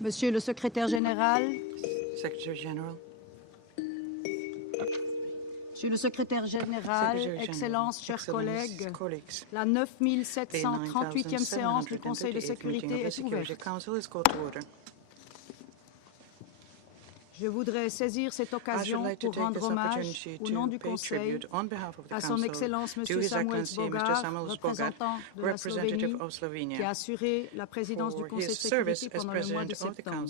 Monsieur le secrétaire général, Secretary General, Monsieur le secrétaire général, Excellences, chers collègues, la 9738e séance du Conseil de sécurité est ouverte. Je voudrais saisir cette occasion pour rendre hommage, au nom du Conseil, à son Excellence M. Samuel Bogar, représentant de la Slovénie, qui a assuré la présidence du Conseil de sécurité pendant le mois de septembre.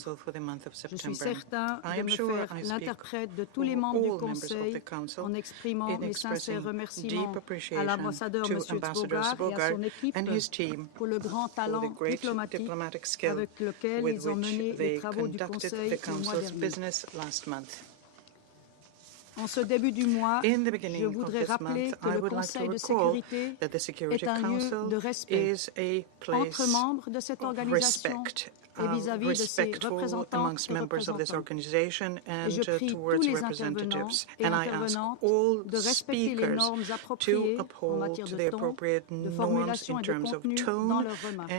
Je suis certain de me faire l'interprète de tous les membres du Conseil en exprimant mes sincères remerciements à l'ambassadeur M. Bogar et à son équipe pour le grand talent diplomatique avec lequel ils ont mené les travaux du Conseil le mois dernier. En ce début du mois, je voudrais rappeler que le Conseil de sécurité est un lieu de respect entre membres de cette organisation et vis-à-vis de ses représentants et représentants. Et je prie tous les intervenants et intervenantes de respecter les normes appropriées en matière de ton, de formulation et de contenu dans leurs remarques.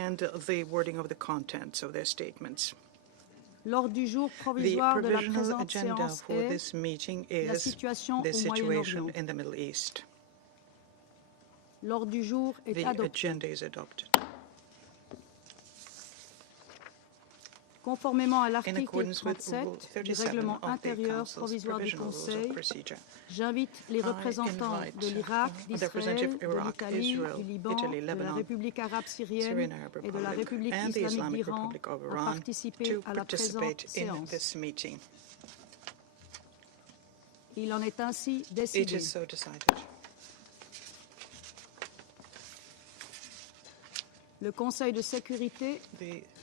L'ordre du jour provisoire de la présente séance est la situation au Moyen-Orient. L'ordre du jour est adopté. Conformément à l'article 37 du règlement intérieur provisoire du Conseil, j'invite les représentants de l'Irak, d'Israël, de l'Italie, du Liban, de la République arabe syrienne et de la République islamique d'Iran à participer à la présente séance. Il en est ainsi décidé. Le Conseil de sécurité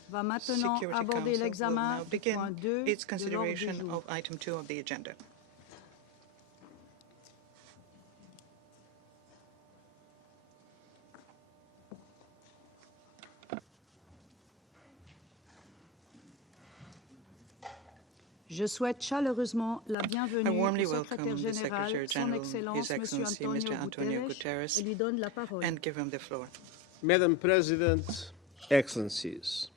va maintenant aborder l'examen du point 2 de l'ordre du jour. Je souhaite chaleureusement la bienvenue au secrétaire général, son Excellence M. Antonio Guterres, et lui donne la parole. Madam President, Excellencies,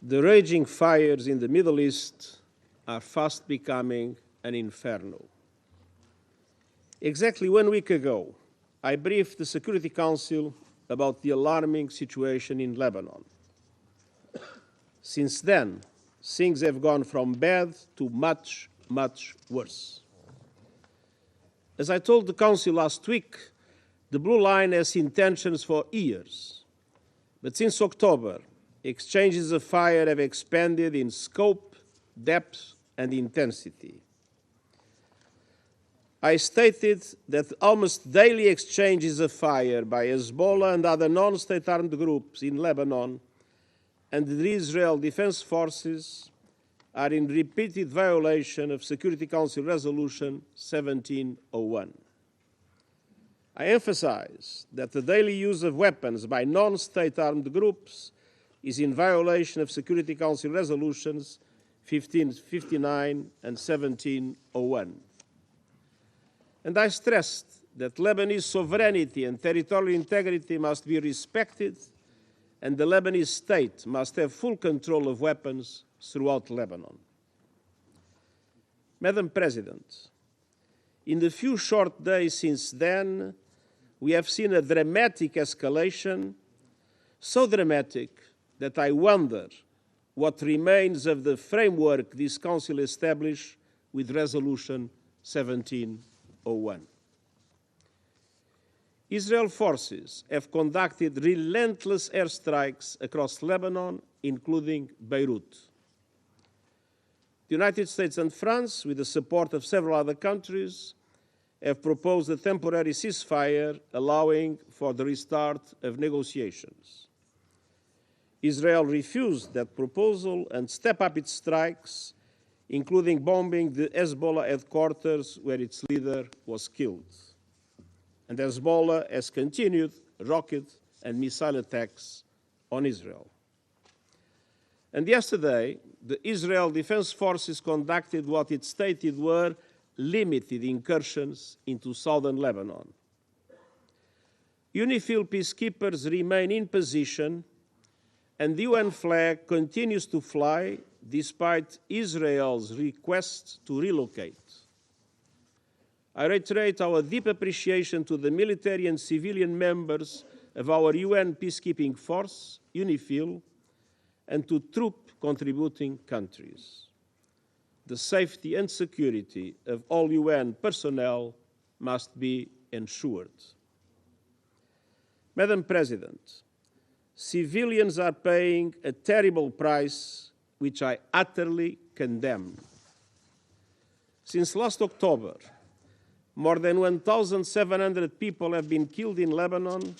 the raging fires in the Middle East are fast becoming an inferno. Exactly 1 week ago, I briefed the Security Council about the alarming situation in Lebanon. Since then, things have gone from bad to much, much worse. As I told the Council last week, the Blue Line has seen tensions for years. But since October, exchanges of fire have expanded in scope, depth, and intensity. I stated that almost daily exchanges of fire by Hezbollah and other non-state armed groups in Lebanon and the Israel Defense Forces are in repeated violation of Security Council Resolution 1701. I emphasize that the daily use of weapons by non-state armed groups is in violation of Security Council Resolutions 1559 and 1701. And I stressed that Lebanese sovereignty and territorial integrity must be respected, and the Lebanese state must have full control of weapons throughout Lebanon. Madam President, in the few short days since then, we have seen a dramatic escalation, so dramatic that I wonder what remains of the framework this Council established with Resolution 1701. Israel forces have conducted relentless airstrikes across Lebanon, including Beirut. The United States and France, with the support of several other countries, have proposed a temporary ceasefire allowing for the restart of negotiations. Israel refused that proposal and stepped up its strikes, including bombing the Hezbollah headquarters where its leader was killed. And Hezbollah has continued rocket and missile attacks on Israel. And yesterday, the Israel Defense Forces conducted what it stated were limited incursions into southern Lebanon. UNIFIL peacekeepers remain in position and the UN flag continues to fly despite Israel's request to relocate. I reiterate our deep appreciation to the military and civilian members of our UN peacekeeping force, UNIFIL, and to troop contributing countries. The safety and security of all UN personnel must be ensured. Madam President, civilians are paying a terrible price, which I utterly condemn. Since last October, more than 1,700 people have been killed in Lebanon,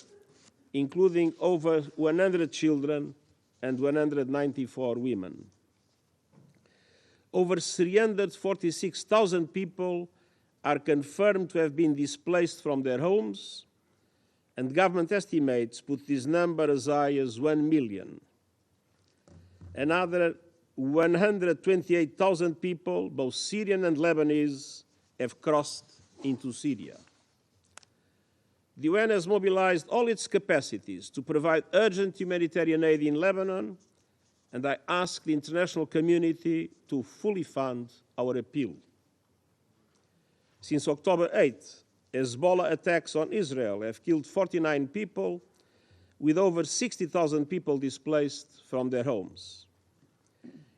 including over 100 children and 194 women. Over 346,000 people are confirmed to have been displaced from their homes, and government estimates put this number as high as 1 million. Another 128,000 people, both Syrian and Lebanese, have crossed into Syria. The UN has mobilized all its capacities to provide urgent humanitarian aid in Lebanon, and I ask the international community to fully fund our appeal. Since October 8th, Hezbollah attacks on Israel have killed 49 people, with over 60,000 people displaced from their homes.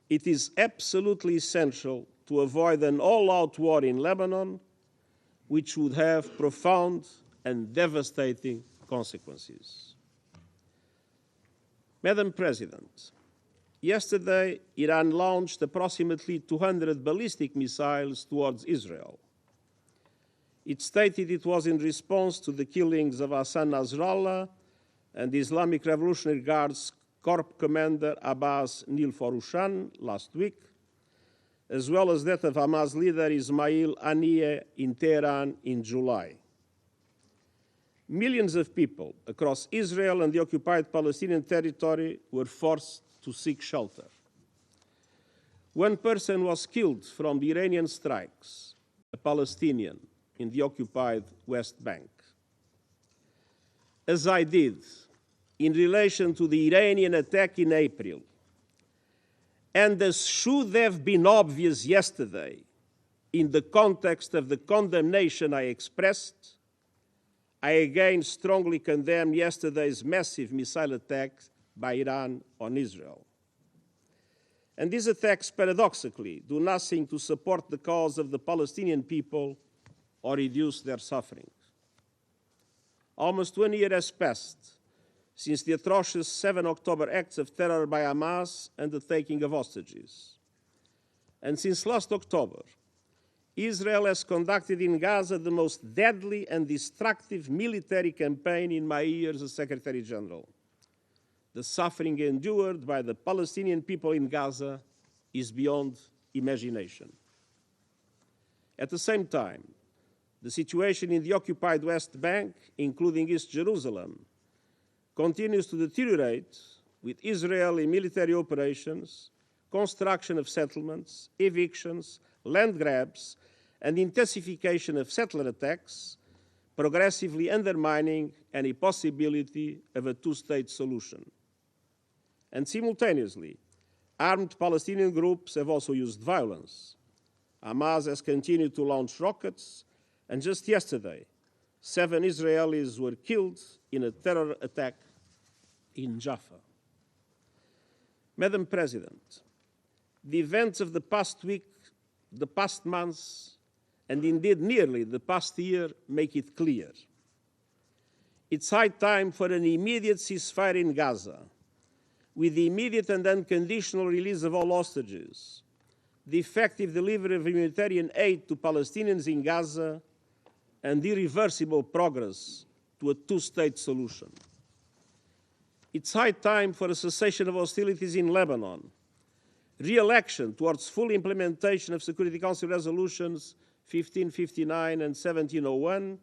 It is absolutely essential to avoid an all-out war in Lebanon, which would have profound and devastating consequences. Madam President, yesterday Iran launched approximately 200 ballistic missiles towards Israel. It stated it was in response to the killings of Hassan Nasrallah and the Islamic Revolutionary Guards Corps Commander Abbas Nilforushan last week, as well as that of Hamas leader Ismail Haniyeh in Tehran in July. Millions of people across Israel and the occupied Palestinian territory were forced to seek shelter. One person was killed from the Iranian strikes, a Palestinian in the occupied West Bank. As I did in relation to the Iranian attack in April, and as should have been obvious yesterday in the context of the condemnation I expressed, I again strongly condemn yesterday's massive missile attack by Iran on Israel. And these attacks, paradoxically, do nothing to support the cause of the Palestinian people or reduce their suffering. Almost 1 year has passed since the atrocious 7 October acts of terror by Hamas and the taking of hostages. And since last October, Israel has conducted in Gaza the most deadly and destructive military campaign in my years as Secretary General. The suffering endured by the Palestinian people in Gaza is beyond imagination. At the same time, the situation in the occupied West Bank, including East Jerusalem, continues to deteriorate with Israeli military operations, construction of settlements, evictions, land grabs, and intensification of settler attacks, progressively undermining any possibility of a two-state solution. And simultaneously, armed Palestinian groups have also used violence. Hamas has continued to launch rockets, and just yesterday, 7 Israelis were killed in a terror attack in Jaffa. Madam President, the events of the past week, the past months, and indeed nearly the past year make it clear. It's high time for an immediate ceasefire in Gaza, with the immediate and unconditional release of all hostages, the effective delivery of humanitarian aid to Palestinians in Gaza, and irreversible progress to a two-state solution. It's high time for a cessation of hostilities in Lebanon, re-election towards full implementation of Security Council resolutions 1559 and 1701,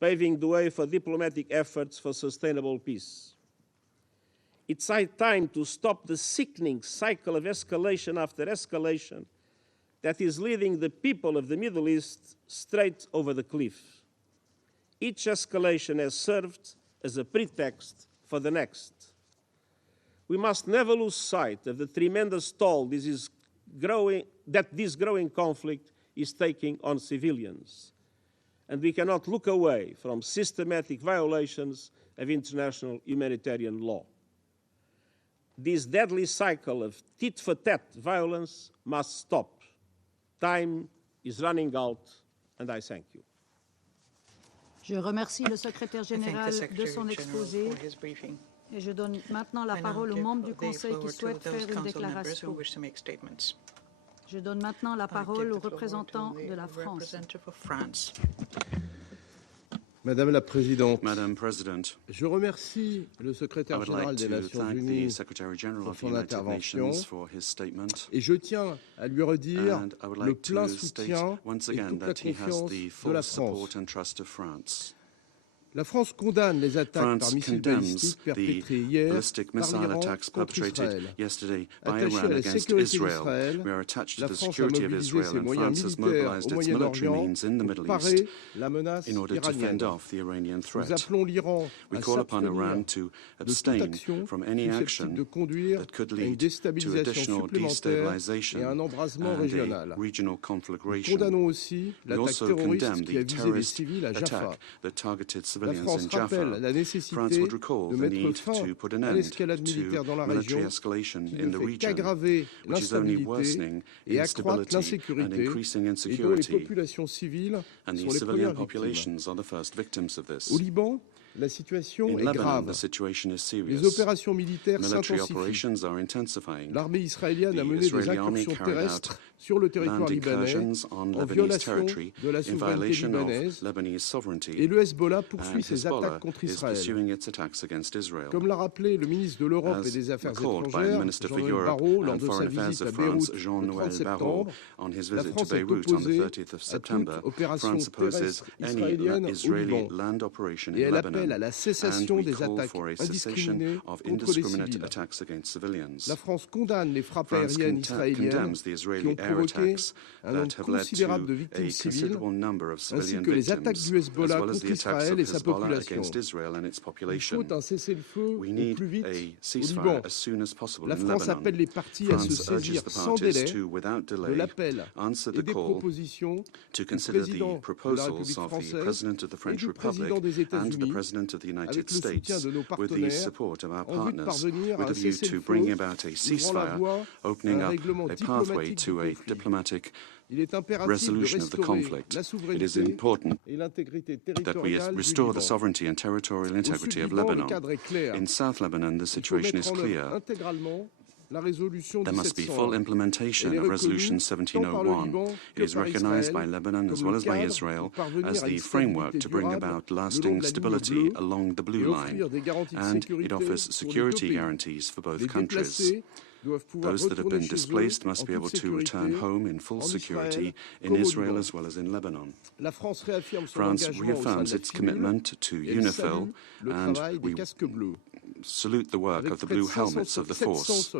paving the way for diplomatic efforts for sustainable peace. It's high time to stop the sickening cycle of escalation after escalation that is leading the people of the Middle East straight over the cliff. Each escalation has served as a pretext for the next. we must never lose sight of the tremendous toll this growing conflict is taking on civilians. And we cannot look away from systematic violations of international humanitarian law. This deadly cycle of tit-for-tat violence must stop. Time is running out, and I thank you. Je remercie le secrétaire général de son exposé et je donne maintenant la parole aux membres du Conseil qui souhaitent faire une déclaration. Je donne maintenant la parole au représentant de la France. Madame la Présidente, Madam President, je remercie le secrétaire général des Nations Unies pour son intervention et je tiens à lui redire le plein soutien et toute la confiance de la France. La France condamne les attaques par missiles balistiques perpétrées hier par l'Iran contre Israël. Attachée à la sécurité d'Israël, la France a mobilisé ses moyens militaires au Moyen-Orient pour parer la menace iranienne. Nous appelons l'Iran à s'abstenir de toute action susceptible de conduire à une déstabilisation supplémentaire et à un embrasement régional. Nous condamnons aussi l'attaque terroriste qui a visé les civils à Jaffa. La France rappelle la nécessité de mettre fin à l'escalade militaire dans la région qui ne fait qu'aggraver l'instabilité et accroître l'insécurité et dont les populations civiles sont les premières victimes. Au Liban, la situation est grave. Les opérations militaires s'intensifient. L'armée israélienne a mené des incursions terrestres sur le territoire libanais en violation de la souveraineté libanaise et le Hezbollah poursuit ses attaques contre Israël. Comme l'a rappelé le ministre de l'Europe et des Affaires étrangères, Jean-Noël Barrot, lors de sa visite à Beyrouth le 30 septembre, la France est opposée à toute opération terrestre israélienne au Liban et elle appelle à la cessation des attaques indiscriminées contre les civils. La France condamne les frappes aériennes israéliennes qui ont provoqué un nombre considérable de victimes civiles, ainsi que les attaques du Hezbollah contre Israël et sa population. Il faut un cessez-le-feu au plus vite au Liban. La France appelle les parties à se saisir sans délai de l'appel et des propositions du président de la République française et du président des États-Unis avec le soutien de nos partenaires en vue de parvenir à un cessez-le-feu ouvrant la voie à un règlement diplomatique du conflit. Il est impératif de restaurer la souveraineté et l'intégrité territoriale du Liban. Au sud Liban, le cadre est clair. Il faut mettre en œuvre intégralement la résolution There must be full implementation of Resolution 1701. It is recognized by Lebanon as well as by Israel as the framework to bring about lasting stability along the Blue Line, and it offers security guarantees for both countries. Those that have been displaced must be able to return home in full security in Israel as well as in Lebanon. France reaffirms its commitment to UNIFIL, and we salute the work of the blue helmets of the force.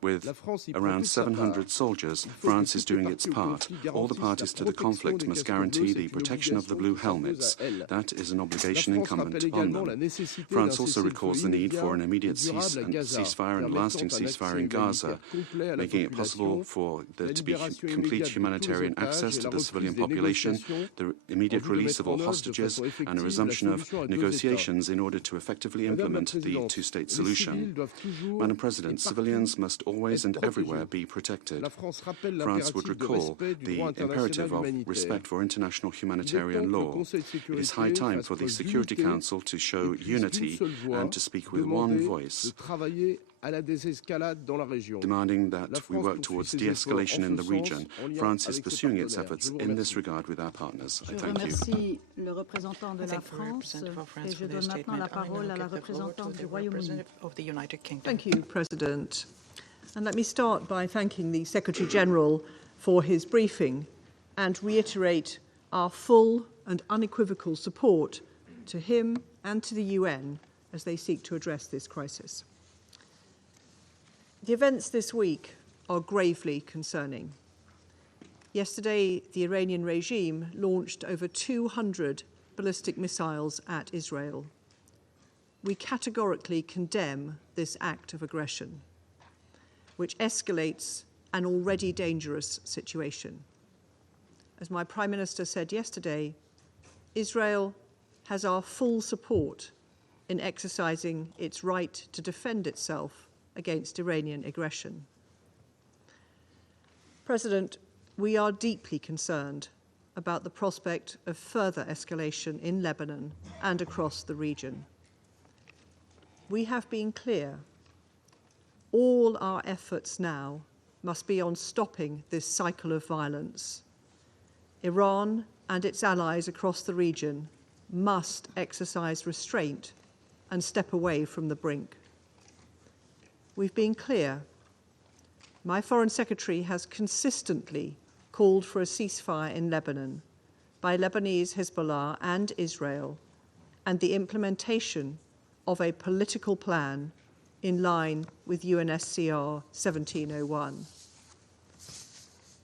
With around 700 soldiers, France is doing its part. All the parties to the conflict must guarantee the protection of the blue helmets. That is an obligation incumbent on them. France also recalls the need for an immediate ceasefire and lasting ceasefire in Gaza, making it possible for there to be complete humanitarian access to the civilian population, the immediate release of all hostages, and a resumption of negotiations in order to effectively implement the two-state solution. Madam President, civilians must always and everywhere be protected. France would recall the imperative of respect for international humanitarian law. It is high time for the Security Council to show unity and to speak with one voice, demanding that we work towards de-escalation in the region. France is pursuing its efforts in this regard with our partners. I thank you. Je remercie le représentant de la France et je donne maintenant la parole à la représentante du Royaume-Uni. Thank you, President. And let me start by thanking the Secretary-General for his briefing and reiterate our full and unequivocal support to him and to the UN as they seek to address this crisis. The events this week are gravely concerning. Yesterday, the Iranian regime launched over 200 ballistic missiles at Israel. we categorically condemn this act of aggression, which escalates an already dangerous situation. As my Prime Minister said yesterday, Israel has our full support in exercising its right to defend itself against Iranian aggression. President, we are deeply concerned about the prospect of further escalation in Lebanon and across the region. We have been clear. All our efforts now must be on stopping this cycle of violence. Iran and its allies across the region must exercise restraint and step away from the brink. We've been clear. My Foreign Secretary has consistently called for a ceasefire in Lebanon by Lebanese Hezbollah and Israel, and the implementation of a political plan in line with UNSCR 1701.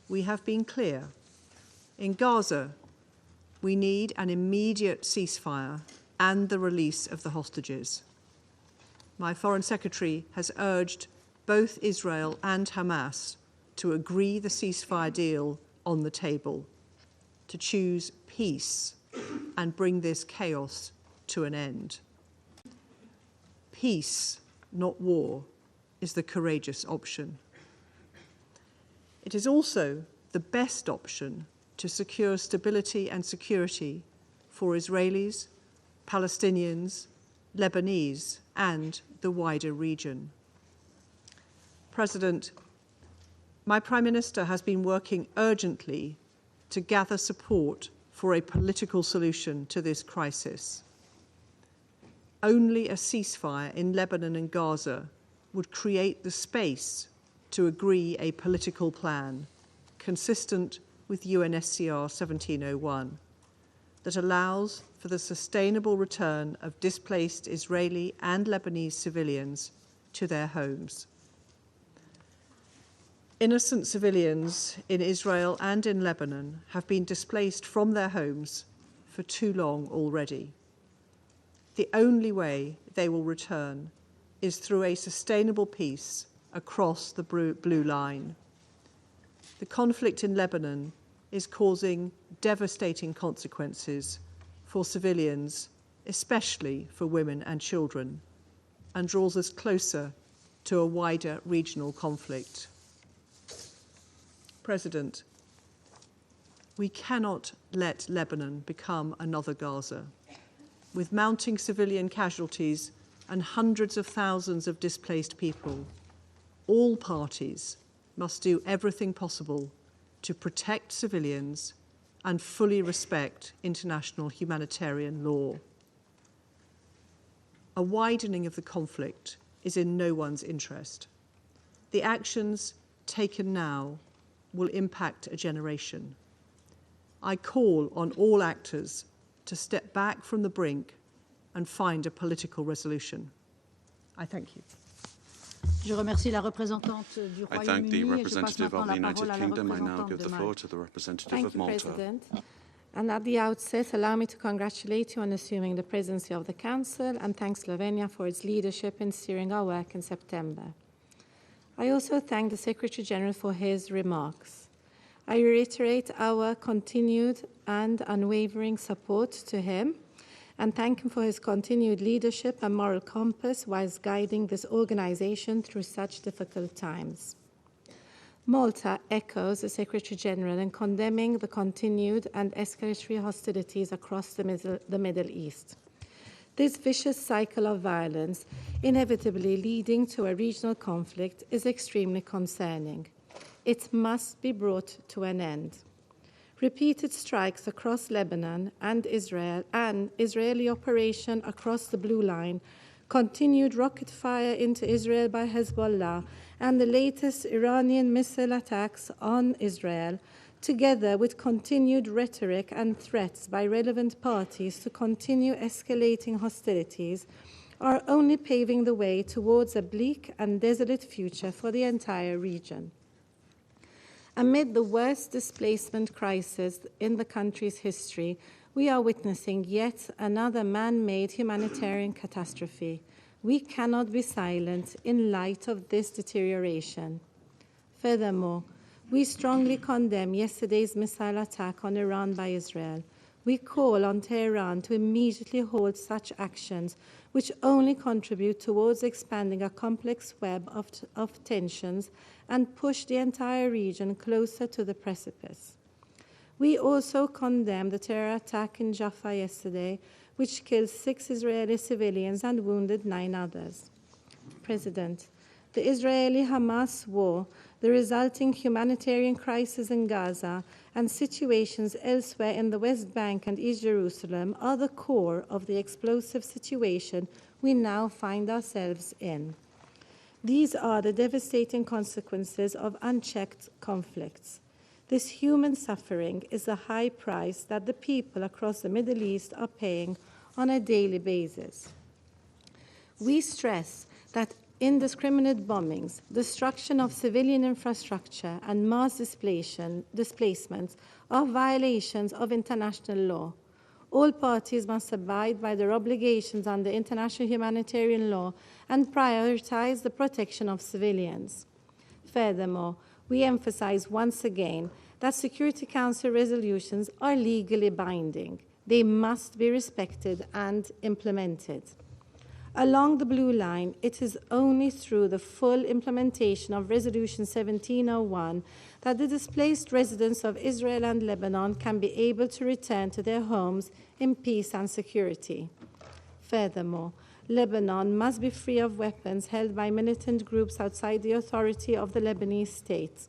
We have been clear. In Gaza, we need an immediate ceasefire and the release of the hostages. My Foreign Secretary has urged both Israel and Hamas to agree the ceasefire deal on the table, to choose peace and bring this chaos to an end. Peace, not war, is the courageous option. It is also the best option to secure stability and security for Israelis, Palestinians, Lebanese, and the wider region. President, my Prime Minister has been working urgently to gather support for a political solution to this crisis. Only a ceasefire in Lebanon and Gaza would create the space to agree a political plan consistent with UNSCR 1701 that allows for the sustainable return of displaced Israeli and Lebanese civilians to their homes. Innocent civilians in Israel and in Lebanon have been displaced from their homes for too long already. The only way they will return is through a sustainable peace across the blue line. The conflict in Lebanon is causing devastating consequences for civilians, especially for women and children, and draws us closer to a wider regional conflict. President, we cannot let Lebanon become another Gaza. With mounting civilian casualties and hundreds of thousands of displaced people, all parties must do everything possible to protect civilians and fully respect international humanitarian law. A widening of the conflict is in no one's interest. The actions taken now will impact a generation. I call on all actors to step back from the brink and find a political resolution. I thank you. Je remercie la représentante du I thank the Royaume-Uni et je passe representative of the maintenant la United parole à la Kingdom. I now représentante give de the floor Malte. to the representative Thank of you, Malta. President. And at the outset, allow me to congratulate you on assuming the presidency of the Council and thank Slovenia for its leadership in steering our work in September. I also thank the Secretary-General for his remarks. I reiterate our continued and unwavering support to him and thank him for his continued leadership and moral compass whilst guiding this organization through such difficult times. Malta echoes the Secretary-General in condemning the continued and escalatory hostilities across the Middle East. This vicious cycle of violence, inevitably leading to a regional conflict, is extremely concerning. It must be brought to an end. Repeated strikes across Lebanon and Israel and Israeli operation across the Blue Line, continued rocket fire into Israel by Hezbollah, and the latest Iranian missile attacks on Israel, together with continued rhetoric and threats by relevant parties to continue escalating hostilities, are only paving the way towards a bleak and desolate future for the entire region. Amid the worst displacement crisis in the country's history, We are witnessing yet another man-made humanitarian catastrophe. We cannot be silent in light of this deterioration. Furthermore, we strongly condemn yesterday's missile attack on Iran by Israel. We call on Tehran to immediately halt such actions, which only contribute towards expanding a complex web of tensions and push the entire region closer to the precipice. We also condemn the terror attack in Jaffa yesterday, which killed 6 Israeli civilians and wounded 9 others. President, the Israeli-Hamas war, the resulting humanitarian crisis in Gaza, and situations elsewhere in the West Bank and East Jerusalem are the core of the explosive situation we now find ourselves in. These are the devastating consequences of unchecked conflicts. This human suffering is a high price that the people across the Middle East are paying on a daily basis. We stress that indiscriminate bombings, destruction of civilian infrastructure, and mass displacements are violations of international law. All parties must abide by their obligations under international humanitarian law and prioritize the protection of civilians. Furthermore, we emphasize once again that Security Council resolutions are legally binding. They must be respected and implemented. Along the blue line, it is only through the full implementation of Resolution 1701 that the displaced residents of Israel and Lebanon can be able to return to their homes in peace and security. Furthermore, Lebanon must be free of weapons held by militant groups outside the authority of the Lebanese state.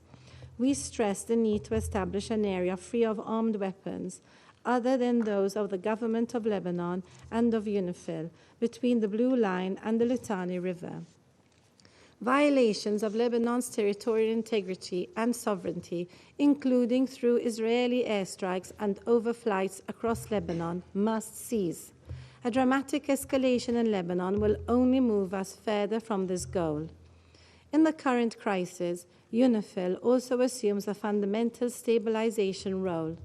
We stress the need to establish an area free of armed weapons, other than those of the government of Lebanon and of UNIFIL, between the Blue Line and the Litani River. Violations of Lebanon's territorial integrity and sovereignty, including through Israeli airstrikes and overflights across Lebanon, must cease. A dramatic escalation in Lebanon will only move us further from this goal. In the current crisis, UNIFIL also assumes a fundamental stabilization role.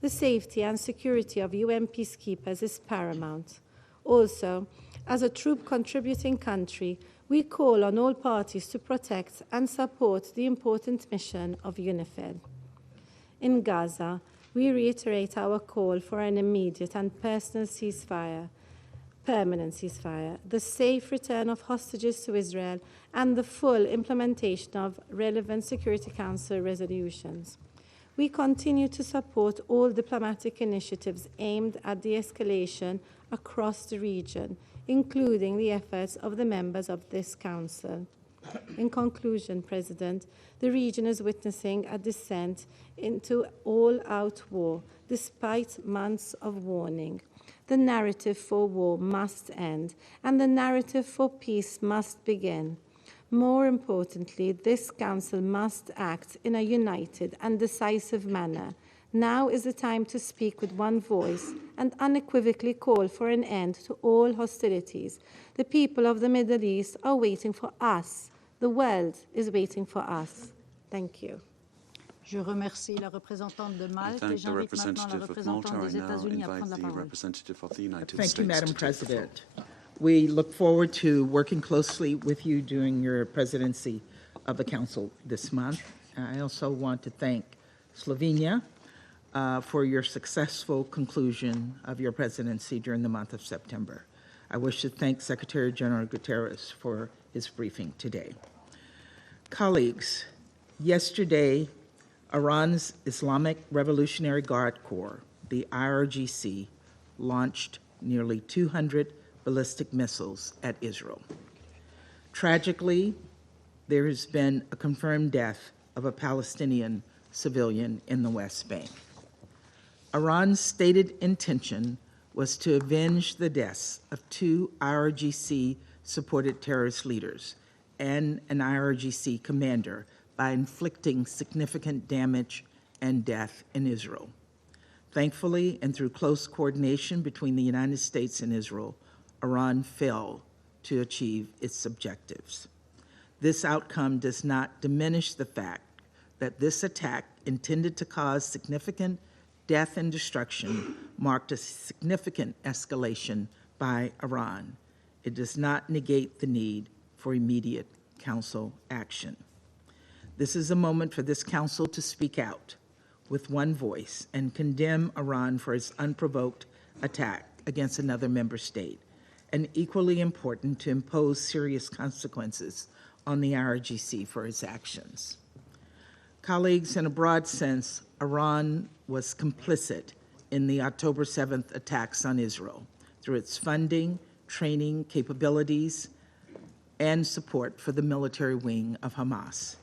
The safety and security of UN peacekeepers is paramount. Also, as a troop-contributing country, we call on all parties to protect and support the important mission of UNIFIL. In Gaza, we reiterate our call for an immediate and permanent ceasefire, the safe return of hostages to Israel, and the full implementation of relevant Security Council resolutions. We continue to support all diplomatic initiatives aimed at de-escalation across the region, including the efforts of the members of this Council. In conclusion, President, the region is witnessing a descent into all-out war, despite months of warning. The narrative for war must end, and the narrative for peace must begin. More importantly, this Council must act in a united and decisive manner. Now is the time to speak with one voice and unequivocally call for an end to all hostilities. The people of the Middle East are waiting for us. The world is waiting for us. Thank you. Je remercie la représentante de Malte et j'invite maintenant la représentante des États-Unis à prendre la parole. Thank you, Madam President. We look forward to working closely with you during your presidency of the Council this month. I also want to thank Slovenia for your successful conclusion of your presidency during the month of September. I wish to thank Secretary General Guterres for his briefing today. Colleagues, yesterday, Iran's Islamic Revolutionary Guard Corps, the IRGC, launched nearly 200 ballistic missiles at Israel. Tragically, there has been a confirmed death of a Palestinian civilian in the West Bank. Iran's stated intention was to avenge the deaths of 2 IRGC-supported terrorist leaders and an IRGC commander by inflicting significant damage and death in Israel. Thankfully, and through close coordination between the United States and Israel, Iran failed to achieve its objectives. This outcome does not diminish the fact that this attack, intended to cause significant death and destruction marked a significant escalation by Iran. It does not negate the need for immediate Council action. This is a moment for this Council to speak out with one voice and condemn Iran for its unprovoked attack against another member state, and equally important to impose serious consequences on the IRGC for its actions. Colleagues, in a broad sense, Iran was complicit in the October 7th attacks on Israel through its funding, training, capabilities, and support for the military wing of Hamas.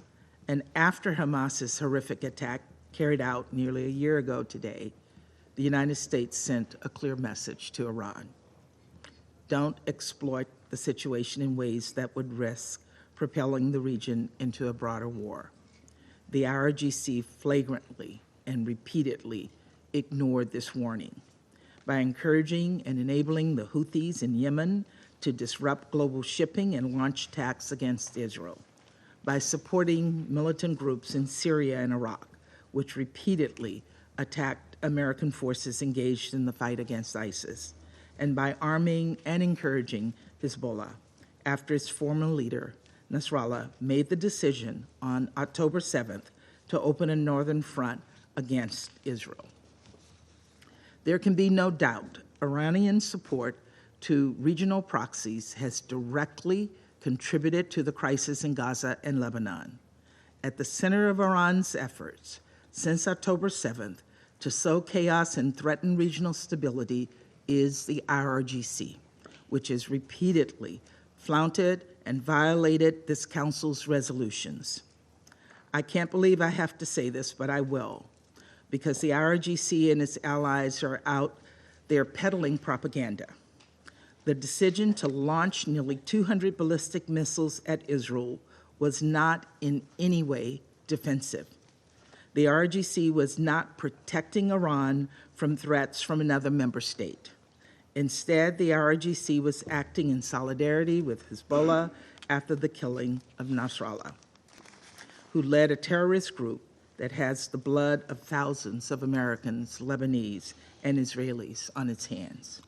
And after Hamas's horrific attack carried out nearly a year ago today, the United States sent a clear message to Iran. Don't exploit the situation in ways that would risk propelling the region into a broader war. The IRGC flagrantly and repeatedly ignored this warning by encouraging and enabling the Houthis in Yemen to disrupt global shipping and launch attacks against Israel, by supporting militant groups in Syria and Iraq, which repeatedly attacked American forces engaged in the fight against ISIS, and by arming and encouraging Hezbollah after its former leader, Nasrallah, made the decision on October 7th to open a northern front against Israel. There can be no doubt Iranian support to regional proxies has directly contributed to the crisis in Gaza and Lebanon. At the center of Iran's efforts since October 7th to sow chaos and threaten regional stability is the IRGC, which has repeatedly flouted and violated this Council's resolutions. I can't believe I have to say this, but I will, because the IRGC and its allies are out there peddling propaganda. The decision to launch nearly 200 ballistic missiles at Israel was not in any way defensive. The IRGC was not protecting Iran from threats from another member state. Instead, the IRGC was acting in solidarity with Hezbollah after the killing of Nasrallah, who led a terrorist group that has the blood of thousands of Americans, Lebanese, and Israelis on its hands.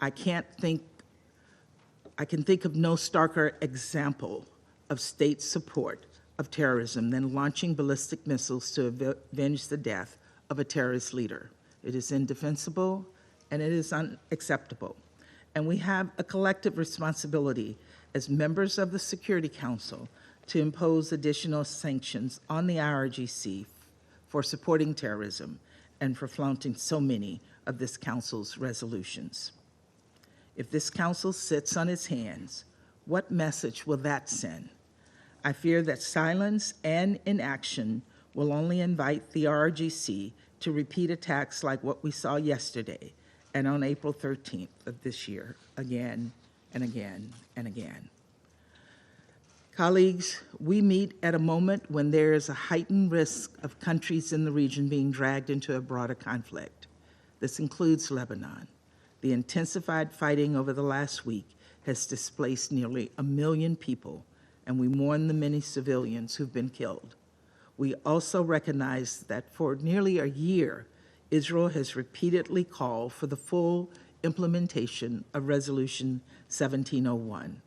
I can think of no starker example of state support of terrorism than launching ballistic missiles to avenge the death of a terrorist leader. It is indefensible and it is unacceptable. And we have a collective responsibility as members of the Security Council to impose additional sanctions on the IRGC for supporting terrorism and for flaunting so many of this Council's resolutions. If this Council sits on its hands, what message will that send? I fear that silence and inaction will only invite the IRGC to repeat attacks like what we saw yesterday and on April 13th of this year, again and again and again. Colleagues, we meet at a moment when there is a heightened risk of countries in the region being dragged into a broader conflict. This includes Lebanon. The intensified fighting over the last week has displaced nearly 1 million people, and we mourn the many civilians who've been killed. We also recognize that for nearly a year, Israel has repeatedly called for the full implementation of Resolution 1701,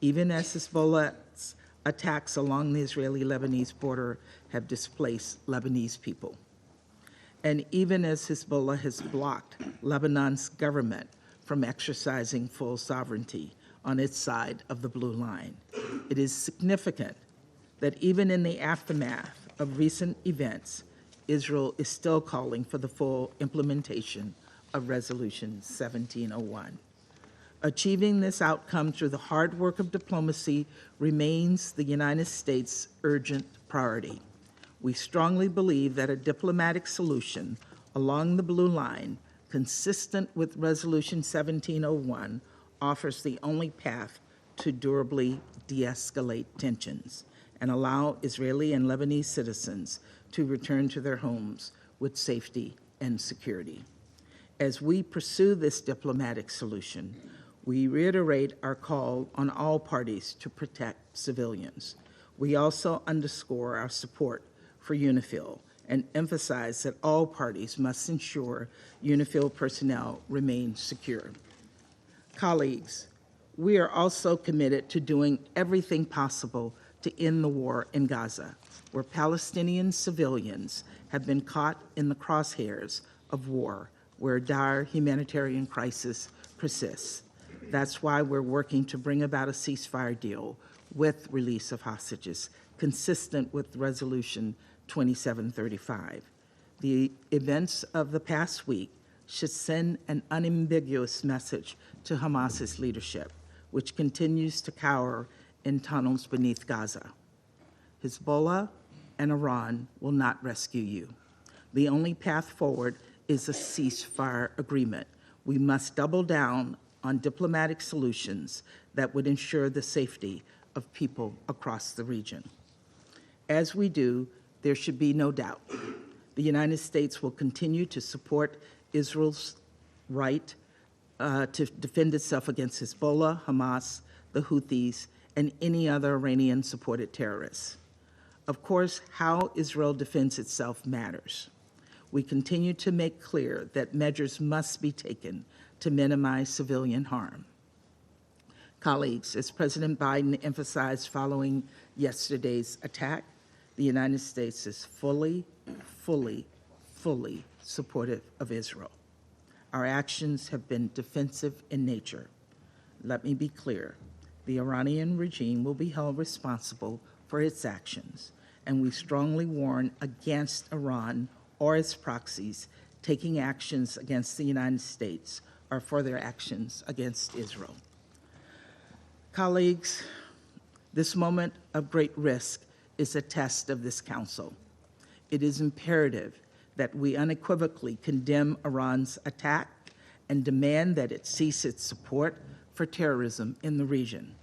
even as Hezbollah's attacks along the Israeli-Lebanese border have displaced Lebanese people. And even as Hezbollah has blocked Lebanon's government from exercising full sovereignty on its side of the blue line, it is significant that even in the aftermath of recent events, Israel is still calling for the full implementation of Resolution 1701. Achieving this outcome through the hard work of diplomacy remains the United States' urgent priority. We strongly believe that a diplomatic solution along the blue line, consistent with Resolution 1701, offers the only path to durably de-escalate tensions and allow Israeli and Lebanese citizens to return to their homes with safety and security. As we pursue this diplomatic solution, we reiterate our call on all parties to protect civilians. We also underscore our support for UNIFIL and emphasized that all parties must ensure UNIFIL personnel remain secure. Colleagues, we are also committed to doing everything possible to end the war in Gaza, where Palestinian civilians have been caught in the crosshairs of war, where a dire humanitarian crisis persists. That's why we're working to bring about a ceasefire deal with release of hostages, consistent with Resolution 2735. The events of the past week should send an unambiguous message to Hamas's leadership, which continues to cower in tunnels beneath Gaza. Hezbollah and Iran will not rescue you. The only path forward is a ceasefire agreement. We must double down on diplomatic solutions that would ensure the safety of people across the region. As we do, there should be no doubt. The United States will continue to support Israel's right to defend itself against Hezbollah, Hamas, the Houthis, and any other Iranian-supported terrorists. Of course, how Israel defends itself matters. We continue to make clear that measures must be taken to minimize civilian harm. Colleagues, as President Biden emphasized following yesterday's attack, the United States is fully supportive of Israel. Our actions have been defensive in nature. Let me be clear. The Iranian regime will be held responsible for its actions, and we strongly warn against Iran or its proxies taking actions against the United States or for their actions against Israel. Colleagues, this moment of great risk is a test of this Council. It is imperative that we unequivocally condemn Iran's attack and demand that it cease its support for terrorism in the region.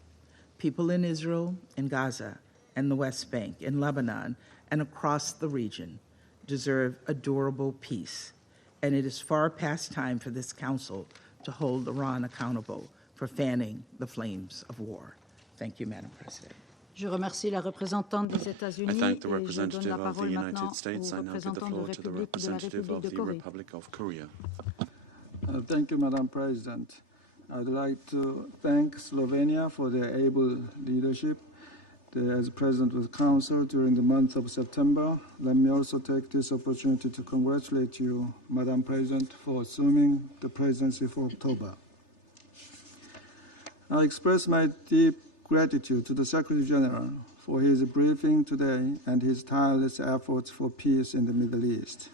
People in Israel, in Gaza, and the West Bank, in Lebanon, and across the region deserve a durable peace, and it is far past time for this Council to hold Iran accountable for fanning the flames of war. Thank you, Madam President. Je remercie la représentante des États-Unis I thank the et je donne representative la of the parole maintenant United States. au I now give the représentant floor to the representative of the Republic of Korea. Thank you, Madam President. I'd like to thank Slovenia for their able leadership as President of the Council during the month of September. Let me also take this opportunity to congratulate you, Madam President, for assuming the presidency for October. I express my deep gratitude to the Secretary General for his briefing today and his tireless efforts for peace in the Middle East.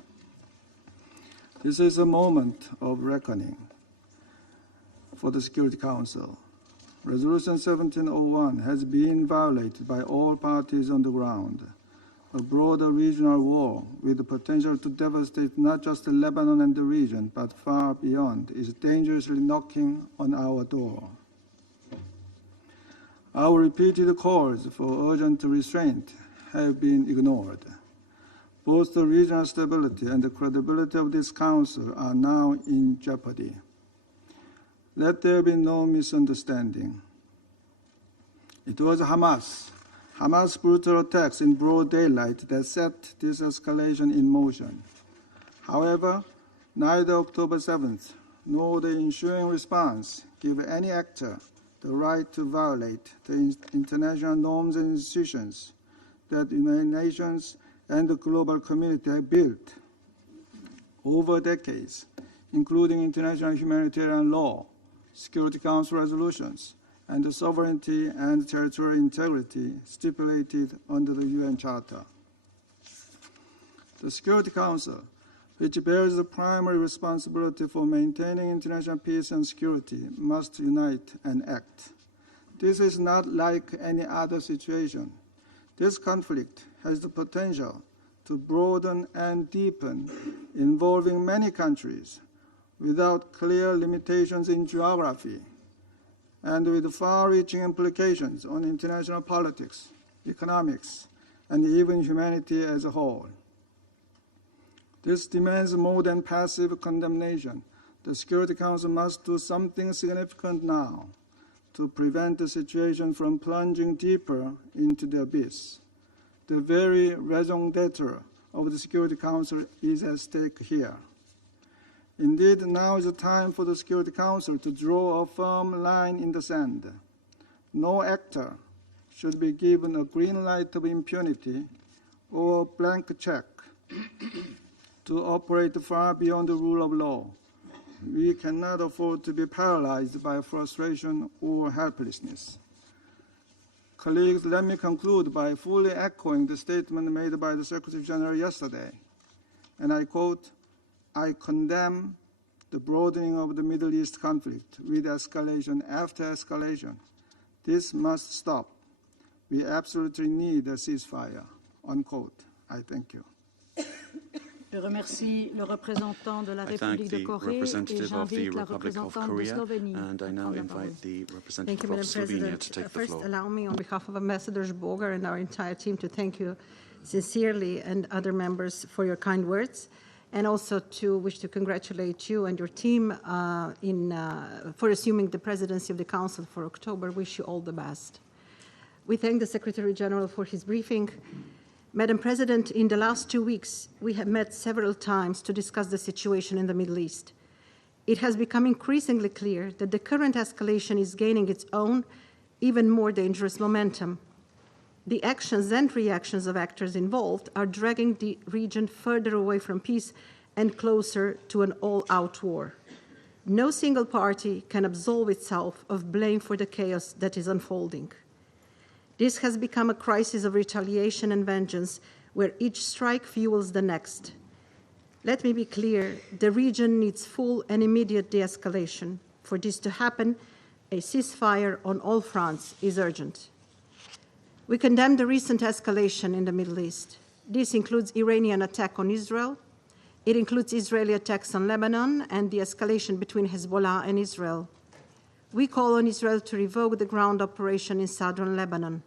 This is a moment of reckoning for the Security Council. Resolution 1701 has been violated by all parties on the ground. A broader regional war with the potential to devastate not just Lebanon and the region, but far beyond, is dangerously knocking on our door. Our repeated calls for urgent restraint have been ignored. Both the regional stability and the credibility of this Council are now in jeopardy. Let there be no misunderstanding. It was Hamas' brutal attacks in broad daylight that set this escalation in motion. However, neither October 7th nor the ensuing response give any actor the right to violate the international norms and institutions that the United Nations and the global community have built over decades, including international humanitarian law, Security Council resolutions, and the sovereignty and territorial integrity stipulated under the UN Charter. The Security Council, which bears the primary responsibility for maintaining international peace and security, must unite and act. This is not like any other situation. This conflict has the potential to broaden and deepen, involving many countries, without clear limitations in geography, and with far-reaching implications on international politics, economics, and even humanity as a whole. This demands more than passive condemnation. The Security Council must do something significant now to prevent the situation from plunging deeper into the abyss. The very raison d'etre of the Security Council is at stake here. Indeed, now is the time for the Security Council to draw a firm line in the sand. No actor should be given a green light of impunity or a blank check to operate far beyond the rule of law. We cannot afford to be paralyzed by frustration or helplessness. Colleagues, let me conclude by fully echoing the statement made by the Secretary General yesterday. And I quote, "I condemn the broadening of the Middle East conflict with escalation after escalation. This must stop. We absolutely need a ceasefire," unquote. I thank you. Je remercie le représentant de la République de Corée et j'invite la représentante de Slovénie à prendre la parole. Thank you, Madam President. First, allow me, on behalf of Ambassador Boger and our entire team, to thank you sincerely and other members for your kind words, and also to wish to congratulate you and your team for assuming the presidency of the Council for October. Wish you all the best. We thank the Secretary General for his briefing. Madam President, in the last 2 weeks, we have met several times to discuss the situation in the Middle East. It has become increasingly clear that the current escalation is gaining its own, even more dangerous momentum. The actions and reactions of actors involved are dragging the region further away from peace and closer to an all-out war. No single party can absolve itself of blame for the chaos that is unfolding. This has become a crisis of retaliation and vengeance, where each strike fuels the next. Let me be clear, the region needs full and immediate de-escalation. For this to happen, a ceasefire on all fronts is urgent. We condemn the recent escalation in the Middle East. This includes Iranian attack on Israel. It includes Israeli attacks on Lebanon and the escalation between Hezbollah and Israel. We call on Israel to revoke the ground operation in southern Lebanon.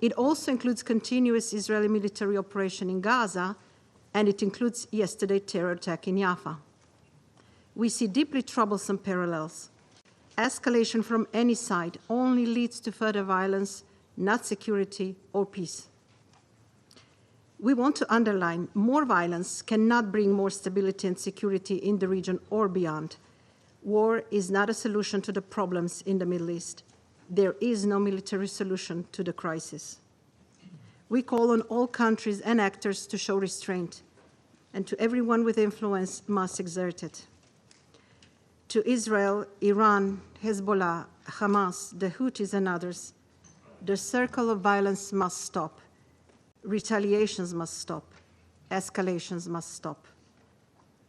It also includes continuous Israeli military operation in Gaza, and it includes yesterday's terror attack in Jaffa. We see deeply troublesome parallels. Escalation from any side only leads to further violence, not security or peace. We want to underline more violence cannot bring more stability and security in the region or beyond. War is not a solution to the problems in the Middle East. There is no military solution to the crisis. We call on all countries and actors to show restraint, and to everyone with influence must exert it. To Israel, Iran, Hezbollah, Hamas, the Houthis, and others, the circle of violence must stop. Retaliations must stop. Escalations must stop.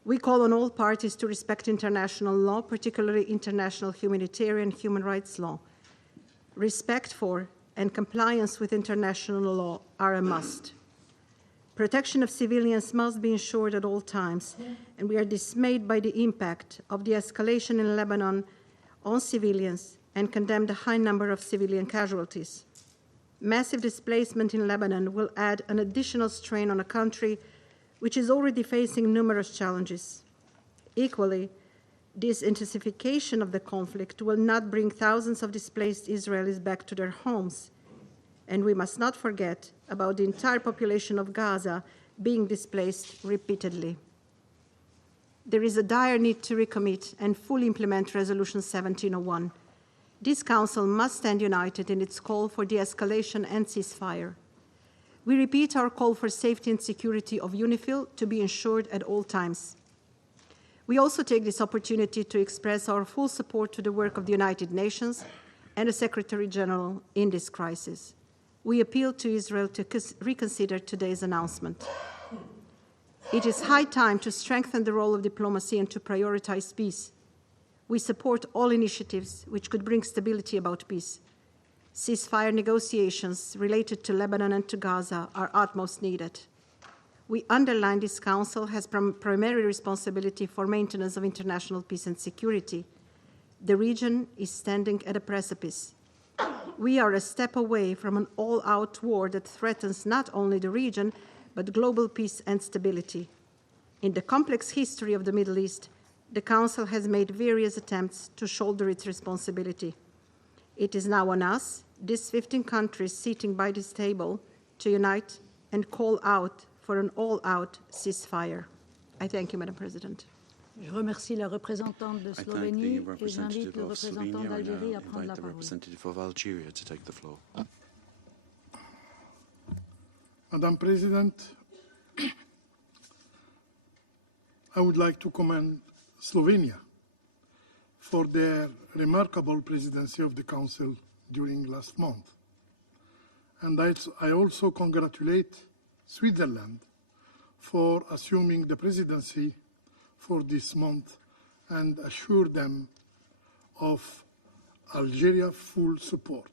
We call on all parties to respect international law, particularly international humanitarian human rights law. Respect for and compliance with international law are a must. Protection of civilians must be ensured at all times, and we are dismayed by the impact of the escalation in Lebanon on civilians and condemn the high number of civilian casualties. Massive displacement in Lebanon will add an additional strain on a country which is already facing numerous challenges. Equally, this intensification of the conflict will not bring thousands of displaced Israelis back to their homes. And we must not forget about the entire population of Gaza being displaced repeatedly. There is a dire need to recommit and fully implement Resolution 1701. This Council must stand united in its call for de-escalation and ceasefire. We repeat our call for safety and security of UNIFIL to be ensured at all times. We also take this opportunity to express our full support to the work of the United Nations and the Secretary General in this crisis. We appeal to Israel to reconsider today's announcement. It is high time to strengthen the role of diplomacy and to prioritize peace. We support all initiatives which could bring stability about peace. Ceasefire negotiations related to Lebanon and to Gaza are utmost needed. We underline this Council has primary responsibility for maintenance of international peace and security. The region is standing at a precipice. We are a step away from an all-out war that threatens not only the region, but global peace and stability. In the complex history of the Middle East, the Council has made various attempts to shoulder its responsibility. It is now on us, these 15 countries sitting by this table, to unite and call out for for an all-out ceasefire. I thank you, Madam President. Je remercie la représentante de Slovénie et j'invite le représentant d'Algérie à prendre la parole. Representative of Algeria to take the floor. Madam President, I would like to commend Slovenia for their remarkable presidency of the Council during last month. And I also congratulate Switzerland for assuming the presidency for this month and assure them of Algeria's full support.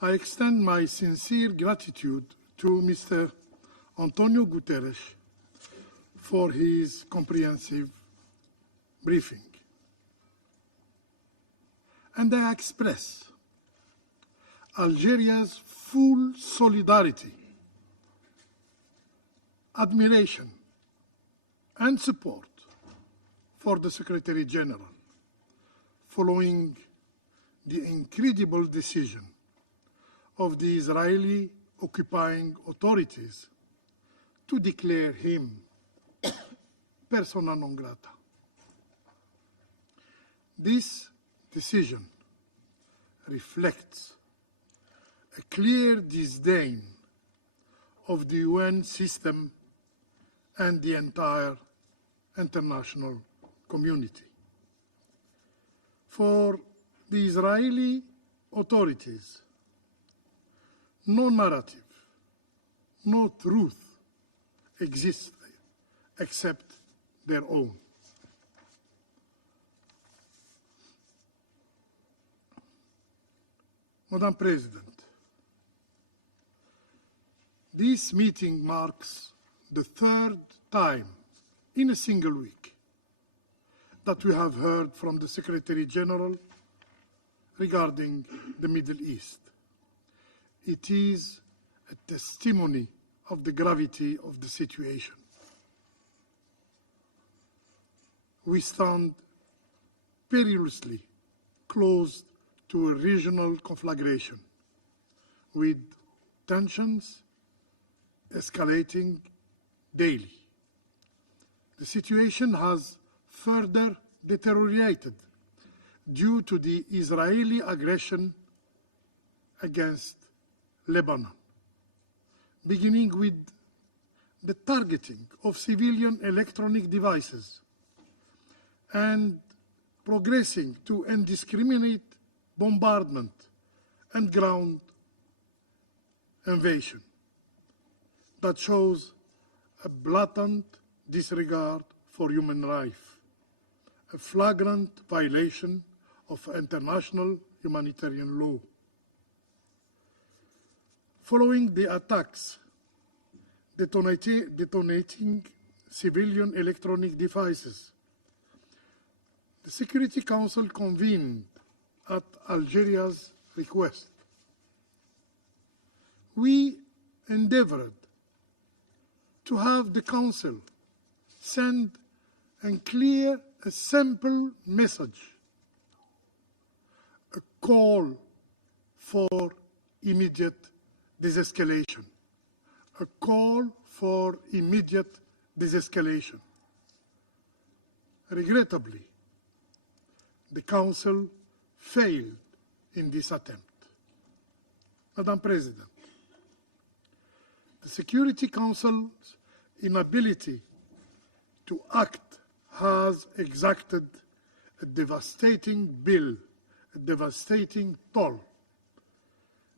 I extend my sincere gratitude to Mr. Antonio Guterres for his comprehensive briefing. And I express Algeria's full solidarity, admiration, and support for the Secretary General following the incredible decision of the Israeli occupying authorities to declare him persona non grata. This decision reflects a clear disdain of the UN system and the entire international community. For the Israeli authorities, no narrative, no truth exists except their own. Madam President, this meeting marks the third time in a single week that we have heard from the Secretary General regarding the Middle East. It is a testimony of the gravity of the situation. We stand perilously close to a regional conflagration, with tensions escalating daily. The situation has further deteriorated due to the Israeli aggression against Lebanon, beginning with the targeting of civilian electronic devices and progressing to indiscriminate bombardment and ground invasion that shows a blatant disregard for human life, a flagrant violation of international humanitarian law. Following the attacks detonating civilian electronic devices, the Security Council convened at Algeria's request. We endeavored to have the Council send a simple message, a call for immediate desescalation, a call for immediate desescalation. Regrettably, the Council failed in this attempt. Madam President, the Security Council's inability to act has exacted a devastating bill, a devastating toll.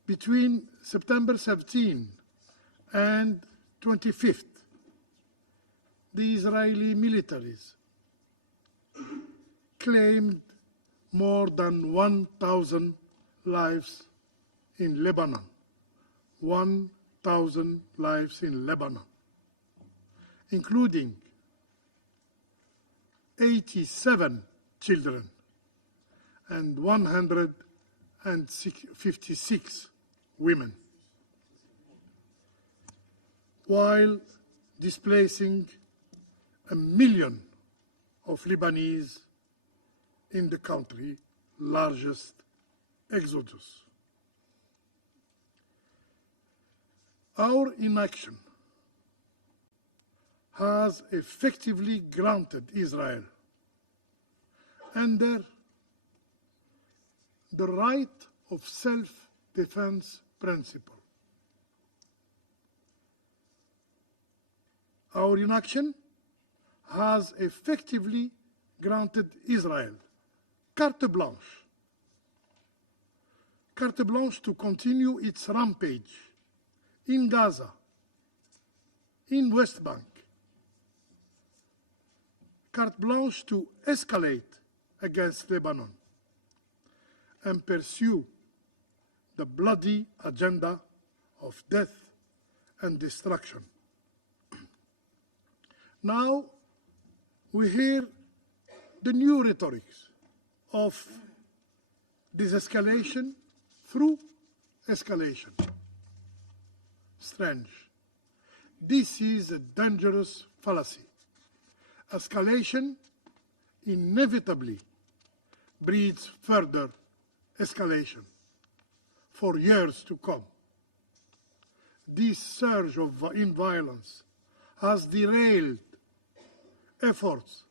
Between September 17 and 25th, the Israeli militaries claimed more than 1,000 lives in Lebanon. 1,000 lives in Lebanon, including 87 children and 156 women, while displacing 1 million of Lebanese in the country's largest exodus. Our inaction has effectively granted Israel under the right of self-defense principle. Our inaction has effectively granted Israel carte blanche to continue its rampage in Gaza, in West Bank, carte blanche to escalate against Lebanon and pursue the bloody agenda of death and destruction. Now we hear the new rhetoric of desescalation through escalation. Strange. This is a dangerous fallacy. Escalation inevitably breeds further escalation for years to come. This surge in violence has derailed efforts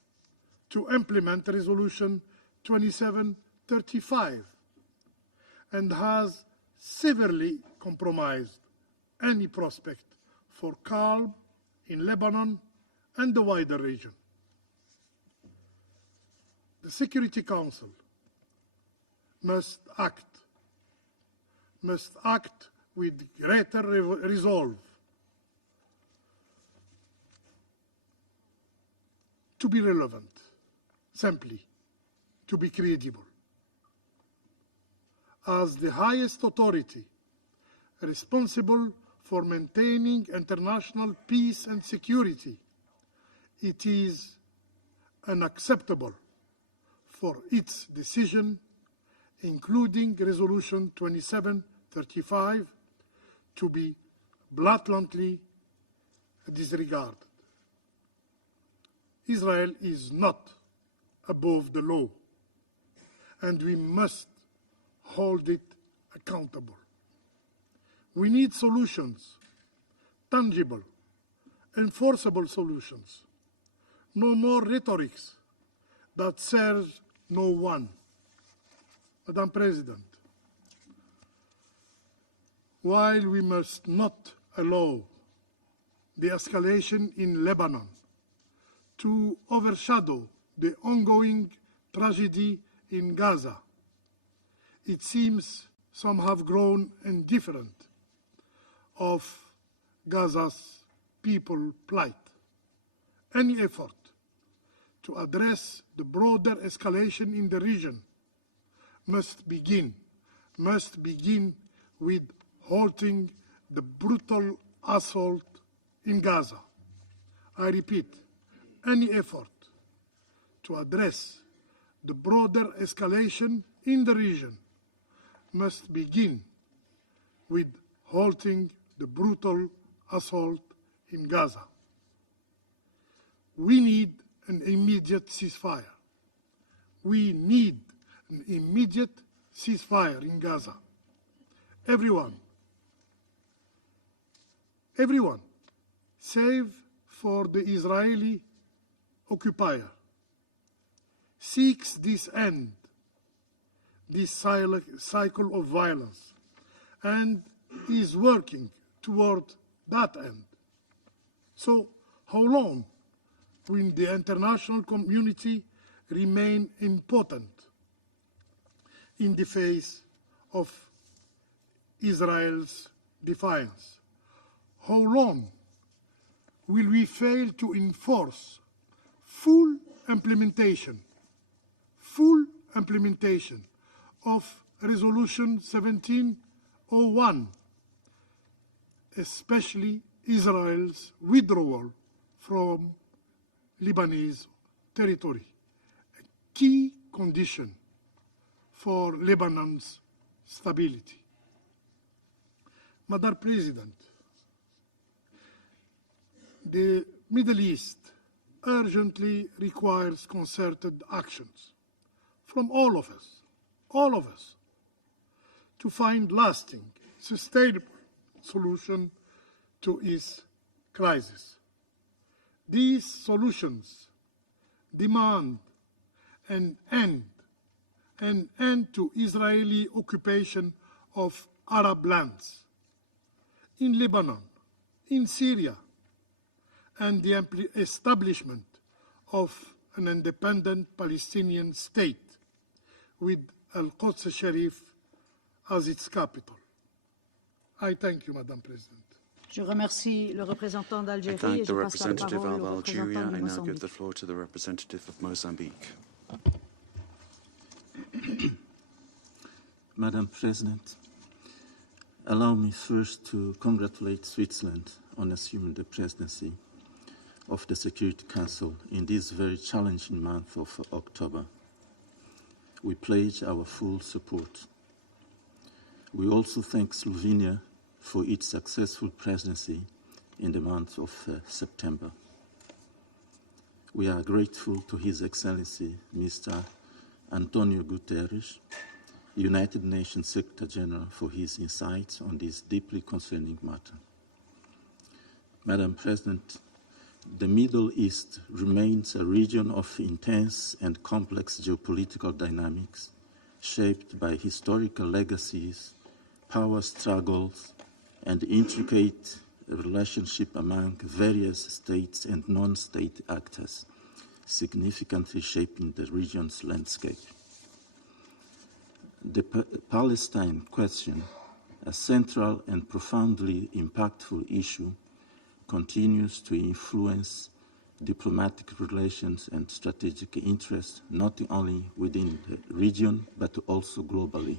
to implement Resolution 2735 and has severely compromised any prospect for calm in Lebanon and the wider region. The Security Council must act with greater resolve to be relevant, simply to be credible. As the highest authority responsible for maintaining international peace and security, it is unacceptable for its decision, including Resolution 2735, to be blatantly disregarded. Israel is not above the law, and we must hold it accountable. We need solutions, tangible, enforceable solutions. No more rhetorics that serves no one. Madam President, while we must not allow the escalation in Lebanon to overshadow the ongoing tragedy in Gaza, it seems some have grown indifferent of Gaza's people plight. Any effort to address the broader escalation in the region must begin with halting the brutal assault in Gaza. I repeat, any effort to address the broader escalation in the region must begin with halting the brutal assault in Gaza. We need an immediate ceasefire. We need an immediate ceasefire in Gaza. Everyone, save for the Israeli occupier, seeks this end, this cycle of violence, and is working toward that end. So how long will the international community remain impotent in the face of Israel's defiance? How long will we fail to enforce full implementation of Resolution 1701, especially Israel's withdrawal from Lebanese territory, a key condition for Lebanon's stability? Madam President, the Middle East urgently requires concerted actions from all of us, to find lasting, sustainable solution to its crisis. These solutions demand an end to Israeli occupation of Arab lands in Lebanon, in Syria, and the establishment of an independent Palestinian state with Al-Quds Sharif as its capital. I thank you, Madam President. Je remercie le représentant I d'Algérie thank et the je passe la representative parole of au Algeria. représentant du I now give Mozambique. the floor to the representative of Mozambique. Madam President, allow me first to congratulate Switzerland on assuming the presidency of the Security Council in this very challenging month of October. We pledge our full support. We also thank Slovenia for its successful presidency in the month of September. We are grateful to His Excellency Mr. Antonio Guterres, United Nations Secretary General, for his insights on this deeply concerning matter. Madam President, the Middle East remains a region of intense and complex geopolitical dynamics shaped by historical legacies, power struggles, and intricate relationship among various states and non-state actors, significantly shaping the region's landscape. The Palestine question, a central and profoundly impactful issue, continues to influence diplomatic relations and strategic interests not only within the region but also globally.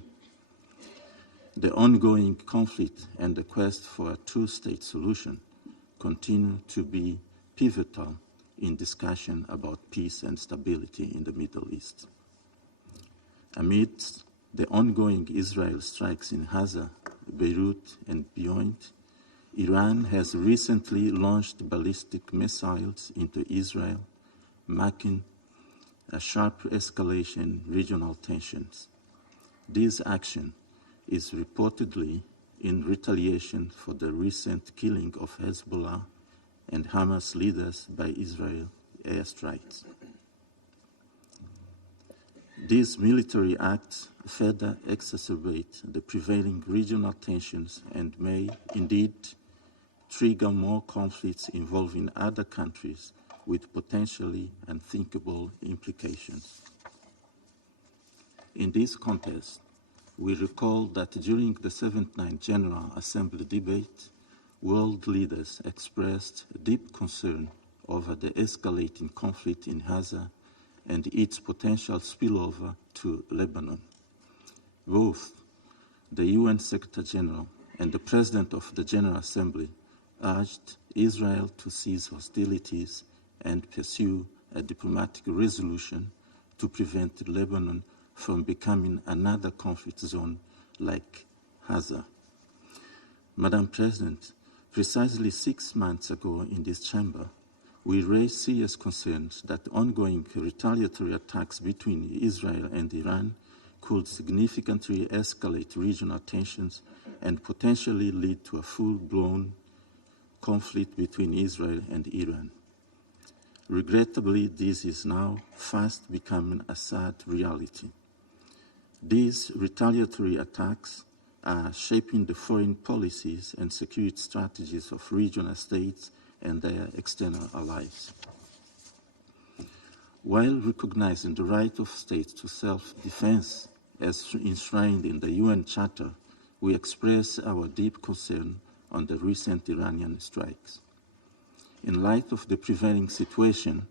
The ongoing conflict and the quest for a two-state solution continue to be pivotal in discussion about peace and stability in the Middle East. Amidst the ongoing Israel strikes in Gaza, Beirut, and beyond, Iran has recently launched ballistic missiles into Israel, marking a sharp escalation in regional tensions. This action is reportedly in retaliation for the recent killing of Hezbollah and Hamas leaders by Israel airstrikes. These military acts further exacerbate the prevailing regional tensions and may indeed trigger more conflicts involving other countries with potentially unthinkable implications. In this context, we recall that during the 79th General Assembly debate, world leaders expressed deep concern over the escalating conflict in Gaza and its potential spillover to Lebanon. Both the UN Secretary General and the President of the General Assembly urged Israel to cease hostilities and pursue a diplomatic resolution to prevent Lebanon from becoming another conflict zone like Gaza. Madam President, precisely 6 months ago in this chamber, we raised serious concerns that ongoing retaliatory attacks between Israel and Iran could significantly escalate regional tensions and potentially lead to a full-blown conflict between Israel and Iran. Regrettably, this is now fast becoming a sad reality. These retaliatory attacks are shaping the foreign policies and security strategies of regional states and their external allies. While recognizing the right of states to self-defense as enshrined in the UN Charter, we express our deep concern on the recent Iranian strikes. In light of the prevailing situation,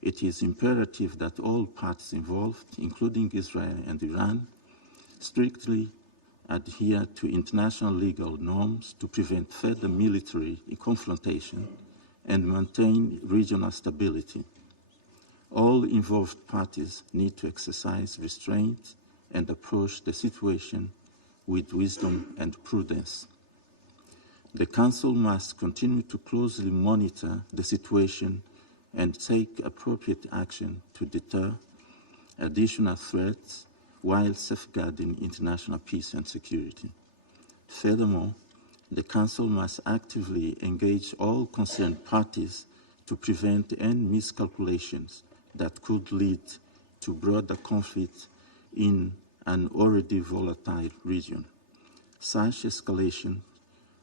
it is imperative that all parties involved, including Israel and Iran, strictly adhere to international legal norms to prevent further military confrontation and maintain regional stability. All involved parties need to exercise restraint and approach the situation with wisdom and prudence. The Council must continue to closely monitor the situation and take appropriate action to deter additional threats while safeguarding international peace and security. Furthermore, the Council must actively engage all concerned parties to prevent any miscalculations that could lead to broader conflict in an already volatile region. Such escalation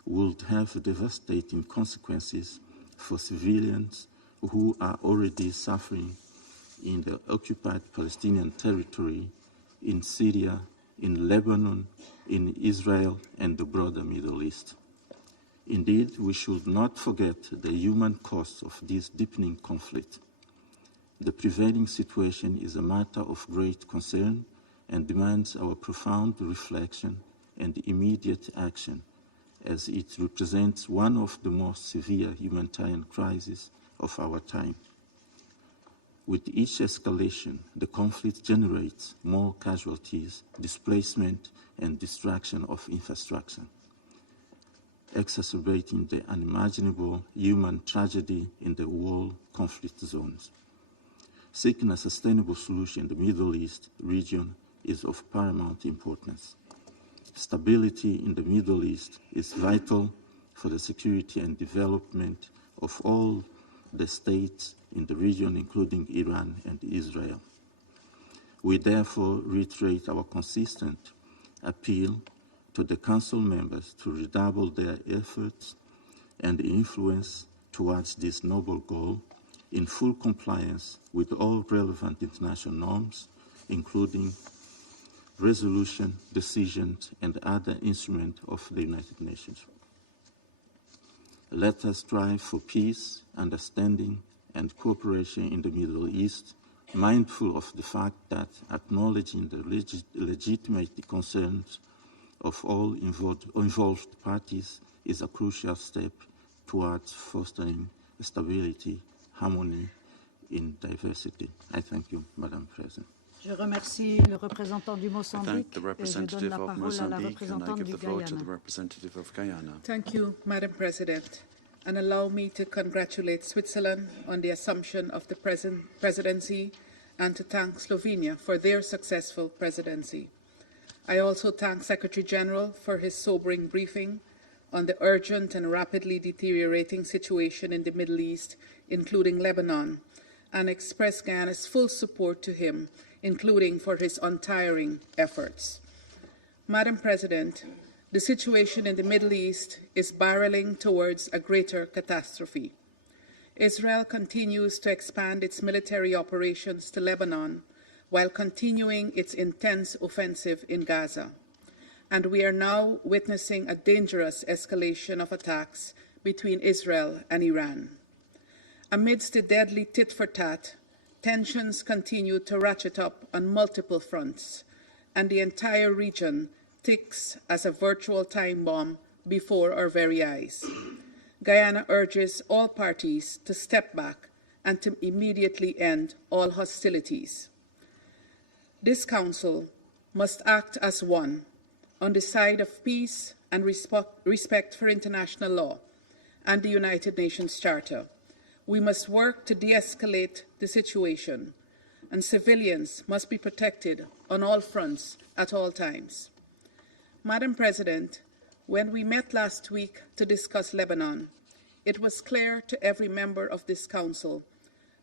would have devastating consequences for civilians who are already suffering in the occupied Palestinian territory, in Syria, in Lebanon, in Israel, and the broader Middle East. Indeed, we should not forget the human cost of this deepening conflict. The prevailing situation is a matter of great concern and demands our profound reflection and immediate action, as it represents one of the most severe humanitarian crises of our time. With each escalation, the conflict generates more casualties, displacement, and destruction of infrastructure, exacerbating the unimaginable human tragedy in the war conflict zones. Seeking a sustainable solution in the Middle East region is of paramount importance. Stability in the Middle East is vital for the security and development of all the states in the region, including Iran and Israel. We therefore reiterate our consistent appeal to the Council members to redouble their efforts and influence towards this noble goal in full compliance with all relevant international norms, including resolution, decisions, and other instruments of the United Nations. Let us strive for peace, understanding, and cooperation in the Middle East, mindful of the fact that acknowledging the legitimate concerns of all involved parties is a crucial step towards fostering stability, harmony in diversity. I thank you, Madam President. Je remercie le représentant du Mozambique et je donne la parole à la représentante du Guyana. Thank you, Madam President, and allow me to congratulate Switzerland on the assumption of the presidency and to thank Slovenia for their successful presidency. I also thank Secretary General for his sobering briefing on the urgent and rapidly deteriorating situation in the Middle East, including Lebanon, and express Guyana's full support to him, including for his untiring efforts. Madam President, the situation in the Middle East is barreling towards a greater catastrophe. Israel continues to expand its military operations to Lebanon while continuing its intense offensive in Gaza. And we are now witnessing a dangerous escalation of attacks between Israel and Iran. Amidst the deadly tit-for-tat, tensions continue to ratchet up on multiple fronts, and the entire region ticks as a virtual time bomb before our very eyes. Guyana urges all parties to step back and to immediately end all hostilities. This Council must act as one, on the side of peace and respect for international law and the United Nations Charter. We must work to de-escalate the situation, and civilians must be protected on all fronts at all times. Madam President, when we met last week to discuss Lebanon, it was clear to every member of this Council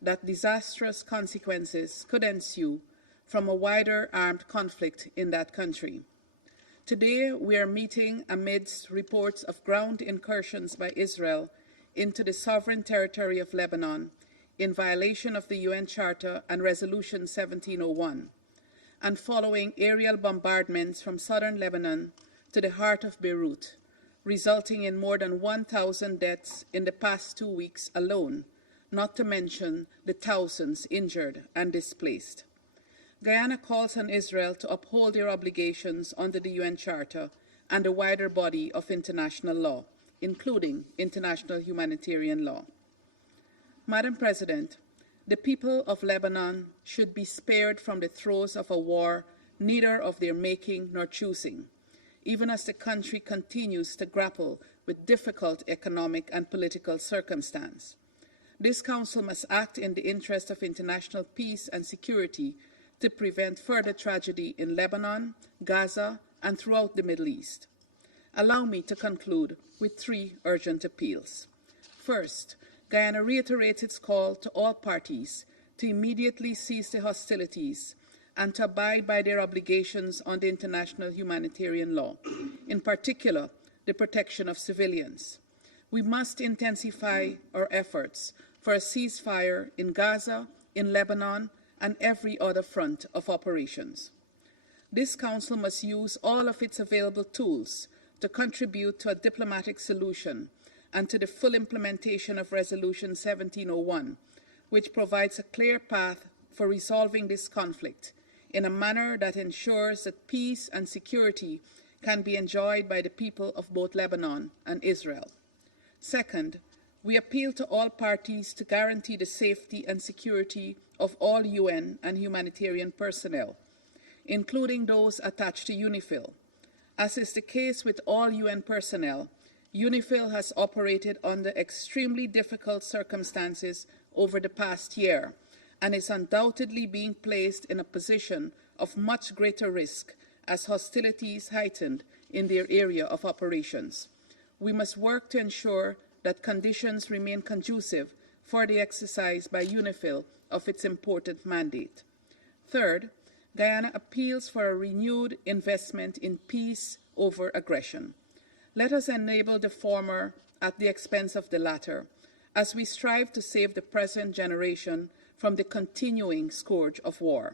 that disastrous consequences could ensue from a wider armed conflict in that country. Today, we are meeting amidst reports of ground incursions by Israel into the sovereign territory of Lebanon in violation of the UN Charter and Resolution 1701, and following aerial bombardments from southern Lebanon to the heart of Beirut, resulting in more than 1,000 deaths in the past 2 weeks alone, not to mention the thousands injured and displaced. Guyana calls on Israel to uphold their obligations under the UN Charter and the wider body of international law, including international humanitarian law. Madam President, the people of Lebanon should be spared from the throes of a war neither of their making nor choosing, even as the country continues to grapple with difficult economic and political circumstances. This Council must act in the interest of international peace and security to prevent further tragedy in Lebanon, Gaza, and throughout the Middle East. Allow me to conclude with 3 urgent appeals. First, Guyana reiterates its call to all parties to immediately cease the hostilities and to abide by their obligations under international humanitarian law, in particular, the protection of civilians. We must intensify our efforts for a ceasefire in Gaza, in Lebanon, and every other front of operations. This Council must use all of its available tools to contribute to a diplomatic solution and to the full implementation of Resolution 1701, which provides a clear path for resolving this conflict in a manner that ensures that peace and security can be enjoyed by the people of both Lebanon and Israel. Second, we appeal to all parties to guarantee the safety and security of all UN and humanitarian personnel, including those attached to UNIFIL. As is the case with all UN personnel, UNIFIL has operated under extremely difficult circumstances over the past year and is undoubtedly being placed in a position of much greater risk as hostilities heightened in their area of operations. We must work to ensure that conditions remain conducive for the exercise by UNIFIL of its important mandate. Third, Guyana appeals for a renewed investment in peace over aggression. Let us enable the former at the expense of the latter, as we strive to save the present generation from the continuing scourge of war.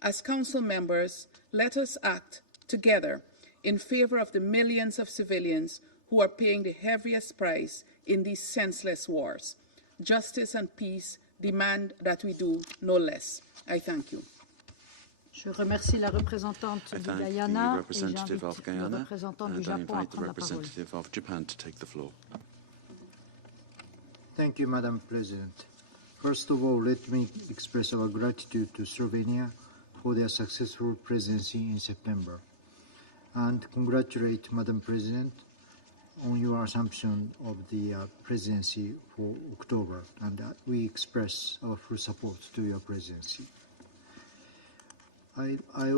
As Council members, let us act together in favor of the millions of civilians who are paying the heaviest price in these senseless wars. Justice and peace demand that we do no less. I thank you. Je remercie la représentante du Guyana et j'invite le représentant du Japon à prendre la parole. Of Japan to take the floor. Thank you, Madam President. First of all, let me express our gratitude to Slovenia for their successful presidency in September, and congratulate Madam President on your assumption of the presidency for October, and we express our full support to your presidency. I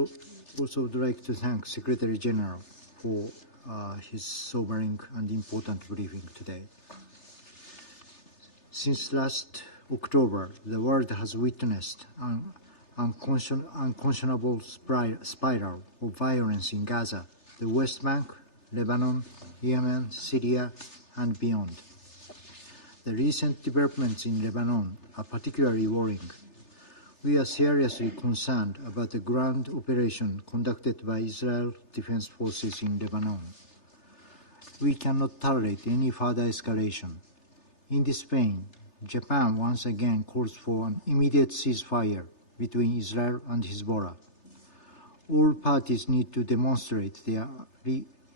also would like to thank Secretary General for his sobering and important briefing today. Since last October, the world has witnessed an unconscionable spiral of violence in Gaza, the West Bank, Lebanon, Yemen, Syria, and beyond. The recent developments in Lebanon are particularly worrying. We are seriously concerned about the ground operation conducted by Israel Defense Forces in Lebanon. We cannot tolerate any further escalation. In this vein, Japan once again calls for an immediate ceasefire between Israel and Hezbollah. All parties need to demonstrate their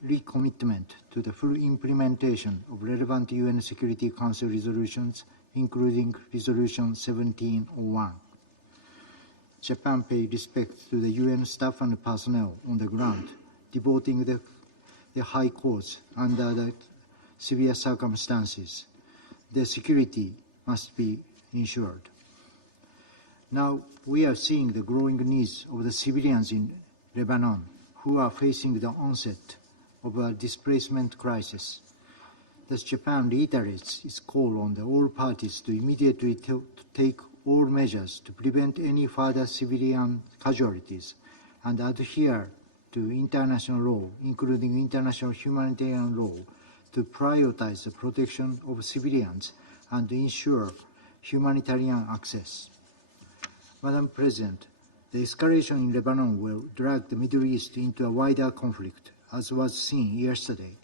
recommitment to the full implementation of relevant UN Security Council resolutions, including Resolution 1701. Japan pays respect to the UN staff and personnel on the ground, devoting the high cause under the severe circumstances. Their security must be ensured. Now we are seeing the growing needs of the civilians in Lebanon who are facing the onset of a displacement crisis. Thus, Japan reiterates its call on all parties to immediately take all measures to prevent any further civilian casualties and adhere to international law, including international humanitarian law, to prioritize the protection of civilians and ensure humanitarian access. Madam President, the escalation in Lebanon will drag the Middle East into a wider conflict, as was seen yesterday.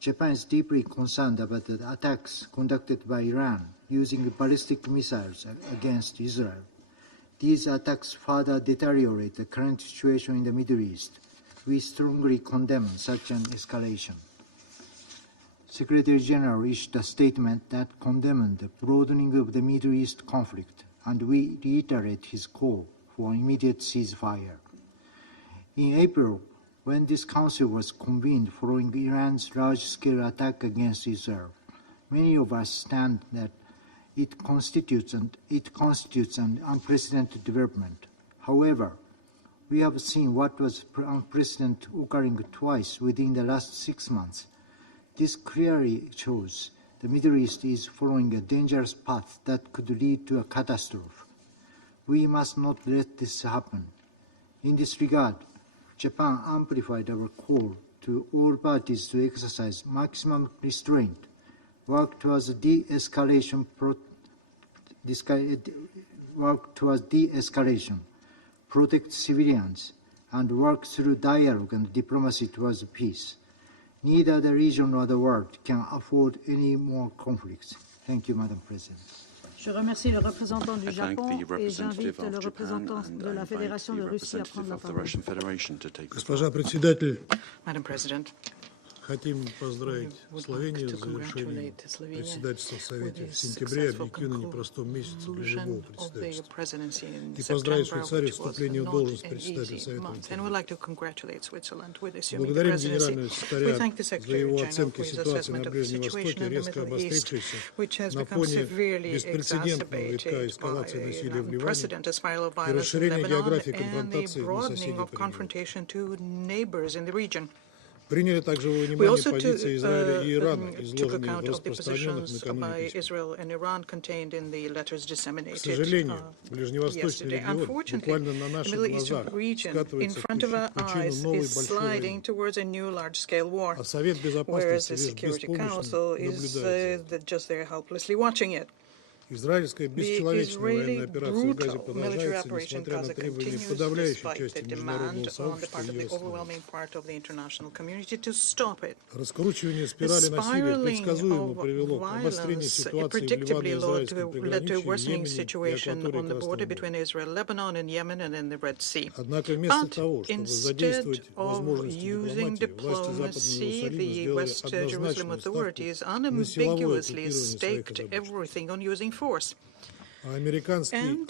Japan is deeply concerned about the attacks conducted by Iran using ballistic missiles against Israel. These attacks further deteriorate the current situation in the Middle East. We strongly condemn such an escalation. Secretary General issued a statement that condemned the broadening of the Middle East conflict, and we reiterate his call for an immediate ceasefire. In April, when this council was convened following Iran's large-scale attack against Israel, many of us stand that it constitutes an unprecedented development. However, we have seen what was unprecedented occurring twice within the last 6 months. This clearly shows the Middle East is following a dangerous path that could lead to a catastrophe. We must not let this happen. In this regard, Japan amplified our call to all parties to exercise maximum restraint, work towards de-escalation, protect civilians, and work through dialogue and diplomacy towards peace. Neither the region nor the world can afford any more conflicts. Thank you, Madam President. Je remercie le représentant du Japon et j'invite le représentant de la Fédération de Russie à prendre la parole. Госпожа председатель, Madam President, хотим поздравить Словению за завершение председательства в Совете в сентябре, объективно непростом месяце для любого председательства. И поздравить Швейцарию с вступлением в должность председателя Совета. Благодарим генерального секретаря за его оценки ситуации на Ближнем Востоке, резко обострившейся на фоне беспрецедентного витка эскалации насилия в Ливане и расширения географии конфронтации на соседних регионах. Приняли также во внимание позиции Израиля и Ирана, изложенные в распространенных накануне письмах. К сожалению, ближневосточный регион буквально на наших глазах скатывается к пучину новой большой войны, а Совет Безопасности лишь беспомощно наблюдает. Израильская бесчеловечная военная операция в Газе продолжается, несмотря на требования подавляющей части международного сообщества и ее стран. Раскручивание спирали насилия предсказуемо привело к обострению ситуации в Ливано-израильском приграничье, Йемене, Экваторе и Трасе. Однако вместо того, чтобы задействовать возможности дипломатии, власти Западного Иерусалима сделали однозначную ставку на силовое оккупирование своих разобществ. А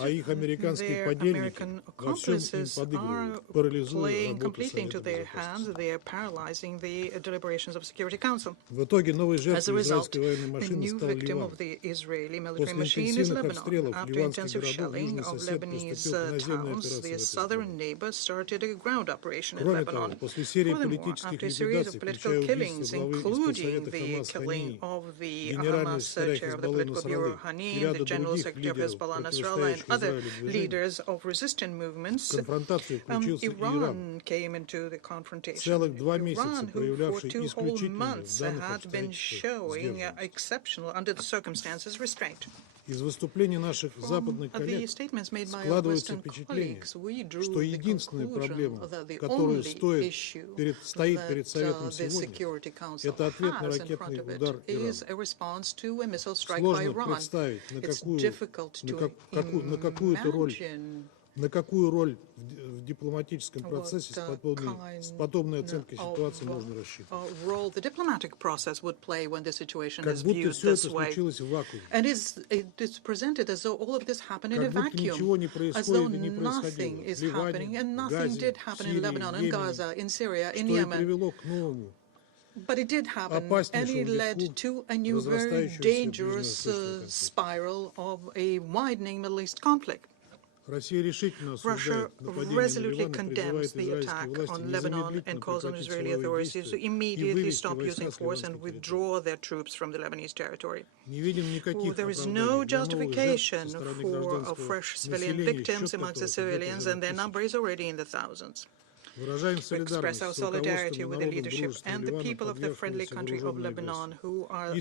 их американские подельники во всем им подыгрывают, парализуя работу Совета Безопасности. В итоге новой жертвой израильской военной машины стал Ливан. После интенсивных обстрелов ливанских городов южный сосед приступил к наземной операции в этой стране. Кроме того, после серии политических ликвидаций, включая убийство главы спецсовета Хамас Хании, генерального секретаря Хизбаллы Насраллы и ряда других лидеров Nasrallah and other leaders of resistant movements, Iran came into the confrontation. Iran, who for 2 whole months had been showing exceptional, under the circumstances, restraint. Из выступлений наших западных коллег складывается впечатление, что единственная проблема, которая стоит перед Советом сегодня, это ответ на ракетный удар Ирана. Сложно представить, на какую роль в дипломатическом процессе с подобной оценкой ситуации можно рассчитывать. Как будто все это случилось в вакууме. Как будто ничего не происходит и не происходило в Ливане, Газе, Сирии, Йемене, что и привело к новому, But it did happen, and it led to a new, very dangerous spiral of a widening Middle East conflict. Russia resolutely condemns the attack on Lebanon and calls on Israeli authorities to immediately stop using force and withdraw their troops from the Lebanese territory. There is no justification for fresh civilian victims amongst the civilians, and their number is already in the thousands. We express our solidarity with the leadership and the people of the friendly country of Lebanon who are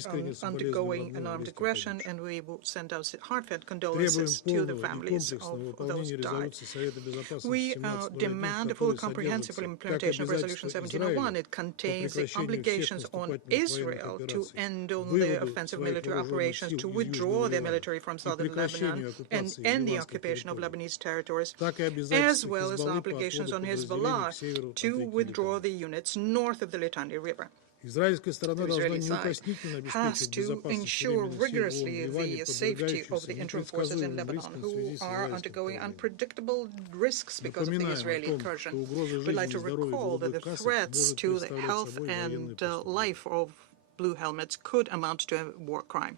undergoing an armed aggression, and we will send our heartfelt condolences to the families of those who died. We demand a full comprehensive implementation of Resolution 1701. It contains the obligations on Israel to end on their offensive military operations, to withdraw their military from southern Lebanon and end the occupation of Lebanese territories, as well as the obligations on Hezbollah to withdraw the units north of the Litani River. The Israeli side has to ensure rigorously the safety of the interim forces in Lebanon, who are undergoing unpredictable risks because of the Israeli incursion. We'd like to recall that the threats to the health and life of blue helmets could amount to a war crime.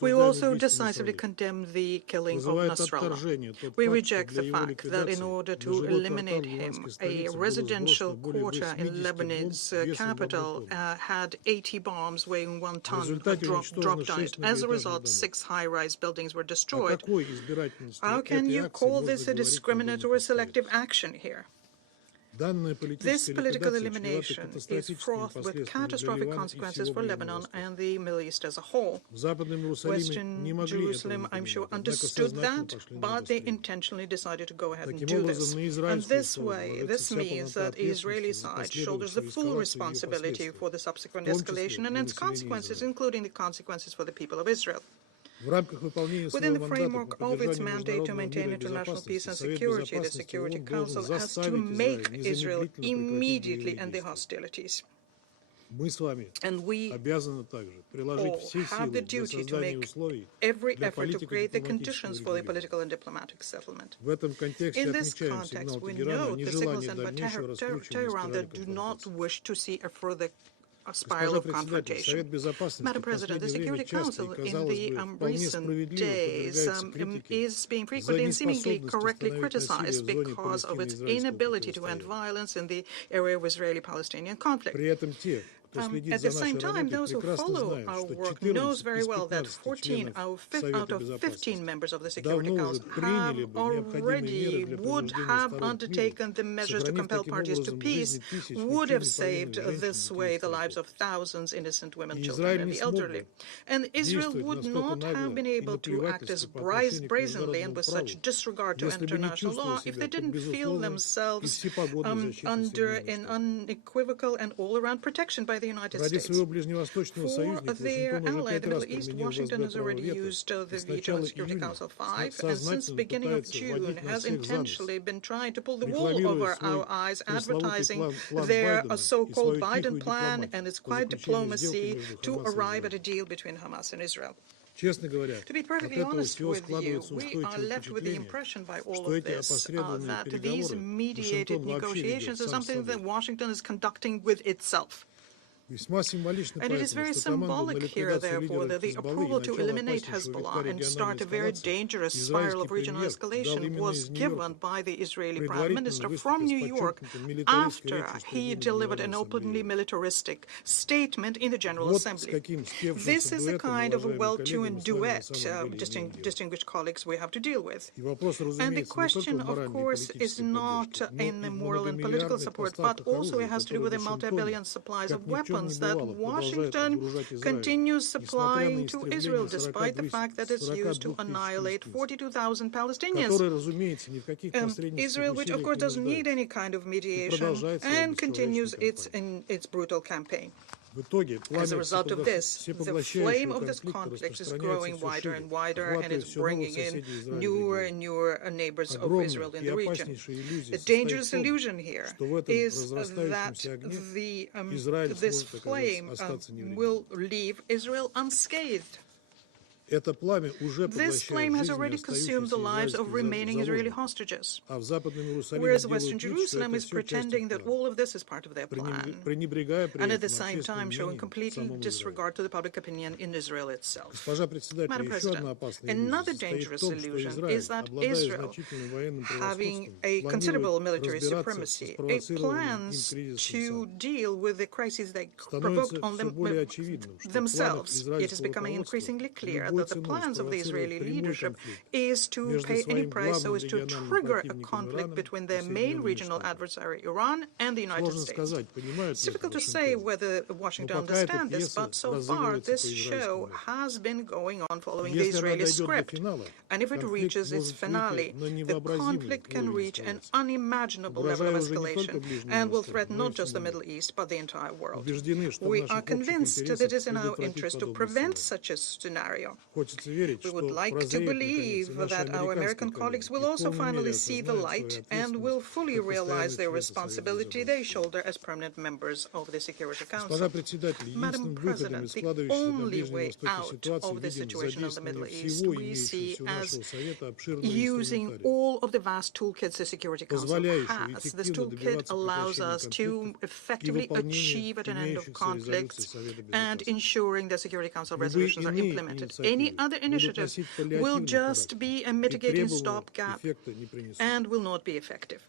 We also decisively condemn the killing of Nasrallah. We reject the fact that in order to eliminate him, a residential quarter in Lebanon's capital had 80 bombs weighing 1 ton dropped on it. As a result, 6 high-rise buildings were destroyed. How can you call this a discriminatory selective action here? This political elimination is fraught with catastrophic consequences for Lebanon and the Middle East as a whole. Western Jerusalem, I'm sure, understood that, but they intentionally decided to go ahead and do this. And this means that the Israeli side shoulders the full responsibility for the subsequent escalation and its consequences, including the consequences for the people of Israel. Within the framework of its mandate to maintain international peace and security, the Security Council has to make Israel immediately end the hostilities. And we all have the duty to make every effort to create the conditions for the political and diplomatic settlement. In this context, we note the signals sent by Tehran that do not wish to see a further spiral of confrontation. Madam President, the Security Council in the recent days is being frequently and seemingly correctly criticized because of its inability to end violence in the area of Israeli-Palestinian conflict. At the same time, those who follow our work knows very well that 14 out of 15 members of the Security Council would have undertaken the measures to compel parties to peace, would have saved this way the lives of thousands of innocent women, children, and the elderly. And Israel would not have been able to act as brazenly and with such disregard to international law if they didn't feel themselves under an unequivocal and all-around protection by the United States. For their ally, the Middle East, Washington has already used the veto on Security Council 5, and since the beginning of June has intentionally been trying to pull the wool over our eyes, advertising their so-called Biden plan and its quiet diplomacy to arrive at a deal between Hamas and Israel. To be perfectly honest with you, we are left with the impression by all of this that these mediated negotiations are something that Washington is conducting with itself. And it is very symbolic here, therefore, that the approval to eliminate Hezbollah and start a very dangerous spiral of regional escalation was given by the Israeli Prime Minister from New York after he delivered an openly militaristic statement in the General Assembly. This is the kind of a well-tuned duet, distinguished colleagues, we have to deal with. And the question, of course, is not in the moral and political support, but also it has to do with the multi-billion supplies of weapons that Washington continues supplying to Israel, despite the fact that it's used to annihilate 42,000 Palestinians. Israel, which of course doesn't need any kind of mediation, and continues its brutal campaign. As a result of this, the flame of this conflict is growing wider and wider, and it's bringing in newer and newer neighbors of Israel in the region. The dangerous illusion here is that this flame will leave Israel unscathed. This flame has already consumed the lives of remaining Israeli hostages, whereas Western Jerusalem is pretending that all of this is part of their plan, and at the same time showing complete disregard to the public opinion in Israel itself. Madam President, another dangerous illusion is that Israel, having a considerable military supremacy, plans to deal with the crises they provoked on themselves. It is becoming increasingly clear that the plans of the Israeli leadership is to pay any price so as to trigger a conflict between their main regional adversary, Iran, and the United States. It's difficult to say whether Washington understands this, but so far this show has been going on following the Israeli script. And if it reaches its finale, the conflict can reach an unimaginable level of escalation and will threaten not just the Middle East, but the entire world. We are convinced that it is in our interest to prevent such a scenario. We would like to believe that our American colleagues will also finally see the light and will fully realize their responsibility they shoulder as permanent members of the Security Council. Madam President, the only way out of the situation in the Middle East we see as using all of the vast toolkits the Security Council has. This toolkit allows us to effectively achieve an end of conflicts and ensuring that Security Council resolutions are implemented. Any other initiative will just be a mitigating stopgap and will not be effective.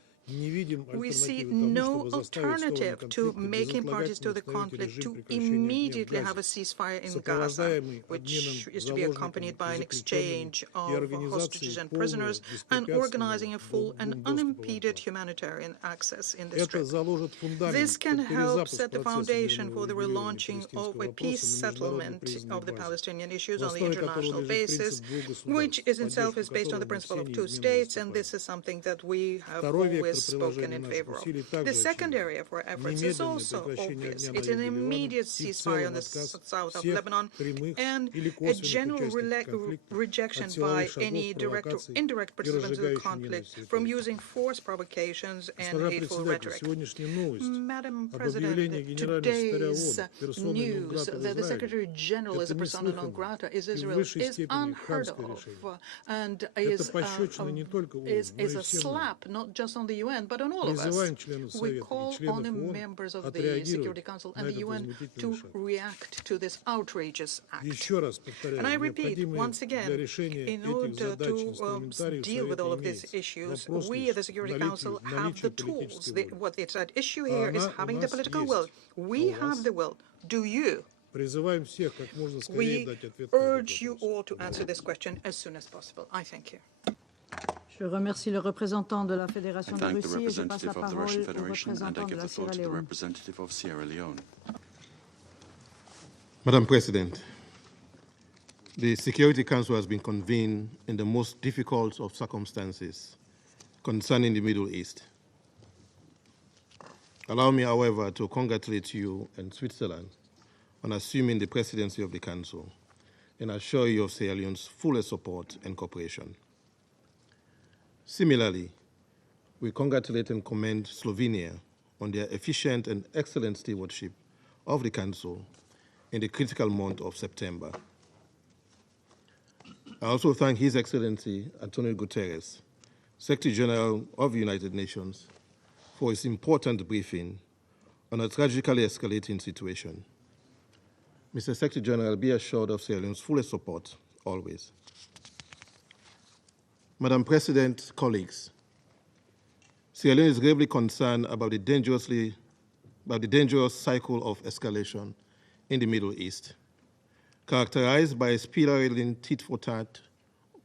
We see no alternative to making parties to the conflict to immediately have a ceasefire in Gaza, which is to be accompanied by an exchange of hostages and prisoners, and organizing a full and unimpeded humanitarian access in the Strip. This can help set the foundation for the relaunching of a peace settlement of the Palestinian issues on the international basis, which is itself based on the principle of two states, and this is something that we have always spoken in favor of. The second area for efforts is also obvious. It's an immediate ceasefire in the south of Lebanon and a general rejection by any direct or indirect participants in the conflict from using force, provocations, and hateful rhetoric. Madam President, today's news that the Secretary General is a persona non grata in Israel is unheard of and is a slap not just on the UN but on all of us. We call on the members of the Security Council and the UN to react to this outrageous act. And I repeat once again, in order to deal with all of these issues, we at the Security Council have the tools. What it's at issue here is having the political will. We have the will. Do you? We urge you all to answer this question as soon as possible. I thank you. Je remercie le représentant de la Fédération de Russie et je passe la parole au représentant de la Sierra Leone. Madam President, the Security Council has been convened in the most difficult of circumstances concerning the Middle East. Allow me, however, to congratulate you and Switzerland on assuming the presidency of the Council and assure you of Sierra Leone's fullest support and cooperation. Similarly, we congratulate and commend Slovenia on their efficient and excellent stewardship of the Council in the critical month of September. I also thank His Excellency Antonio Guterres, Secretary General of the United Nations, for his important briefing on a tragically escalating situation. Mr. Secretary General, be assured of Sierra Leone's fullest support, always. Madam President, colleagues, Sierra Leone is gravely concerned about the dangerous cycle of escalation in the Middle East, characterized by spiraling tit-for-tat,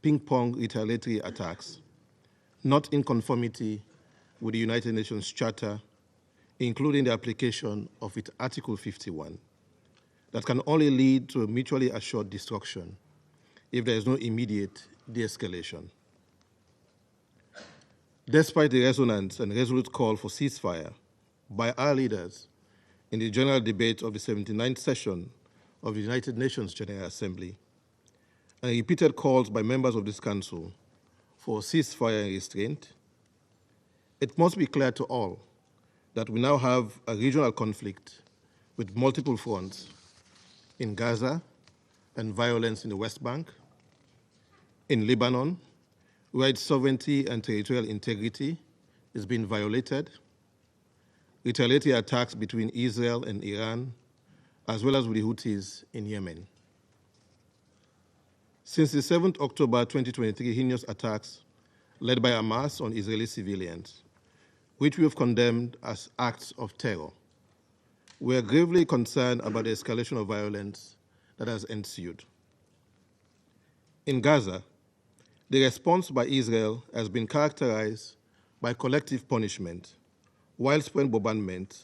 ping-pong retaliatory attacks, not in conformity with the United Nations Charter, including the application of its Article 51, that can only lead to a mutually assured destruction if there is no immediate de-escalation. Despite the resonance and resolute call for ceasefire by our leaders in the general debate of the 79th session of the United Nations General Assembly, and repeated calls by members of this Council for ceasefire and restraint, it must be clear to all that we now have a regional conflict with multiple fronts in Gaza and violence in the West Bank, in Lebanon, where its sovereignty and territorial integrity is being violated, retaliatory attacks between Israel and Iran, as well as with the Houthis in Yemen. Since the 7th October 2023 heinous attacks led by Hamas on Israeli civilians, which we have condemned as acts of terror, we are gravely concerned about the escalation of violence that has ensued. In Gaza, the response by Israel has been characterized by collective punishment, widespread bombardment,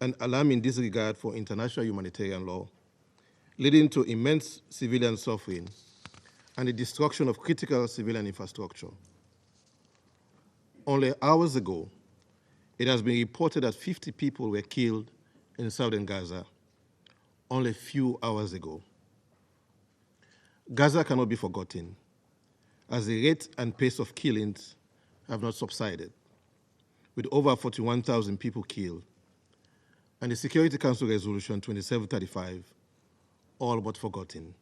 and alarming disregard for international humanitarian law, leading to immense civilian suffering and the destruction of critical civilian infrastructure. Only hours ago, it has been reported that 50 people were killed in southern Gaza, only a few hours ago. Gaza cannot be forgotten, as the rate and pace of killings have not subsided, with over 41,000 people killed, and the Security Council Resolution 2735 all but forgotten.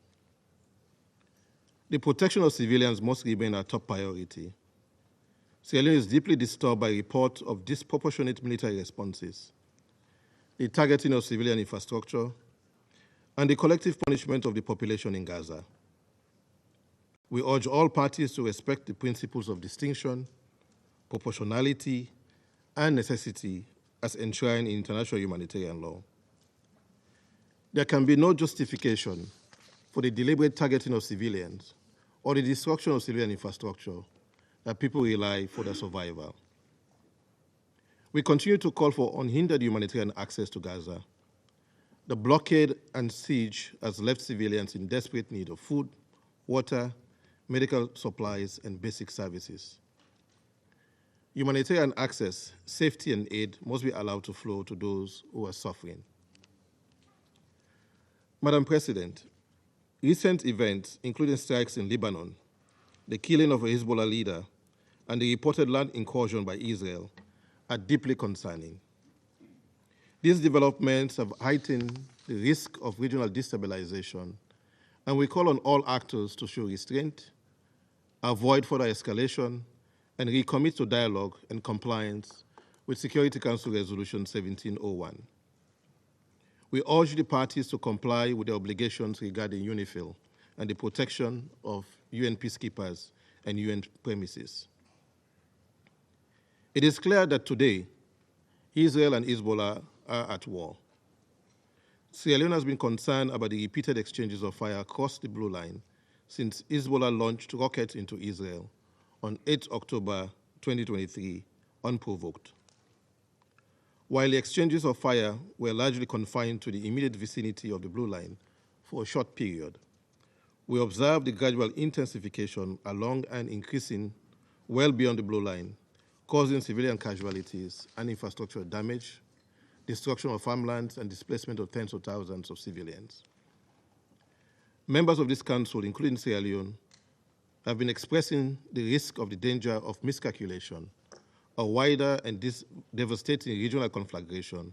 The protection of civilians must remain our top priority. Sierra Leone is deeply disturbed by reports of disproportionate military responses, the targeting of civilian infrastructure, and the collective punishment of the population in Gaza. We urge all parties to respect the principles of distinction, proportionality, and necessity as enshrined in international humanitarian law. There can be no justification for the deliberate targeting of civilians or the destruction of civilian infrastructure that people rely for their survival. We continue to call for unhindered humanitarian access to Gaza. The blockade and siege has left civilians in desperate need of food, water, medical supplies, and basic services. Humanitarian access, safety, and aid must be allowed to flow to those who are suffering. Madam President, recent events, including strikes in Lebanon, the killing of a Hezbollah leader, and the reported land incursion by Israel, are deeply concerning. These developments have heightened the risk of regional destabilization, and we call on all actors to show restraint, avoid further escalation, and recommit to dialogue and compliance with Security Council Resolution 1701. We urge the parties to comply with their obligations regarding UNIFIL and the protection of UN peacekeepers and UN premises. It is clear that today, Israel and Hezbollah are at war. Sierra Leone has been concerned about the repeated exchanges of fire across the Blue Line since Hezbollah launched rockets into Israel on 8 October 2023, unprovoked. While the exchanges of fire were largely confined to the immediate vicinity of the Blue Line for a short period, we observed the gradual intensification along and increasing well beyond the Blue Line, causing civilian casualties and infrastructure damage, destruction of farmlands, and displacement of tens of thousands of civilians. Members of this council, including Sierra Leone, have been expressing the risk of the danger of miscalculation, a wider and devastating regional conflagration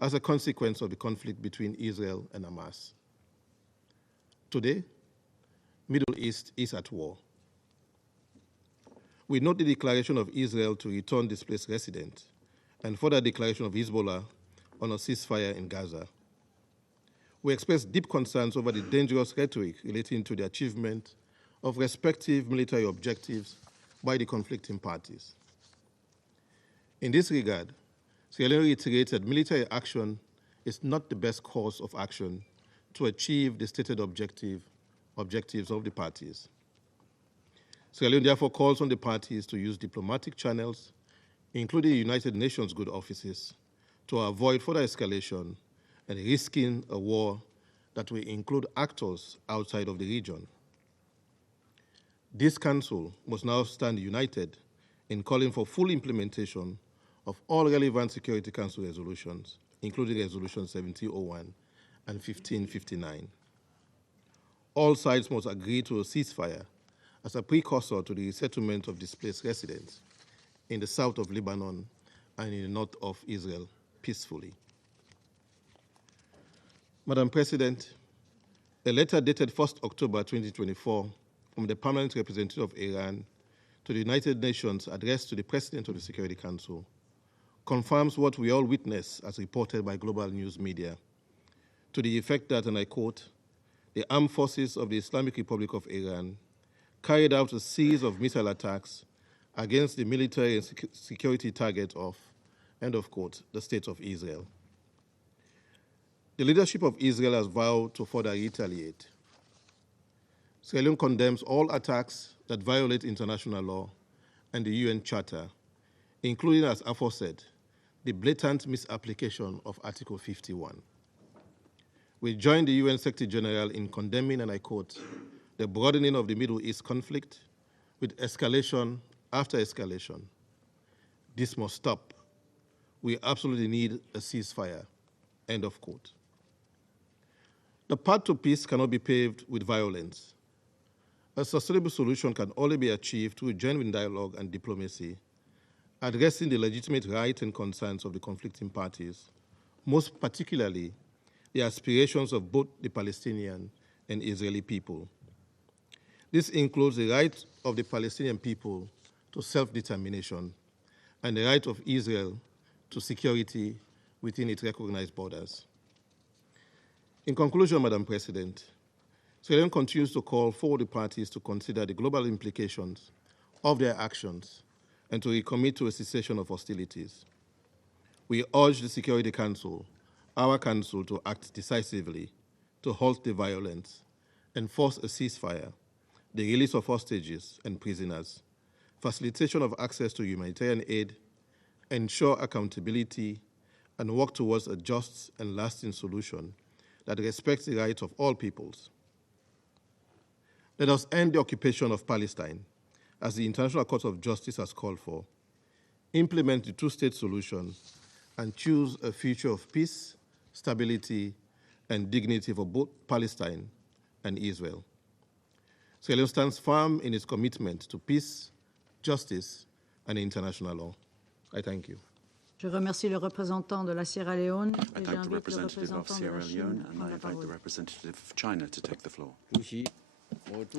as a consequence of the conflict between Israel and Hamas. Today, Middle East is at war. We note the declaration of Israel to return displaced residents and further declaration of Hezbollah on a ceasefire in Gaza. We express deep concerns over the dangerous rhetoric relating to the achievement of respective military objectives by the conflicting parties. In this regard, Sierra Leone reiterates that military action is not the best course of action to achieve the stated objectives of the parties. Sierra Leone therefore calls on the parties to use diplomatic channels, including the United Nations good offices, to avoid further escalation and risking a war that will include actors outside of the region. This Council must now stand united in calling for full implementation of all relevant Security Council resolutions, including Resolution 1701 and 1559. All sides must agree to a ceasefire as a precursor to the resettlement of displaced residents in the south of Lebanon and in the north of Israel peacefully. Madam President, a letter dated 1st October 2024 from the Permanent Representative of Iran to the United Nations addressed to the President of the Security Council confirms what we all witness as reported by global news media, to the effect that, and I quote, the armed forces of the Islamic Republic of Iran carried out a series of missile attacks against the military and security target of, end of quote, the State of Israel. The leadership of Israel has vowed to further retaliate. Sierra Leone condemns all attacks that violate international law and the UN Charter, including, as aforesaid, the blatant misapplication of Article 51. We join the UN Secretary General in condemning, and I quote, the broadening of the Middle East conflict with escalation after escalation. This must stop. We absolutely need a ceasefire, end of quote. The path to peace cannot be paved with violence, A sustainable solution can only be achieved through genuine dialogue and diplomacy, addressing the legitimate rights and concerns of the conflicting parties, most particularly the aspirations of both the Palestinian and Israeli people. This includes the right of the Palestinian people to self-determination and the right of Israel to security within its recognized borders. In conclusion, Madam President, Sierra Leone continues to call for the parties to consider the global implications of their actions and to recommit to a cessation of hostilities. We urge the Security Council, our council, to act decisively to halt the violence, enforce a ceasefire, the release of hostages and prisoners, facilitation of access to humanitarian aid, ensure accountability, and work towards a just and lasting solution that respects the rights of all peoples. Let us end the occupation of Palestine, as the International Court of Justice has called for, implement the two-state solution, and choose a future of peace, stability, and dignity for both Palestine and Israel. Sierra Leone stands firm in its commitment to peace, justice, and international law. I thank you. Je remercie le représentant de la Sierra Leone. I thank the representative of Sierra Leone, and I invite the representative of China to take the floor.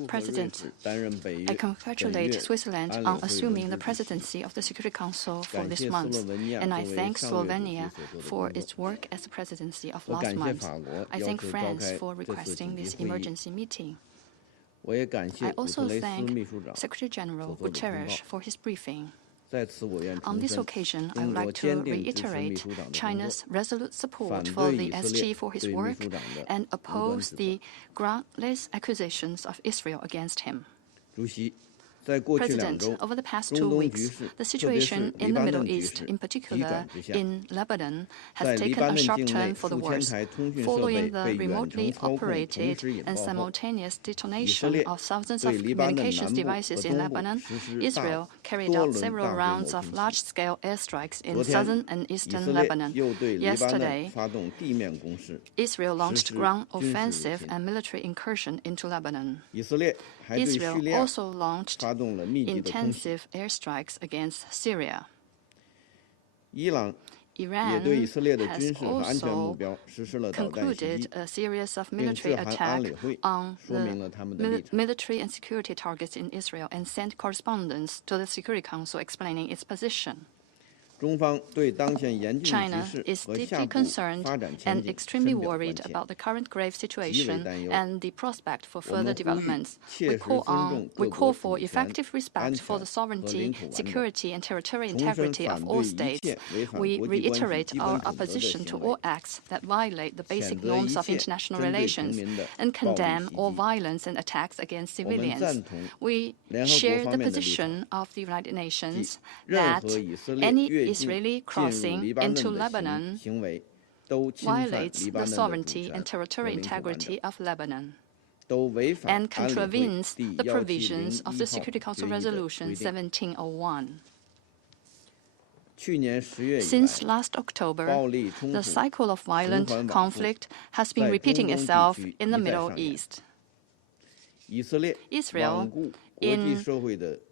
President, I congratulate Switzerland on assuming the presidency of the Security Council for this month, and I thank Slovenia for its work as the presidency of last month. I thank France for requesting this emergency meeting. I also thank Secretary General Guterres for his briefing. On this occasion, I would like to reiterate China's resolute support for the SG for his work and oppose the groundless accusations of Israel against him. President, over the past 2 weeks, the situation in the Middle East, in particular in Lebanon, has taken a sharp turn for the worse. Following the remotely operated and simultaneous detonation of thousands of communications devices in Lebanon, Israel carried out several rounds of large-scale airstrikes in southern and eastern Lebanon. Yesterday, Israel launched ground offensive and military incursion into Lebanon. Israel also launched intensive airstrikes against Syria. Iran has also concluded a series of military attacks on the military and security targets in Israel and sent correspondence to the Security Council explaining its position. China is deeply concerned and extremely worried about the current grave situation and the prospect for further developments. We call for effective respect for the sovereignty, security, and territorial integrity of all states. We reiterate our opposition to all acts that violate the basic norms of international relations and condemn all violence and attacks against civilians. We share the position of the United Nations that any Israeli crossing into Lebanon violates the sovereignty and territorial integrity of Lebanon and contravenes the provisions of the Security Council Resolution 1701. Since last October, the cycle of violent conflict has been repeating itself in the Middle East. Israel, in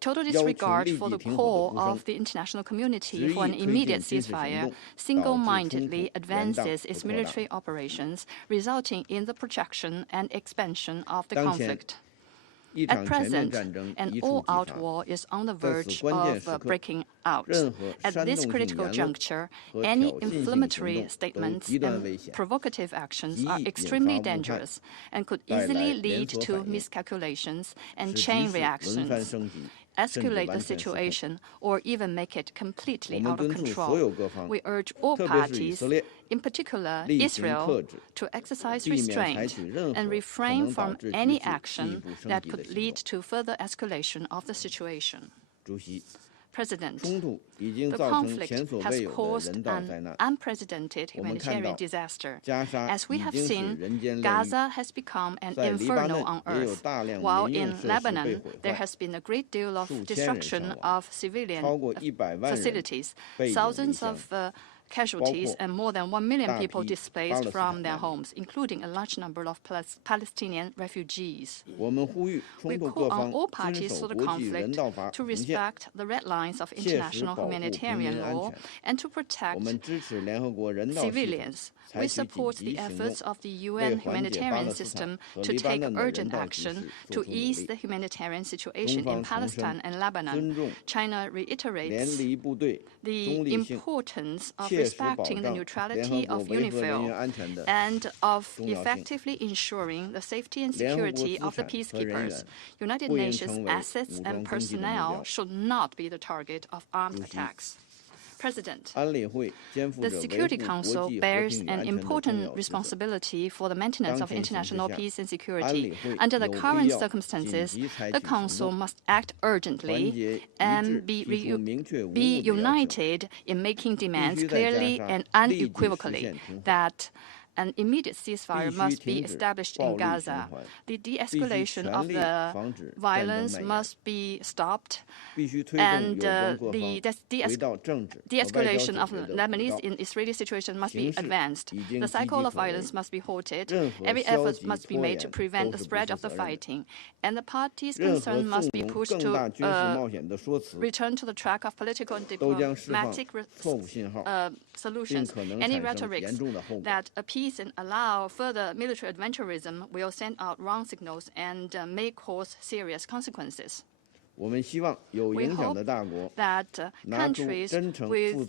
total disregard for the call of the international community for an immediate ceasefire, single-mindedly advances its military operations, resulting in the projection and expansion of the conflict. At present, an all-out war is on the verge of breaking out. At this critical juncture, any inflammatory statements and provocative actions are extremely dangerous and could easily lead to miscalculations and chain reactions, escalate the situation, or even make it completely out of control. We urge all parties, in particular Israel, to exercise restraint and refrain from any action that could lead to further escalation of the situation. President, the conflict has caused an unprecedented humanitarian disaster. As we have seen, Gaza has become an inferno on earth, while in Lebanon there has been a great deal of destruction of civilian facilities. Thousands of casualties and more than 1 million people displaced from their homes, including a large number of Palestinian refugees. We call on all parties to the conflict to respect the red lines of international humanitarian law and to protect civilians. We support the efforts of the UN humanitarian system to take urgent action to ease the humanitarian situation in Palestine and Lebanon. China reiterates the importance of respecting the neutrality of UNIFIL and of effectively ensuring the safety and security of the peacekeepers. United Nations assets and personnel should not be the target of armed attacks. President, the Security Council bears an important responsibility for the maintenance of international peace and security. Under the current circumstances, the Council must act urgently and be united in making demands clearly and unequivocally that an immediate ceasefire must be established in Gaza. The de-escalation of the violence must be stopped, and the de-escalation of the Lebanese-Israeli situation must be advanced. The cycle of violence must be halted. Every effort must be made to prevent the spread of the fighting, and the parties concerned must be pushed to return to the track of political and diplomatic solutions. Any rhetorics that appease and allow further military adventurism will send out wrong signals and may cause serious consequences. We hope that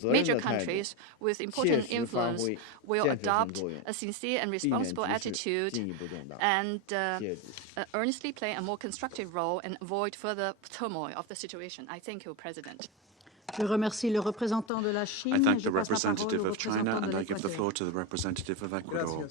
major countries with important influence will adopt a sincere and responsible attitude and earnestly play a more constructive role and avoid further turmoil of the situation. I thank you, President. Je remercie le représentant de la Chine. I thank the representative of China and I give the floor to the representative of Ecuador.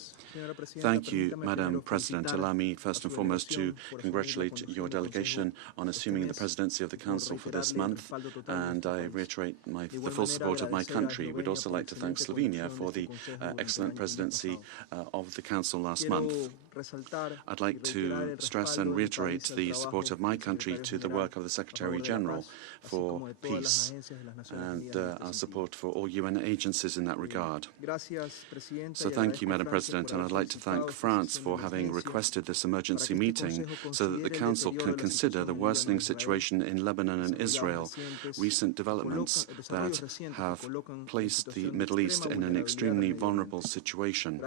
Thank you, Madam President. Allow me first and foremost to congratulate your delegation on assuming the presidency of the Council for this month, and I reiterate the full support of my country. We'd also like to thank Slovenia for the excellent presidency of the Council last month. I'd like to stress and reiterate the support of my country to the work of the Secretary-General for peace and our support for all UN agencies in that regard. So thank you, Madam President, and I'd like to thank France for having requested this emergency meeting so that the Council can consider the worsening situation in Lebanon and Israel, recent developments that have placed the Middle East in an extremely vulnerable situation.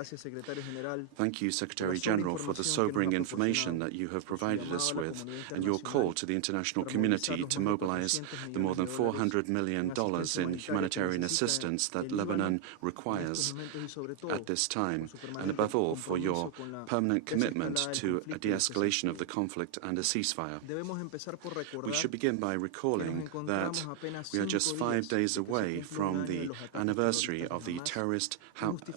Thank you, Secretary-General, for the sobering information that you have provided us with and your call to the international community to mobilize the more than $400 million in humanitarian assistance that Lebanon requires at this time, and above all for your permanent commitment to a de-escalation of the conflict and a ceasefire. We should begin by recalling that we are just 5 days away from the anniversary of the terrorist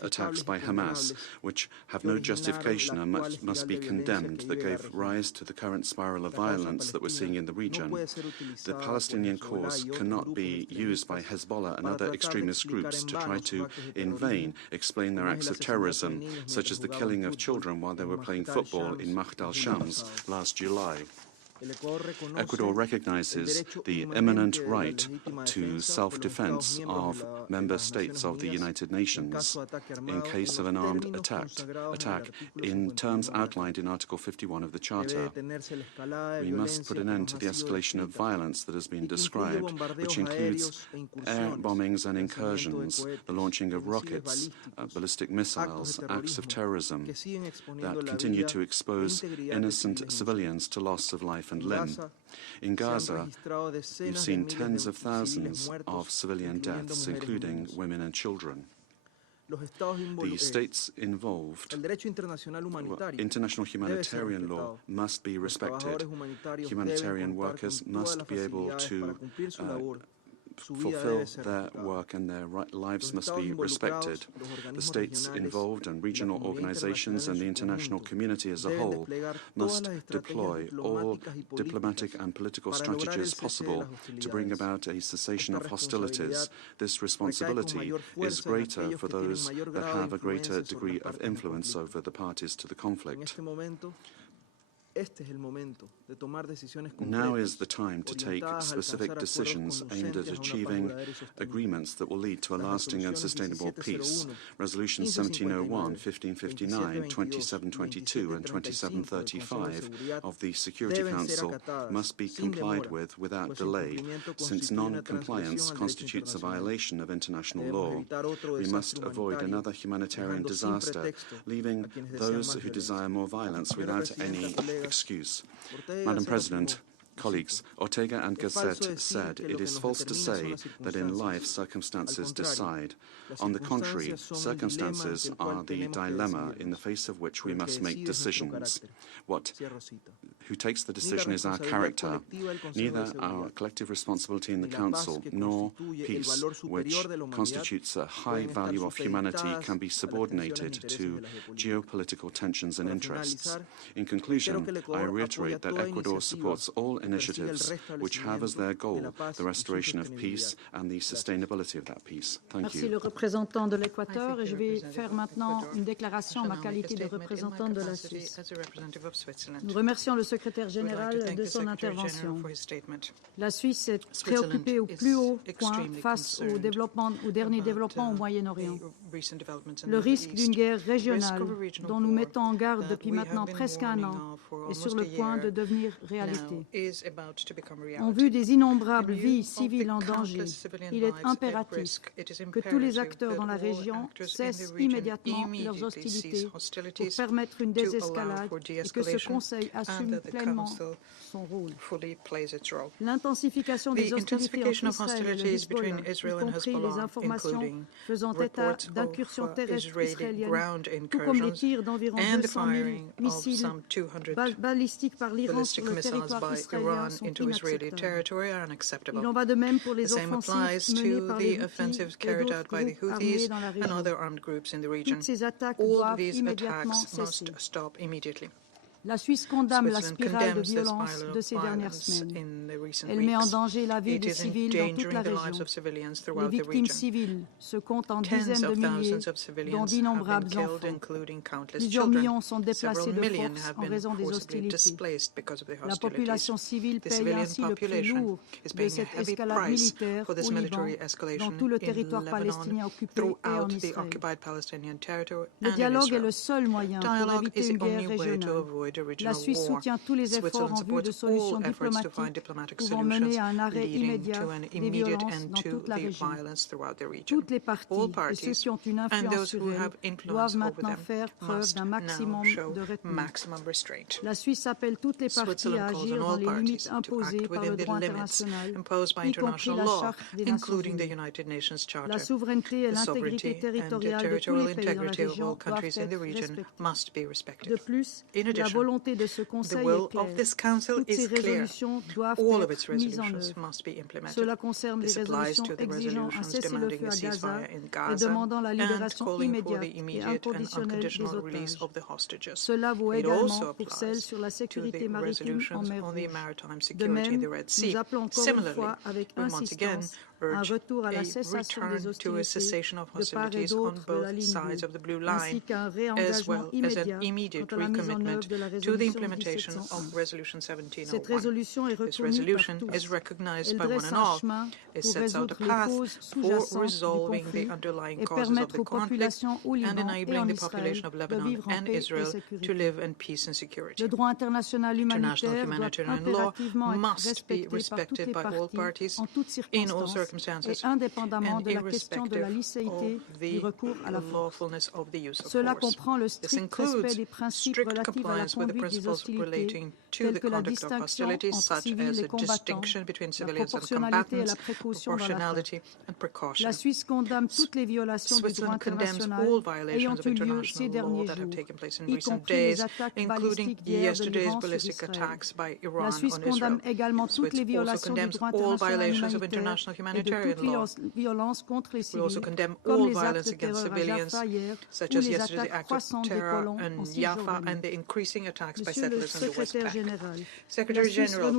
attacks by Hamas, which have no justification and must be condemned, that gave rise to the current spiral of violence that we're seeing in the region. The Palestinian cause cannot be used by Hezbollah and other extremist groups to try to, in vain, explain their acts of terrorism, such as the killing of children while they were playing football in Mahd al-Shams last July. Ecuador recognizes the imminent right to self-defense of member states of the United Nations in case of an armed attack in terms outlined in Article 51 of the Charter. We must put an end to the escalation of violence that has been described, which includes air bombings and incursions, the launching of rockets, ballistic missiles, acts of terrorism that continue to expose innocent civilians to loss of life and limb. In Gaza, we've seen tens of thousands of civilian deaths, including women and children. The states involved, international humanitarian law must be respected. Humanitarian workers must be able to fulfill their work and their lives must be respected. The states involved and regional organizations and the international community as a whole must deploy all diplomatic and political strategies possible to bring about a cessation of hostilities. This responsibility is greater for those that have a greater degree of influence over the parties to the conflict. Now is the time to take specific decisions aimed at achieving agreements that will lead to a lasting and sustainable peace. Resolutions 1701, 1559, 2722 and 2735 of the Security Council must be complied with without delay, since non-compliance constitutes a violation of international law. We must avoid another humanitarian disaster, leaving those who desire more violence without any excuse. Madam President, colleagues, Ortega and Gasset said it is false to say that in life circumstances decide. On the contrary, circumstances are the dilemma in the face of which we must make decisions. Who takes the decision is our character. Neither our collective responsibility in the Council nor peace, which constitutes a high value of humanity, can be subordinated to geopolitical tensions and interests. In conclusion, I reiterate that Ecuador supports all initiatives which have as their goal the restoration of peace and the sustainability of that peace. Thank you. Merci le représentant de l'Équateur et je vais faire maintenant une déclaration en ma qualité de représentant de la Suisse. Nous remercions le secrétaire général de son intervention. La Suisse est préoccupée au plus haut point face au dernier développement au Moyen-Orient. Le risque d'une guerre régionale dont nous mettons en garde depuis maintenant presque un an est sur le point de devenir réalité. En vue des innombrables vies civiles en danger, il est impératif que tous les acteurs dans la région cessent immédiatement leurs hostilités pour permettre une désescalade et que ce Conseil assume pleinement son rôle. L'intensification des hostilités entre Israël et le Hezbollah, y compris les informations faisant état d'incursions terrestres israéliennes, tout comme les tirs d'environ 200 000 missiles balistiques par l'Iran sur le territoire israélien, sont inacceptables. Il en va de même pour les offensives menées par les Houthis et d'autres groupes armés dans la région. Toutes ces attaques doivent immédiatement cesser. La Suisse condamne la spirale de violence de ces dernières semaines. Elle met en danger la vie des civils dans toute la région. Les victimes civiles se comptent en dizaines de milliers, dont d'innombrables enfants. Plusieurs millions sont déplacés de force en raison des hostilités. La population civile paye ainsi le prix lourd de cette escalade militaire au Liban, dans tout le territoire palestinien occupé et en Israël. Le dialogue est le seul moyen pour éviter une guerre régionale. La Suisse soutient tous les efforts en vue de solutions diplomatiques pouvant mener à un arrêt immédiat des violences dans toute la région. Toutes les parties et ceux qui ont une influence sur elles doivent maintenant faire preuve d'un maximum de retenue. La Suisse appelle toutes les parties à agir dans les limites imposées par le droit international, y compris la Charte des Nations Unies. La souveraineté et l'intégrité territoriale de tous les pays dans la région doivent être respectées. De plus, la volonté de ce Conseil est claire. Toutes ces résolutions doivent être mises en œuvre. Cela concerne les résolutions exigeant un cessez-le-feu à Gaza et demandant la libération immédiate et inconditionnelle des otages. Cela vaut également pour celles sur la sécurité maritime en mer Rouge. De même, nous appelons encore une fois avec insistance un retour à la cessation des hostilités de part et d'autre de la ligne bleue, ainsi qu'un réengagement immédiat quant à la mise en œuvre de la résolution 1701. Cette résolution est reconnue par tous. Elle dresse un chemin pour résoudre les causes sous-jacentes du conflit et permettre aux populations au Liban et en Israël de vivre en paix et sécurité. Le droit international humanitaire doit impérativement être respecté par toutes les parties en toutes circonstances et indépendamment de la question de la licéité du recours à la force. Cela comprend le strict respect des principes relatifs à la conduite des hostilités, tels que la distinction entre civils et combattants, la proportionnalité et la précaution dans l'attaque. La Suisse condamne toutes les violations du droit international ayant eu lieu ces derniers jours, y compris les attaques balistiques d'hier de l'Iran sur Israël. La Suisse condamne également toutes les violations du droit international humanitaire humanitarian law. We also condemn all violence against civilians, such as yesterday's acts of terror in Jaffa and the increasing attacks by settlers in the West Bank. Secretary General,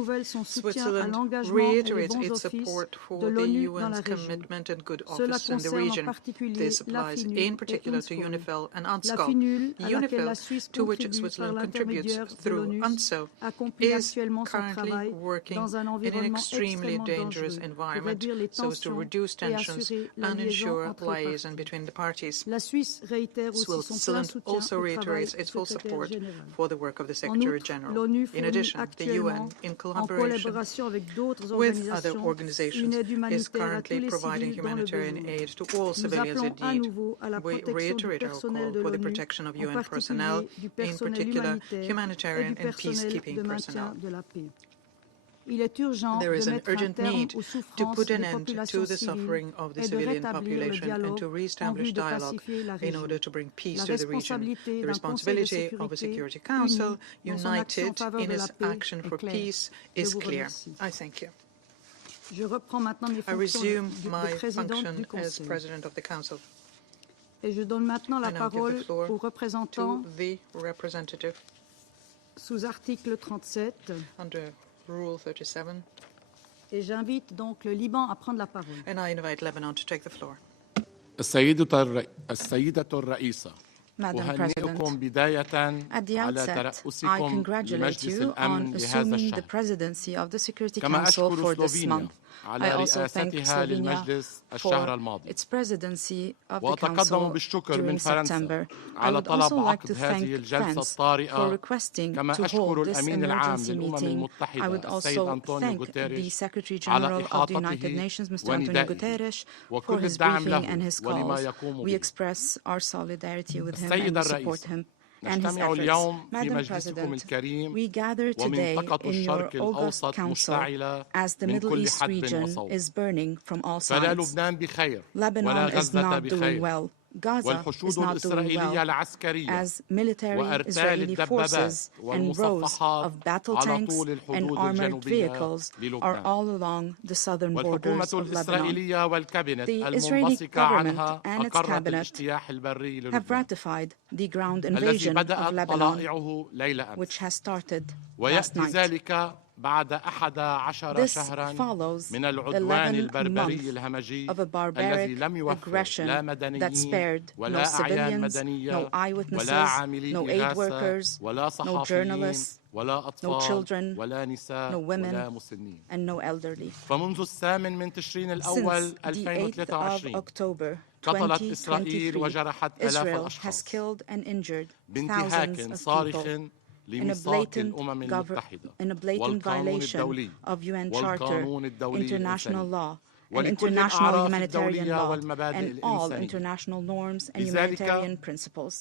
Switzerland reiterates its support for the UN's commitment and good office in the region. This applies in particular to UNIFIL and UNSCOL. UNIFIL, to which Switzerland contributes through UNSO, is currently working in an extremely dangerous environment so as to reduce tensions and ensure liaison between the parties. Switzerland also reiterates its full support for the work of the Secretary General. In addition, the UN, in collaboration with other organizations, is currently providing humanitarian aid to all civilians in need. We reiterate our call for the protection of UN personnel, in particular humanitarian and peacekeeping personnel. There is an urgent need to put an end to the suffering of the civilian population and to re-establish dialogue in order to bring peace to the region. The responsibility of a Security Council, united in its action for peace, is clear. I thank you. I resume my function as President of the Council. Et je donne maintenant la parole au représentant to the representative sous article 37. Under Rule 37. Et j'invite donc le Liban à prendre la parole. And I invite Lebanon to take the floor. السيدة الرئيسة أهنئكم بداية على ترأسكم لمجلس الأمن لهذا الشهر كما أشكر سلوفينيا على رئاستها للمجلس الشهر الماضي وأتقدم بالشكر من فرنسا على طلب عقد هذه الجلسة الطارئة كما أشكر الأمين العام للأمم المتحدة السيد أنطونيو غوتيريش على إحاطته وندائه وكل الدعم له ولما يقوم به. السيد الرئيس نجتمع اليوم في مجلسكم الكريم ومنطقة الشرق الأوسط مشتعلة من كل حدب وصوب فلا لبنان بخير ولا غزة بخير والحشود الإسرائيلية العسكرية وأرتال الدبابات والمصفحات على طول الحدود الجنوبية للبنان والحكومة الإسرائيلية والكابينت المنبثقة عنها أقرت الاجتياح البري للبنان الذي بدأت طلائعه ليلة أمس ويأتي ذلك بعد 11 شهرا من العدوان البربري الهمجي الذي لم يوفر لا مدنيين ولا أعيان مدنية ولا عاملي إغاثة ولا صحفيين ولا أطفال ولا نساء ولا مسنين. فمنذ 8 من تشرين الأول 2023 قتلت إسرائيل وجرحت آلاف الأشخاص بانتهاك صارخ لميثاق الأمم المتحدة والقانون الدولي والقانون الدولي الإنساني ولكل الأعراف الدولية والمبادئ الإنسانية. لذلك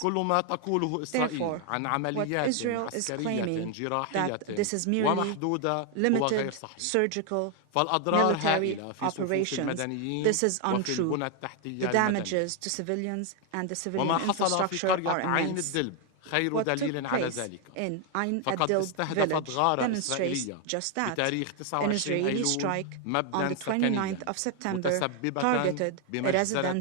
كل ما تقوله إسرائيل عن عمليات عسكرية جراحية ومحدودة هو غير صحيح. فالأضرار هائلة في صفوف المدنيين وفي البنى التحتية المدنية. وما حصل في قرية عين الدلب خير دليل على ذلك فقد استهدفت غارة إسرائيلية بتاريخ 29 أيلول مبنى سكنيا متسببة بمجزرة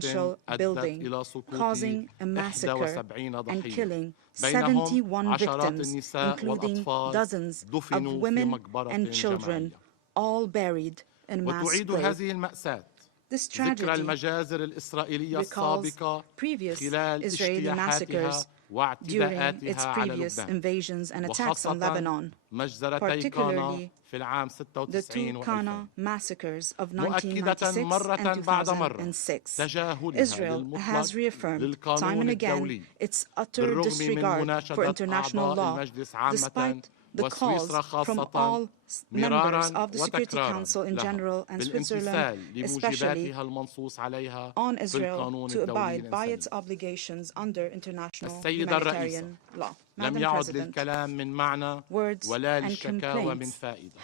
أدت إلى سقوط 71 ضحية بينهم عشرات النساء والأطفال دفنوا في مقبرة جماعية. وتعيد هذه المأساة ذكرى المجازر الإسرائيلية السابقة خلال اجتياحاتها واعتداءاتها على لبنان وخاصة مجزرتي كانا في العام 96 و2000 مؤكدة مرة بعد مرة تجاهلها للمطلق للقانون الدولي بالرغم من مناشدة أعضاء المجلس عامة وسويسرا خاصة مرارا وتكرارا لها بالامتثال لموجباتها المنصوص عليها في القانون الدولي الإنساني. السيدة الرئيسة لم يعد للكلام من معنى ولا للشكاوى من فائدة.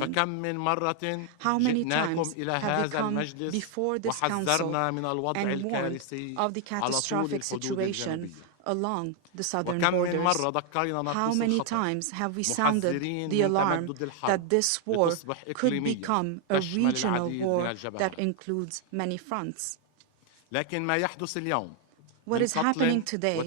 فكم من مرة جئناكم إلى هذا المجلس وحذرنا من الوضع الكارثي على طول الحدود الجنوبية along the southern borders. How many times have we sounded the alarm that this war could become a regional war that includes many fronts? What is happening today,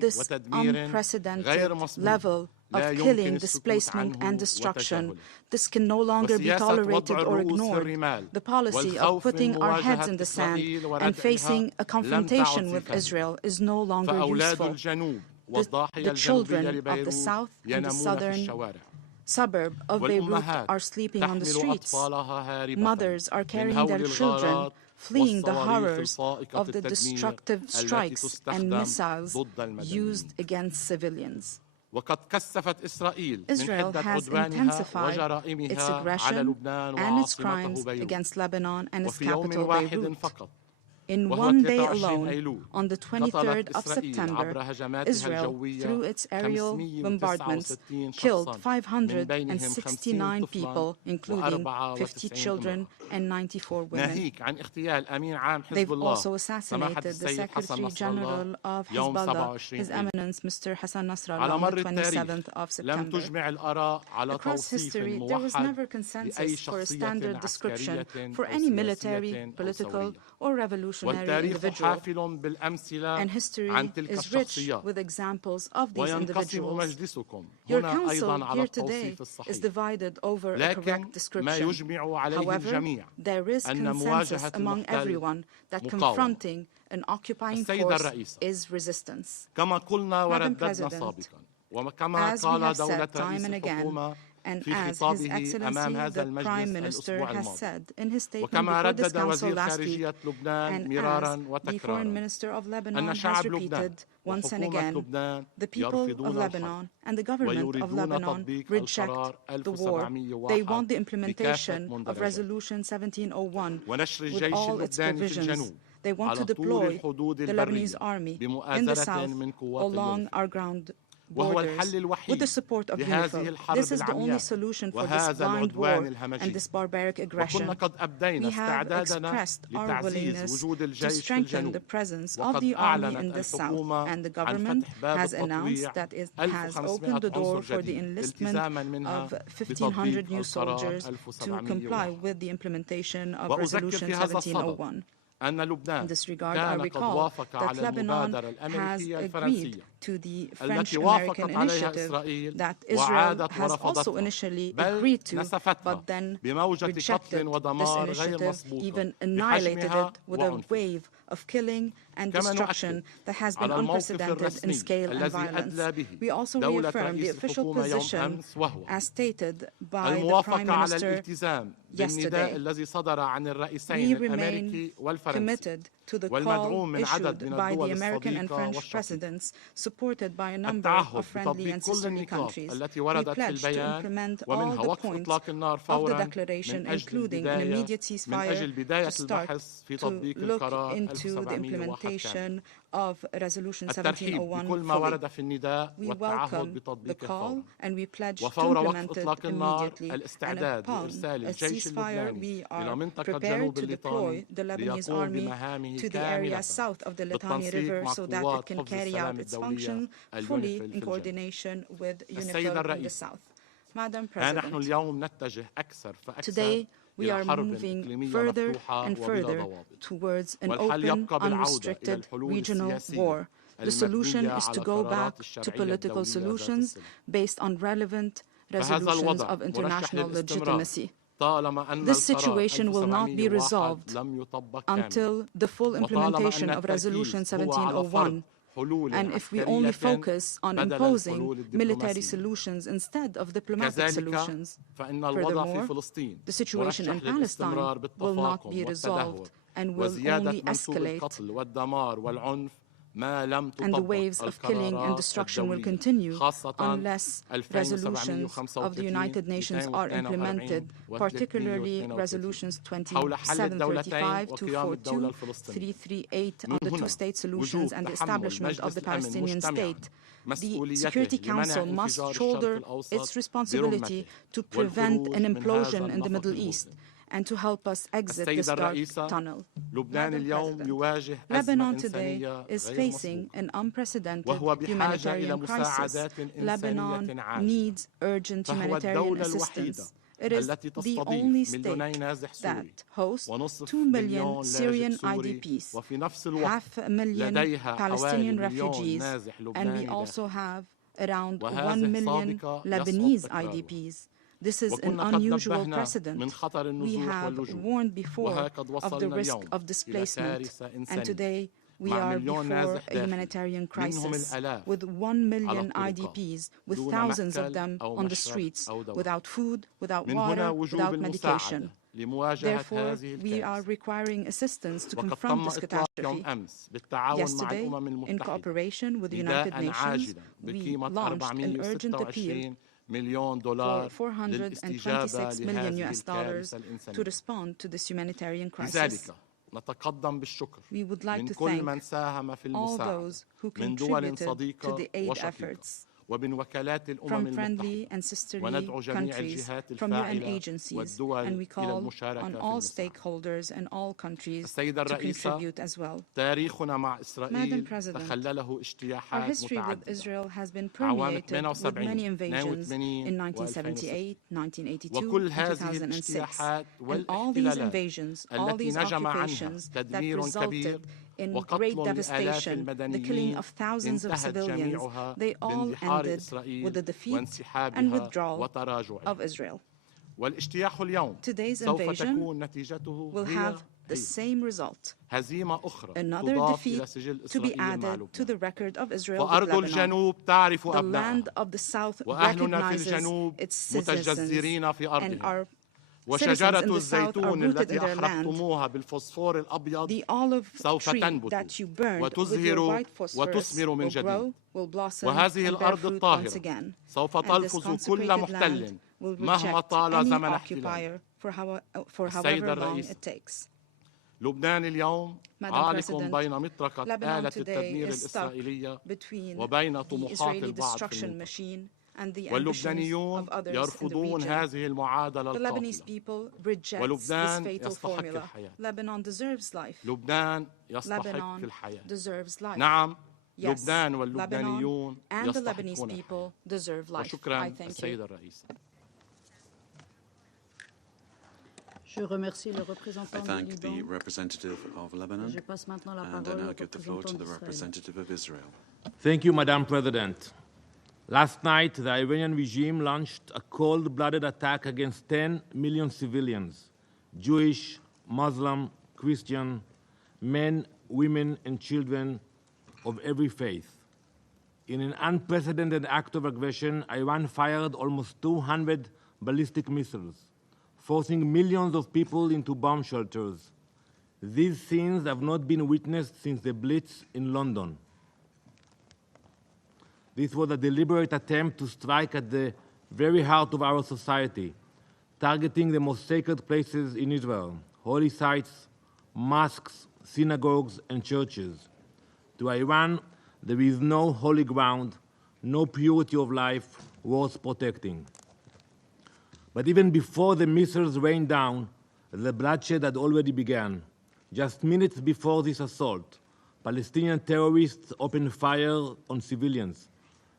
this unprecedented level of killing, displacement, and destruction, this can no longer be tolerated or ignored. The policy of putting our heads in the sand and facing a confrontation with Israel is no longer useful. The children of the south and the southern suburb of Beirut are sleeping on the streets. Mothers are carrying their children, fleeing the horrors of the destructive strikes and missiles used against civilians. Israel has intensified its aggression and its crimes against Lebanon and its capital, Beirut. In one day alone, on the 23rd of September, Israel, through its aerial bombardments, killed 569 people, including 50 children and 94 women. They've also assassinated the Secretary General of Hezbollah, His Eminence Mr. Hassan Nasrallah, on the 27th of September. Across history, there was never consensus for a standard description for any military, political, or revolutionary individual, and history is rich with examples of these individuals. Your council here today is divided over a correct description. However, there is consensus among everyone that confronting an occupying force is resistance. Madam President, as we have said time and again, and as His Excellency the Prime Minister has said in his statement before this Council last week, and as the Foreign Minister of Lebanon has repeated once and again, the people of Lebanon and the government of Lebanon reject the war. They want the implementation of Resolution 1701 with all its provisions. They want to deploy the Lebanese army in the south along our ground borders with the support of UNIFIL. This is the only solution for this blind war and this barbaric aggression. We have expressed our willingness to strengthen the presence of the army in the south, and the government has announced that it has opened the door for the enlistment of 1,500 new soldiers to comply with the implementation of Resolution 1701. In this regard, I recall that Lebanon has agreed to the French-American initiative that Israel has also initially agreed to, but then rejected this initiative, even annihilated it with a wave of killing and destruction that has been unprecedented in scale and violence. We also reaffirm the official position as stated by the Prime Minister yesterday. We remain committed to the call issued by the American and French presidents, supported by a number of friendly and sisterly countries. We pledge to implement all the points of the declaration, including an immediate ceasefire, to start to look into the implementation of Resolution 1701 fully. We welcome the call and we pledge to implement it immediately. And upon a ceasefire, we are prepared to deploy the Lebanese army to the area south of the Litani River so that it can carry out its function fully in coordination with UNIFIL in the south. Madam President, today we are moving further and further towards an open, unrestricted regional war. The solution is to go back to political solutions based on relevant resolutions of international legitimacy. This situation will not be resolved until the full implementation of Resolution 1701. And if we only focus on imposing military solutions instead of diplomatic solutions. Furthermore, the situation in Palestine will not be resolved and will only escalate. And the waves of killing and destruction will continue unless resolutions of the United Nations are implemented, particularly resolutions 2735, 242, 338 on the two-state solutions and the establishment of the Palestinian state. The Security Council must shoulder its responsibility to prevent an implosion in the Middle East. and to help us exit this dark tunnel. Lebanon today is facing an unprecedented humanitarian crisis. Lebanon needs urgent humanitarian assistance. It is the only state that hosts 2 million Syrian IDPs, 500,000 Palestinian refugees, and we also have around 1 million Lebanese IDPs. This is an unusual precedent. We have warned before of the risk of displacement, and today we are before a humanitarian crisis with 1 million IDPs, with thousands of them on the streets, without food, without water, without medication. Therefore, we are requiring assistance to confront this catastrophe. Yesterday, in cooperation with the United Nations, we launched an urgent appeal for $426 million to respond to this humanitarian crisis. We would like to thank all those who contributed to the aid efforts, from friendly and sisterly countries, from UN agencies, and we call on all stakeholders and all countries to contribute as well. Madam President, our history with Israel has been permeated with many invasions in 1978, 1982, and 2006. And all these invasions, all these occupations that resulted in great devastation, the killing of thousands of civilians, they all ended with the defeat and withdrawal of Israel. Today's invasion will have the same result, another defeat to be added to the record of Israel with Lebanon. The land of the South recognizes its citizens, and our citizens in the South are rooted in their land. The olive tree that you burned with your white phosphorus will grow, will blossom, and bear fruit once again. And this consecrated land will reject any occupier for however long it takes. Madam President, Lebanon today is stuck between the Israeli destruction machine and the ambitions of others in the region. The Lebanese people reject this fatal formula. Lebanon deserves life. Lebanon deserves life. Yes, Lebanon and the Lebanese people deserve life. I thank you. I thank the representative of Lebanon, and I now give the floor to the representative of Israel. Thank you, Madam President. Last night, the Iranian regime launched a cold-blooded attack against 10 million civilians, Jewish, Muslim, Christian, men, women, and children of every faith. In an unprecedented act of aggression, Iran fired almost 200 ballistic missiles, forcing millions of people into bomb shelters. These scenes have not been witnessed since the Blitz in London. This was a deliberate attempt to strike at the very heart of our society, targeting the most sacred places in Israel, holy sites, mosques, synagogues, and churches. To Iran, there is no holy ground, no purity of life worth protecting. But even before the missiles rained down, the bloodshed had already begun. Just minutes before this assault, Palestinian terrorists opened fire on civilians,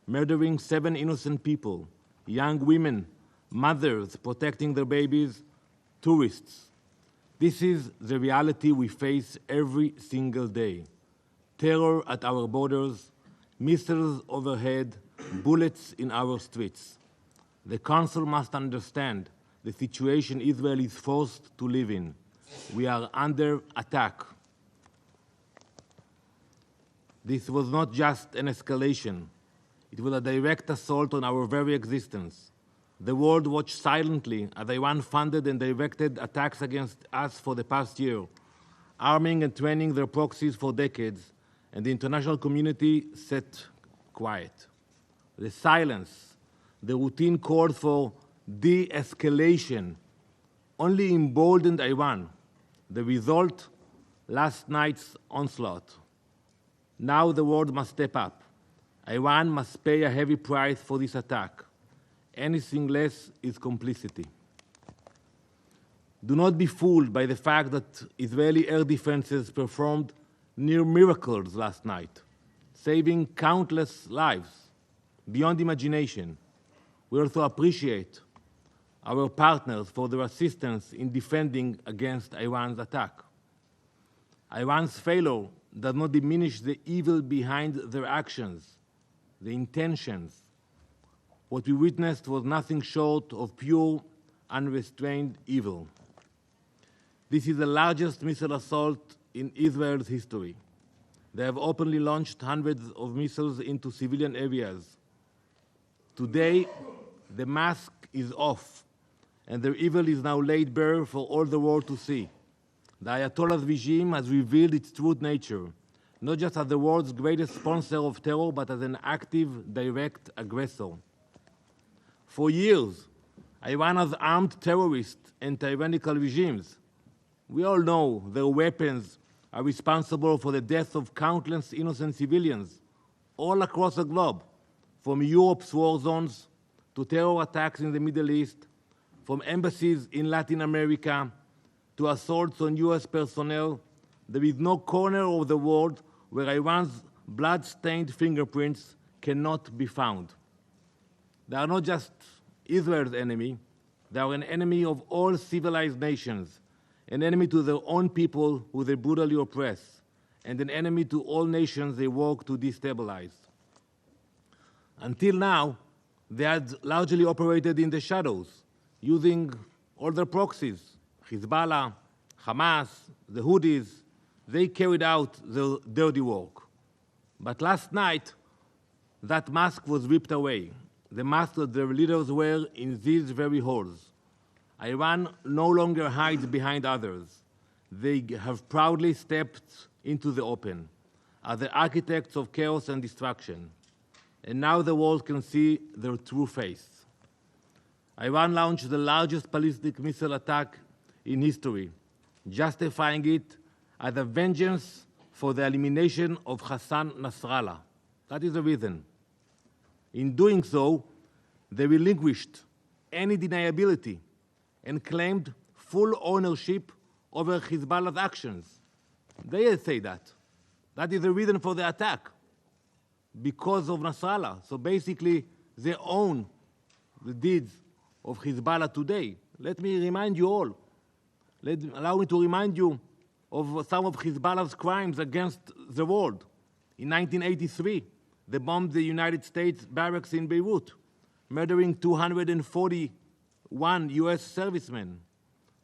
murdering 7 innocent people, young women, mothers protecting their babies, tourists. This is the reality we face every single day. Terror at our borders, missiles overhead, bullets in our streets. The Council must understand the situation Israel is forced to live in. We are under attack. This was not just an escalation. It was a direct assault on our very existence. The world watched silently as Iran funded and directed attacks against us for the past year, arming and training their proxies for decades, and the international community sat quiet. The silence, the routine call for de-escalation, only emboldened Iran. The result, last night's onslaught. Now the world must step up. Iran must pay a heavy price for this attack. Anything less is complicity. Do not be fooled by the fact that Israeli air defenses performed near miracles last night, saving countless lives beyond imagination. We also appreciate our partners for their assistance in defending against Iran's attack. Iran's failure does not diminish the evil behind their actions, the intentions. What we witnessed was nothing short of pure, unrestrained evil. This is the largest missile assault in Israel's history. They have openly launched hundreds of missiles into civilian areas. Today, the mask is off, and their evil is now laid bare for all the world to see. The Ayatollah's regime has revealed its true nature, not just as the world's greatest sponsor of terror, but as an active, direct aggressor. For years, Iran has armed terrorists and tyrannical regimes. We all know their weapons are responsible for the death of countless innocent civilians all across the globe, from Europe's war zones to terror attacks in the Middle East, from embassies in Latin America to assaults on US personnel. There is no corner of the world where Iran's blood-stained fingerprints cannot be found. They are not just Israel's enemy, they are an enemy of all civilized nations, an enemy to their own people who they brutally oppress, and an enemy to all nations they work to destabilize. Until now, they had largely operated in the shadows, using all their proxies, Hezbollah, Hamas, the Houthis. They carried out their dirty work. But last night, that mask was ripped away, the mask that their leaders wear in these very halls. Iran no longer hides behind others. They have proudly stepped into the open, as the architects of chaos and destruction. And now the world can see their true face. Iran launched the largest ballistic missile attack in history, justifying it as a vengeance for the elimination of Hassan Nasrallah. That is the reason. In doing so, they relinquished any deniability and claimed full ownership over Hezbollah's actions. They say that. That is the reason for the attack, because of Nasrallah. So basically, they own the deeds of Hezbollah today. Let me remind you all. Allow me to remind you of some of Hezbollah's crimes against the world. In 1983, they bombed the United States barracks in Beirut, murdering 241 US servicemen.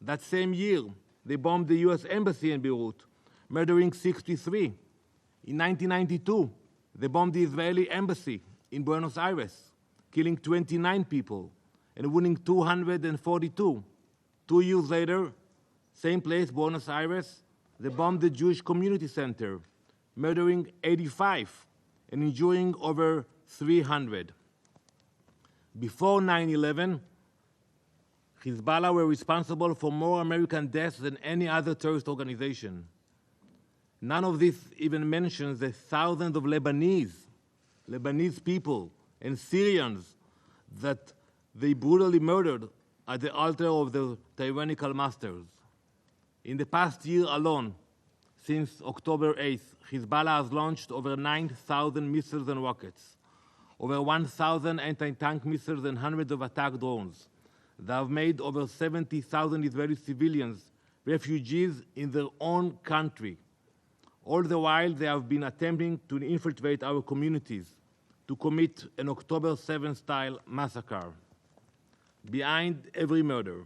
That same year, they bombed the US embassy in Beirut, murdering 63. In 1992, they bombed the Israeli embassy in Buenos Aires, killing 29 people and wounding 242. 2 years later, same place, Buenos Aires, they bombed the Jewish community center, murdering 85 and injuring over 300. Before 9/11, Hezbollah were responsible for more American deaths than any other terrorist organization. None of this even mentions the thousands of Lebanese people and Syrians that they brutally murdered at the altar of their tyrannical masters. In the past year alone, since October 8th, Hezbollah has launched over 9,000 missiles and rockets, over 1,000 anti-tank missiles and hundreds of attack drones. They have made over 70,000 Israeli civilians refugees in their own country. All the while, they have been attempting to infiltrate our communities to commit an October 7th-style massacre. Behind every murder,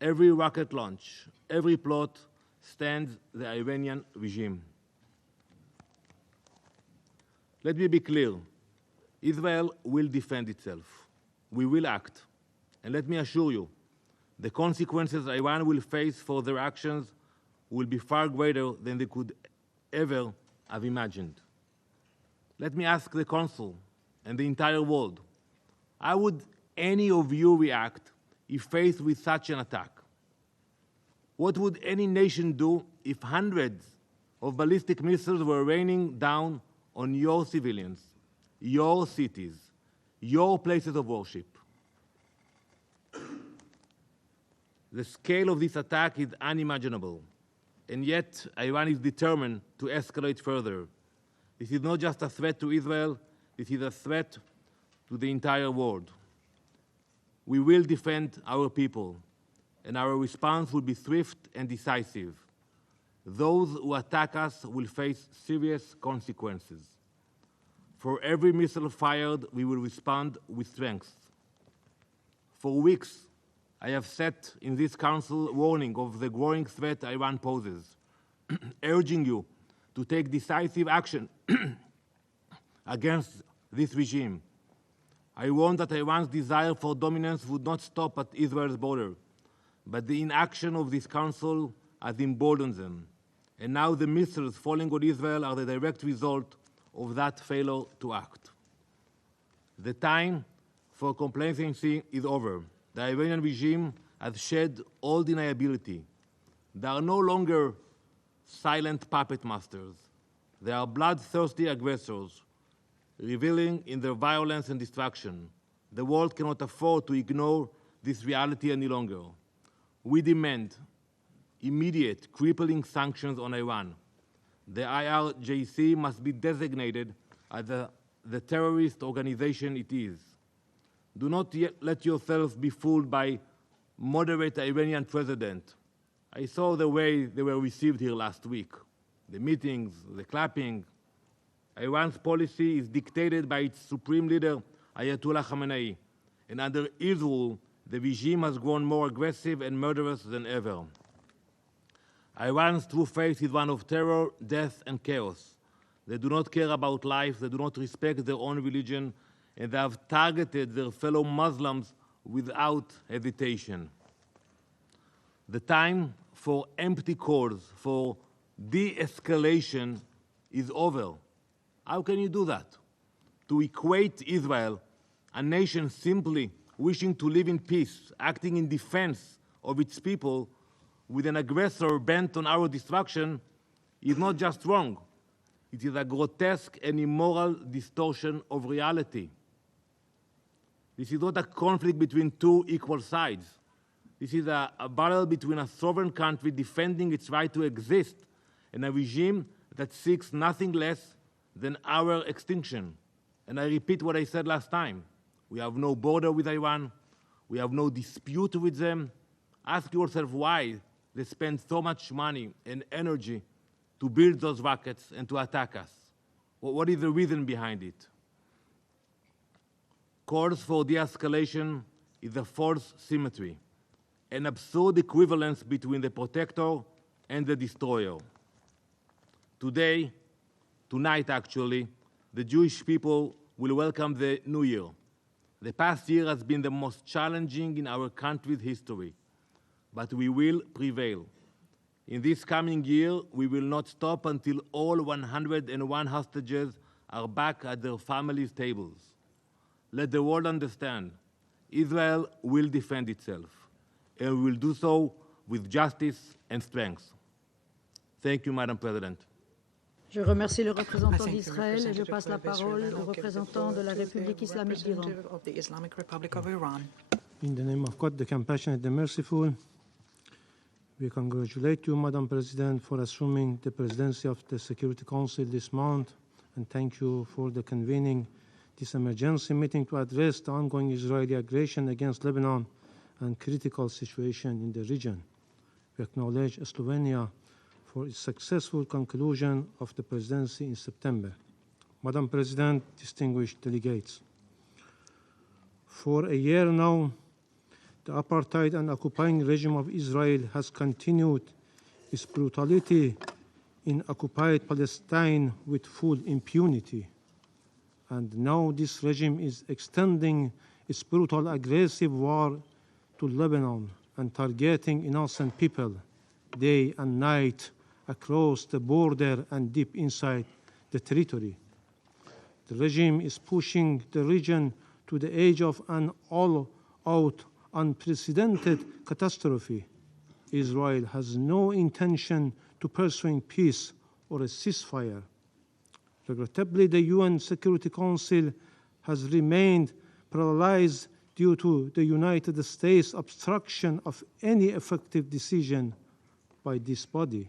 every rocket launch, every plot stands the Iranian regime. Let me be clear. Israel will defend itself. We will act. And let me assure you, the consequences Iran will face for their actions will be far greater than they could ever have imagined. Let me ask the Council and the entire world, how would any of you react if faced with such an attack? What would any nation do if hundreds of ballistic missiles were raining down on your civilians, your cities, your places of worship? The scale of this attack is unimaginable, and yet Iran is determined to escalate further. This is not just a threat to Israel, this is a threat to the entire world. We will defend our people, and our response will be swift and decisive. Those who attack us will face serious consequences. For every missile fired, we will respond with strength. For weeks, I have sat in this council warning of the growing threat Iran poses, urging you to take decisive action against this regime. I warned that Iran's desire for dominance would not stop at Israel's border, but the inaction of this council has emboldened them. And now the missiles falling on Israel are the direct result of that failure to act. The time for complacency is over. The Iranian regime has shed all deniability. They are no longer silent puppet masters. They are bloodthirsty aggressors, reveling in their violence and destruction. The world cannot afford to ignore this reality any longer. We demand immediate, crippling sanctions on Iran. The IRGC must be designated as the terrorist organization it is. Do not let yourselves be fooled by moderate Iranian president. I saw the way they were received here last week. The meetings, the clapping. Iran's policy is dictated by its supreme leader, Ayatollah Khamenei, and under his rule, the regime has grown more aggressive and murderous than ever. Iran's true face is one of terror, death, and chaos. They do not care about life, they do not respect their own religion, and they have targeted their fellow Muslims without hesitation. The time for empty calls for de-escalation is over. How can you do that? To equate Israel, a nation simply wishing to live in peace, acting in defense of its people, with an aggressor bent on our destruction, is not just wrong. It is a grotesque and immoral distortion of reality. This is not a conflict between two equal sides. This is a battle between a sovereign country defending its right to exist and a regime that seeks nothing less than our extinction. And I repeat what I said last time. We have no border with Iran. We have no dispute with them. Ask yourself why they spend so much money and energy to build those rockets and to attack us. What is the reason behind it? Calls for de-escalation is a false symmetry, an absurd equivalence between the protector and the destroyer. Tonight actually, the Jewish people will welcome the new year. The past year has been the most challenging in our country's history, but we will prevail. In this coming year, we will not stop until all 101 hostages are back at their families' tables. Let the world understand, Israel will defend itself, and will do so with justice and strength. Thank you, Madam President. Je remercie le représentant d'Israël et je passe la parole au représentant de la République islamique d'Iran. In the name of God, the compassionate, the merciful, we congratulate you, Madam President, for assuming the presidency of the Security Council this month, and thank you for the convening this emergency meeting to address the ongoing Israeli aggression against Lebanon and critical situation in the region. We acknowledge Slovenia for its successful conclusion of the presidency in September. Madam President, distinguished delegates, for a year now, the apartheid and occupying regime of Israel has continued its brutality in occupied Palestine with full impunity. And now this regime is extending its brutal, aggressive war to Lebanon and targeting innocent people day and night across the border and deep inside the territory. The regime is pushing the region to the edge of an all-out, unprecedented catastrophe. Israel has no intention to pursue peace or a ceasefire. Regrettably, the UN Security Council has remained paralyzed due to the United States' obstruction of any effective decision by this body.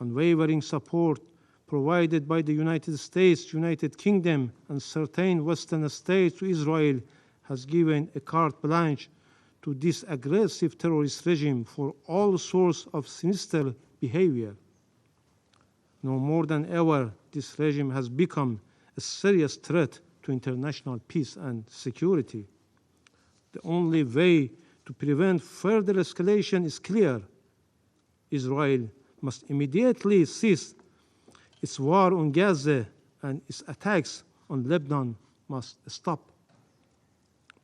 Unwavering support provided by the United States, United Kingdom, and certain Western states to Israel has given a carte blanche to this aggressive terrorist regime for all sorts of sinister behavior. No more than ever, this regime has become a serious threat to international peace and security. The only way to prevent further escalation is clear. Israel must immediately cease its war on Gaza, and its attacks on Lebanon must stop.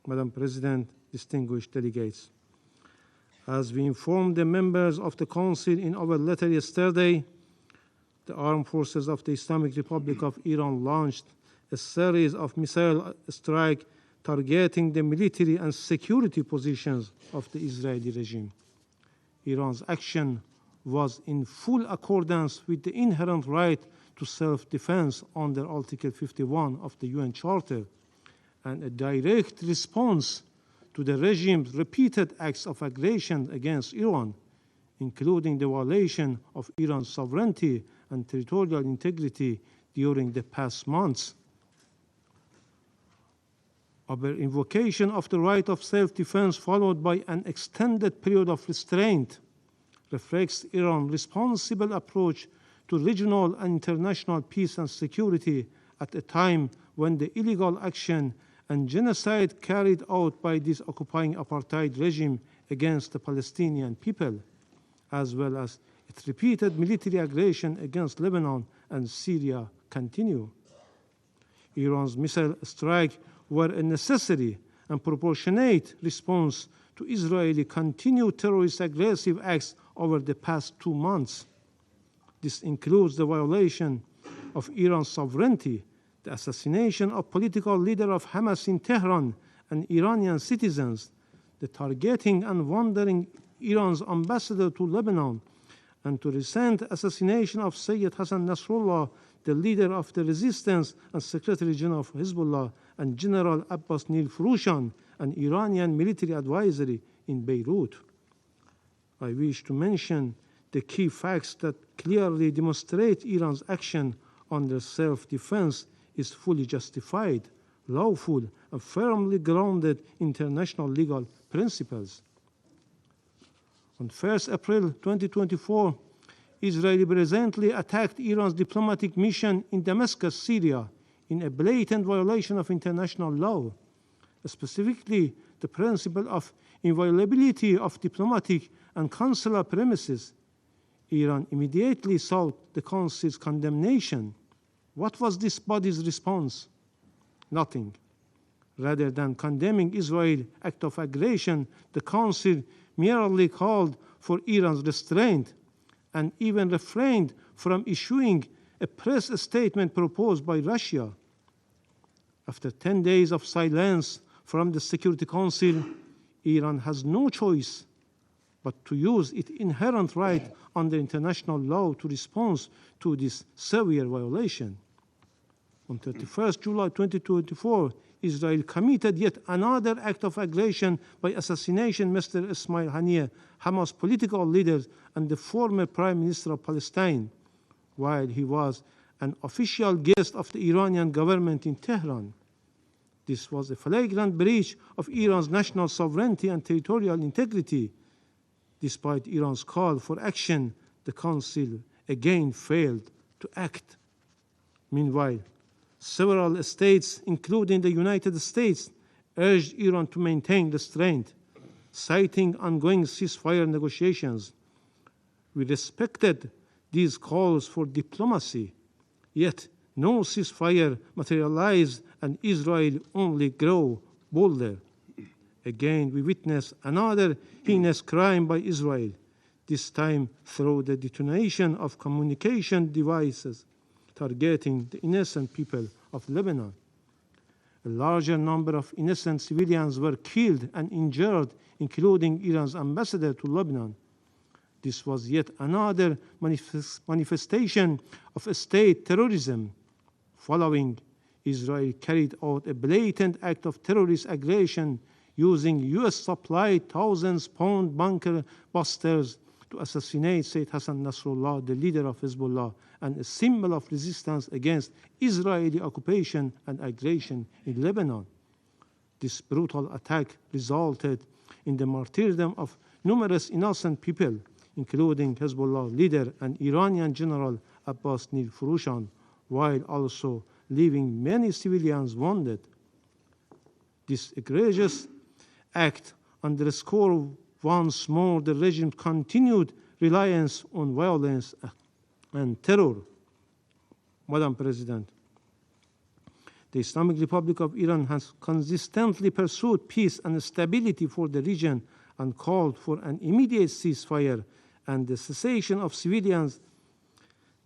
Madam President, distinguished delegates, as we informed the members of the Council in our letter yesterday, the armed forces of the Islamic Republic of Iran launched a series of missile strikes targeting the military and security positions of the Israeli regime. Iran's action was in full accordance with the inherent right to self-defense under Article 51 of the UN Charter, and a direct response to the regime's repeated acts of aggression against Iran, including the violation of Iran's sovereignty and territorial integrity during the past months. Our invocation of the right of self-defense, followed by an extended period of restraint, reflects Iran's responsible approach to regional and international peace and security at a time when the illegal action and genocide carried out by this occupying apartheid regime against the Palestinian people, as well as its repeated military aggression against Lebanon and Syria, continue. Iran's missile strikes were a necessary and proportionate response to Israeli continued terrorist aggressive acts over the past 2 months. This includes the violation of Iran's sovereignty, the assassination of political leader of Hamas in Tehran and Iranian citizens, the targeting and wandering Iran's ambassador to Lebanon, and the recent assassination of Sayyid Hassan Nasrallah, the leader of the resistance and Secretary General of Hezbollah, and General Abbas Nil Furushan, an Iranian military advisor in Beirut. I wish to mention the key facts that clearly demonstrate Iran's action under self-defense is fully justified, lawful, and firmly grounded in international legal principles. On 1st April 2024, Israel presently attacked Iran's diplomatic mission in Damascus, Syria, in a blatant violation of international law, specifically the principle of inviolability of diplomatic and consular premises. Iran immediately sought the Council's condemnation. What was this body's response? Nothing. Rather than condemning Israel's act of aggression, the Council merely called for Iran's restraint and even refrained from issuing a press statement proposed by Russia. After 10 days of silence from the Security Council, Iran has no choice but to use its inherent right under international law to respond to this severe violation. On 31st July 2024, Israel committed yet another act of aggression by assassination Mr. Ismail Haniyeh, Hamas political leader and the former Prime Minister of Palestine, while he was an official guest of the Iranian government in Tehran. This was a flagrant breach of Iran's national sovereignty and territorial integrity. Despite Iran's call for action, the Council again failed to act. Meanwhile, several states, including the United States, urged Iran to maintain restraint, citing ongoing ceasefire negotiations. We respected these calls for diplomacy, yet no ceasefire materialized and Israel only grew bolder. Again, we witnessed another heinous crime by Israel, this time through the detonation of communication devices targeting the innocent people of Lebanon. A larger number of innocent civilians were killed and injured, including Iran's ambassador to Lebanon. This was yet another manifestation of state terrorism. Following, Israel carried out a blatant act of terrorist aggression using US-supplied thousands-pound bunker busters to assassinate Sayyid Hassan Nasrallah, the leader of Hezbollah, and a symbol of resistance against Israeli occupation and aggression in Lebanon. This brutal attack resulted in the martyrdom of numerous innocent people, including Hezbollah leader and Iranian General Abbas Nil Furushan, while also leaving many civilians wounded. This egregious act underscores once more the regime's continued reliance on violence and terror. Madam President, the Islamic Republic of Iran has consistently pursued peace and stability for the region and called for an immediate ceasefire and the cessation of civilians'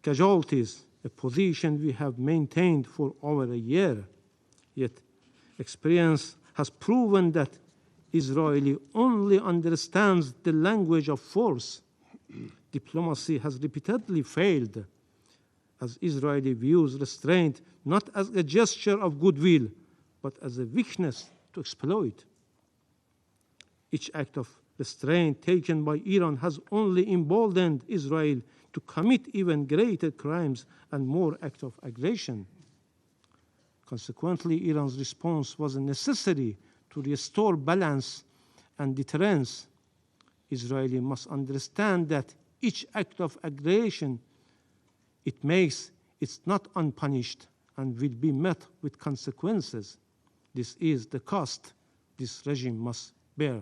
casualties, a position we have maintained for over a year. Yet, experience has proven that Israel only understands the language of force. Diplomacy has repeatedly failed, as Israel views restraint not as a gesture of goodwill, but as a weakness to exploit. Each act of restraint taken by Iran has only emboldened Israel to commit even greater crimes and more acts of aggression. Consequently, Iran's response was necessary to restore balance and deterrence. Israel must understand that each act of aggression it makes is not unpunished and will be met with consequences. This is the cost this regime must bear.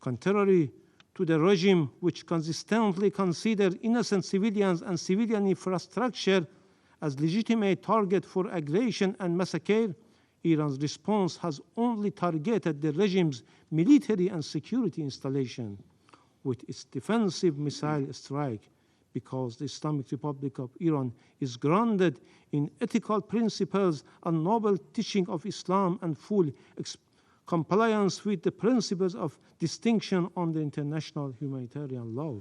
Contrary to the regime which consistently considered innocent civilians and civilian infrastructure as legitimate target for aggression and massacre, Iran's response has only targeted the regime's military and security installation with its defensive missile strike, because the Islamic Republic of Iran is grounded in ethical principles and noble teaching of Islam and full compliance with the principles of distinction under international humanitarian law.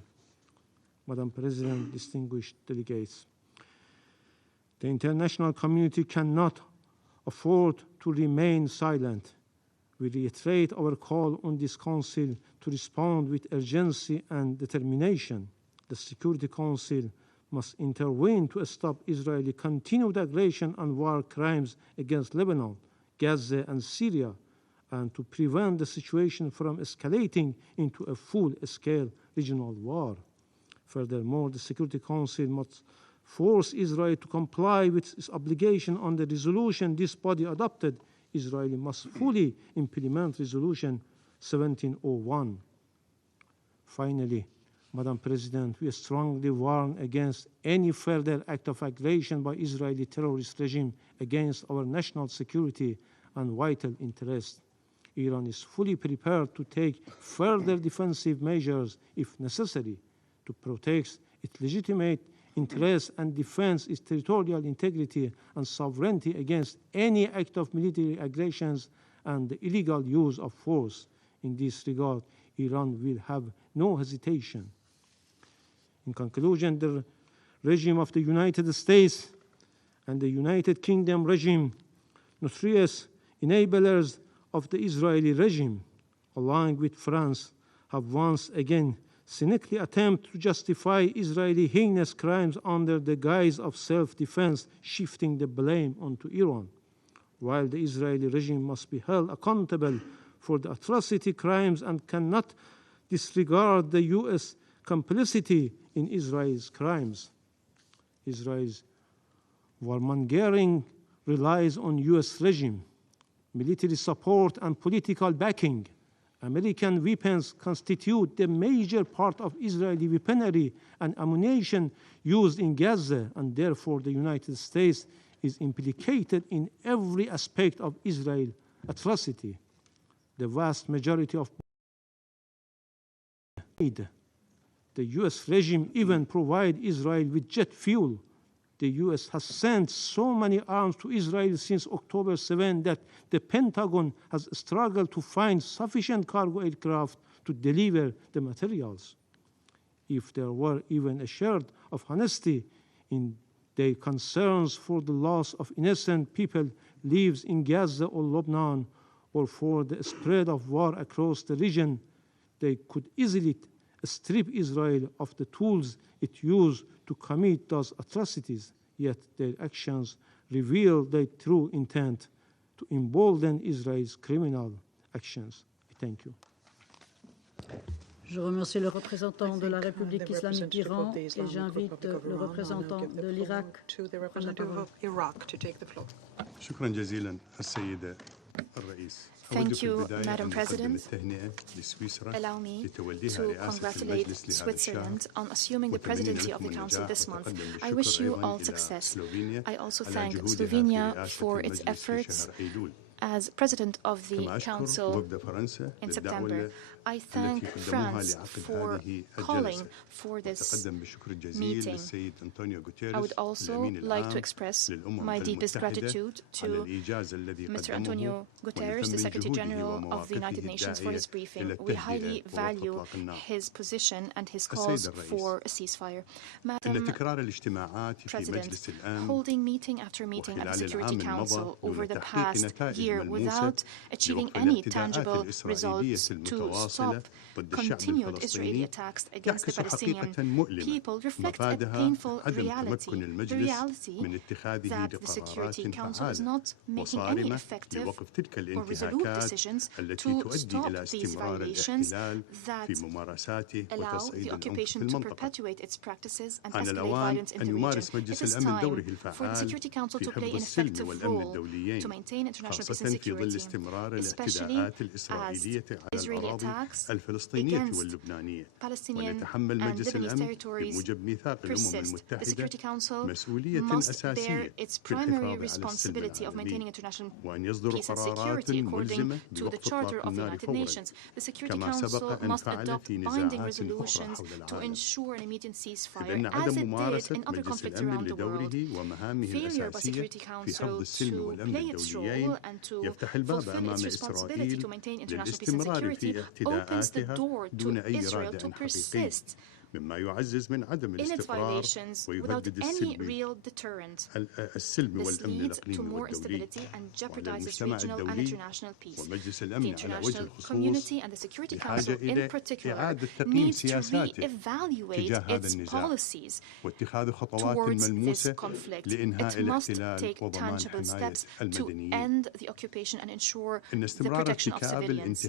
Madam President, distinguished delegates, the international community cannot afford to remain silent. We reiterate our call on this Council to respond with urgency and determination. The Security Council must intervene to stop Israeli continued aggression and war crimes against Lebanon, Gaza, and Syria, and to prevent the situation from escalating into a full-scale regional war. Furthermore, the Security Council must force Israel to comply with its obligation on the resolution this body adopted. Israel must fully implement Resolution 1701. Finally, Madam President, we strongly warn against any further act of aggression by Israeli terrorist regime against our national security and vital interests. Iran is fully prepared to take further defensive measures if necessary to protect its legitimate interests and defend its territorial integrity and sovereignty against any act of military aggressions and the illegal use of force. In this regard, Iran will have no hesitation. In conclusion, the regime of the United States and the United Kingdom regime, notorious enablers of the Israeli regime, along with France, have once again cynically attempted to justify Israeli heinous crimes under the guise of self-defense, shifting the blame onto Iran. While the Israeli regime must be held accountable for the atrocity crimes and cannot disregard the U.S. complicity in Israel's crimes. Israel's warmongering relies on U.S. regime, military support, and political backing. American weapons constitute the major part of Israeli weaponry and ammunition used in Gaza, and therefore the United States is implicated in every aspect of Israel's atrocity. The vast majority of the U.S. regime even provides Israel with jet fuel. The U.S. has sent so many arms to Israel since October 7 that the Pentagon has struggled to find sufficient cargo aircraft to deliver the materials. If there were even a shred of honesty in their concerns for the loss of innocent people lives in Gaza or Lebanon, or for the spread of war across the region, they could easily strip Israel of the tools it used to commit those atrocities, yet their actions reveal their true intent to embolden Israel's criminal actions. Thank you. Je remercie le représentant de la République islamique d'Iran et j'invite le représentant de l'Irak à prendre la parole. شكرا جزيلا السيدة الرئيس. Thank you, Madam President. Allow me to congratulate Switzerland on assuming the presidency of the Council this month. I wish you all success. I also thank Slovenia for its efforts as President of the Council in September. I thank France for calling for this meeting. I would also like to express my deepest gratitude to Mr. Antonio Guterres, the Secretary General of the United Nations, for his briefing. We highly value his position and his calls for a ceasefire. Madam President, holding meeting after meeting at the Security Council over the past year without achieving any tangible results to stop continued Israeli attacks against the Palestinian people reflect a painful reality. The reality that the Security Council is not making any effective or resolute decisions to stop these violations that allow the occupation to perpetuate its practices and escalate violence in the region. It is time for the Security Council to play an effective role to maintain international peace and security, especially as Israeli attacks against Palestinian and Lebanese territories persist. The Security Council must bear its primary responsibility of maintaining international peace and security according to the Charter of the United Nations. The Security Council must adopt binding resolutions to ensure an immediate ceasefire, as it did in other conflicts around the world. Failure by Security Council to play its role and to fulfill its responsibility to maintain international peace and security opens the door to Israel to persist in its violations without any real deterrent. This leads to more instability and jeopardizes regional and international peace. The international community and the Security Council in particular needs to re-evaluate its policies towards this conflict. It must take tangible steps to end the occupation and ensure the protection of civilians.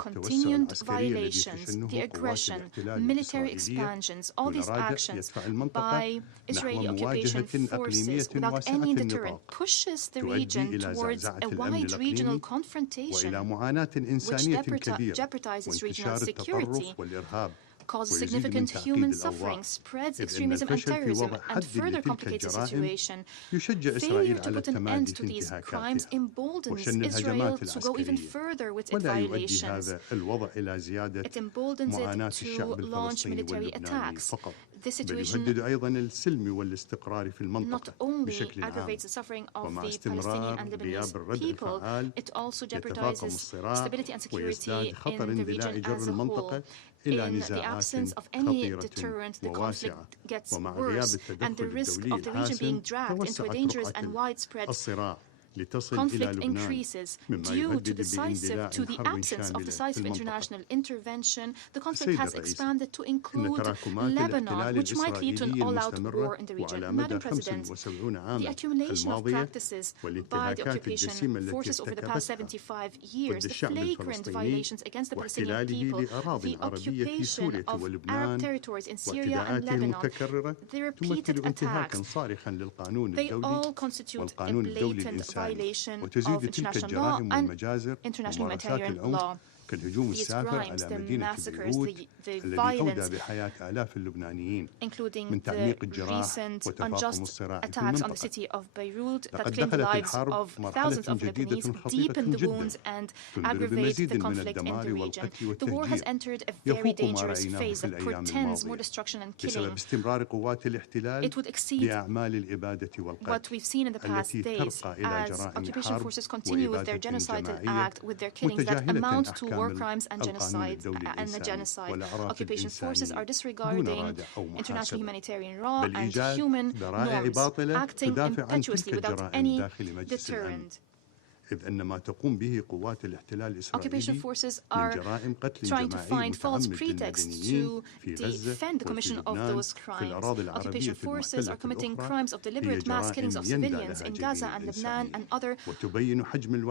Continued violations, the aggression, military expansions, all these actions by Israeli occupation forces without any deterrent pushes the region towards a wide regional confrontation which jeopardizes regional security, causes significant human suffering, spreads extremism and terrorism, and further complicates the situation. Failure to put an end to these crimes emboldens Israel to go even further with its violations. It emboldens it to launch military attacks. This situation not only aggravates the suffering of the Palestinian and Lebanese people, it also jeopardizes stability and security in the region as a whole. In the absence of any deterrent, the conflict gets worse, and the risk of the region being dragged into a dangerous and widespread conflict increases due to the absence of decisive international intervention. The conflict has expanded to include Lebanon, which might lead to an all-out war in the region. Madam President, the accumulation of practices by the occupation forces over the past 75 years, the flagrant violations against the Palestinian people, the occupation of Arab territories in Syria and Lebanon, the repeated attacks, they all constitute a blatant violation of international law and international humanitarian law. These crimes, the massacres, the violence, including the recent unjust attacks on the city of Beirut that claimed the lives of thousands of Lebanese, deepen the wounds and aggravate the conflict in the region. The war has entered a very dangerous phase that portends more destruction and killing. It would exceed what we've seen in the past days as occupation forces continue with their genocidal act, with their killings that amount to war crimes and genocide. Occupation forces are disregarding international humanitarian law and human norms, acting impetuously without any deterrent. Occupation forces are trying to find false pretexts to defend the commission of those crimes. Occupation forces are committing crimes of deliberate mass killings of civilians in Gaza and Lebanon and other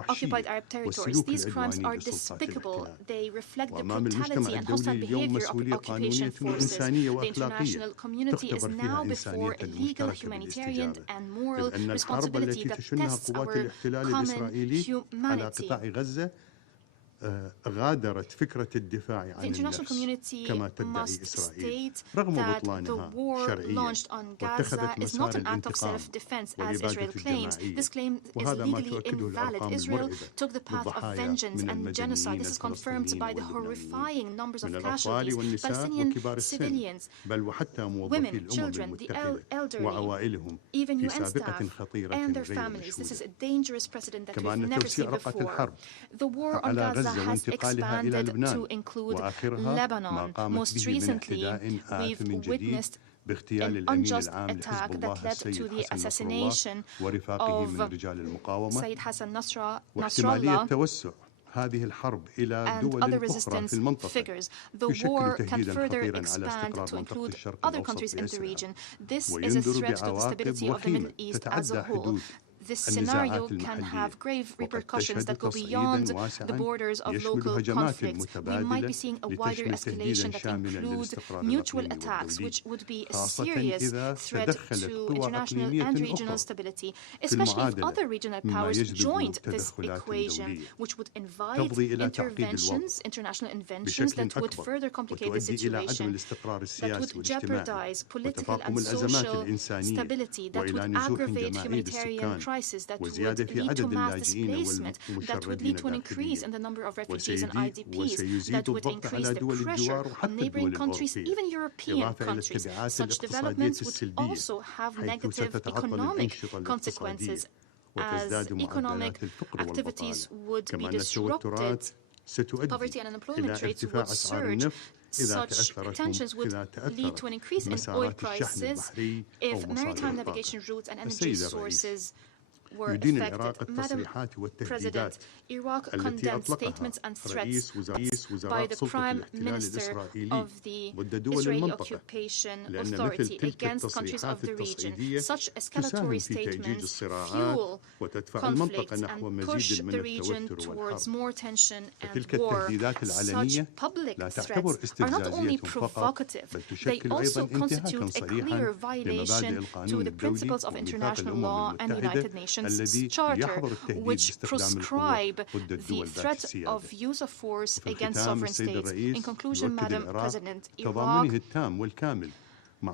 occupied Arab territories. These crimes are despicable. They reflect the brutality and hostile behavior of occupation forces. The international community is now before a legal, humanitarian, and moral responsibility that tests our common humanity. The international community must state that the war launched on Gaza is not an act of self-defense, as Israel claims. This claim is legally invalid. Israel took the path of vengeance and genocide. This is confirmed by the horrifying numbers of casualties, Palestinian civilians, women, children, the elderly, even UN staff and their families. This is a dangerous precedent that we've never seen before. The war on Gaza has expanded to include Lebanon. Most recently, we've witnessed an unjust attack that led to the assassination of Sayyid Hassan Nasrallah and other resistance figures. The war can further expand to include other countries in the region. This is a threat to the stability of the Middle East as a whole. This scenario can have grave repercussions that go beyond the borders of local conflicts. We might be seeing a wider escalation that includes mutual attacks, which would be a serious threat to international and regional stability, especially if other regional powers joined this equation, which would invite international interventions that would further complicate the situation, that would jeopardize political and social stability, that would aggravate humanitarian crisis, that would lead to mass displacement, that would lead to an increase in the number of refugees and IDPs, that would increase the pressure on neighboring countries, even European countries. Such developments would also have negative economic consequences, as economic activities would be disrupted, poverty and unemployment rates would surge. Such tensions would lead to an increase in oil prices if maritime navigation routes and energy sources were affected. Madam President, Iraq condemned statements and threats by the Prime Minister of the Israeli Occupation Authority against countries of the region. Such escalatory statements fuel conflicts and push the region towards more tension and war. Such public threats are not only provocative, they also constitute a clear violation to the principles of international law and United Nations Charter, which prescribe the threat of use of force against sovereign states. In conclusion, Madam President, Iraq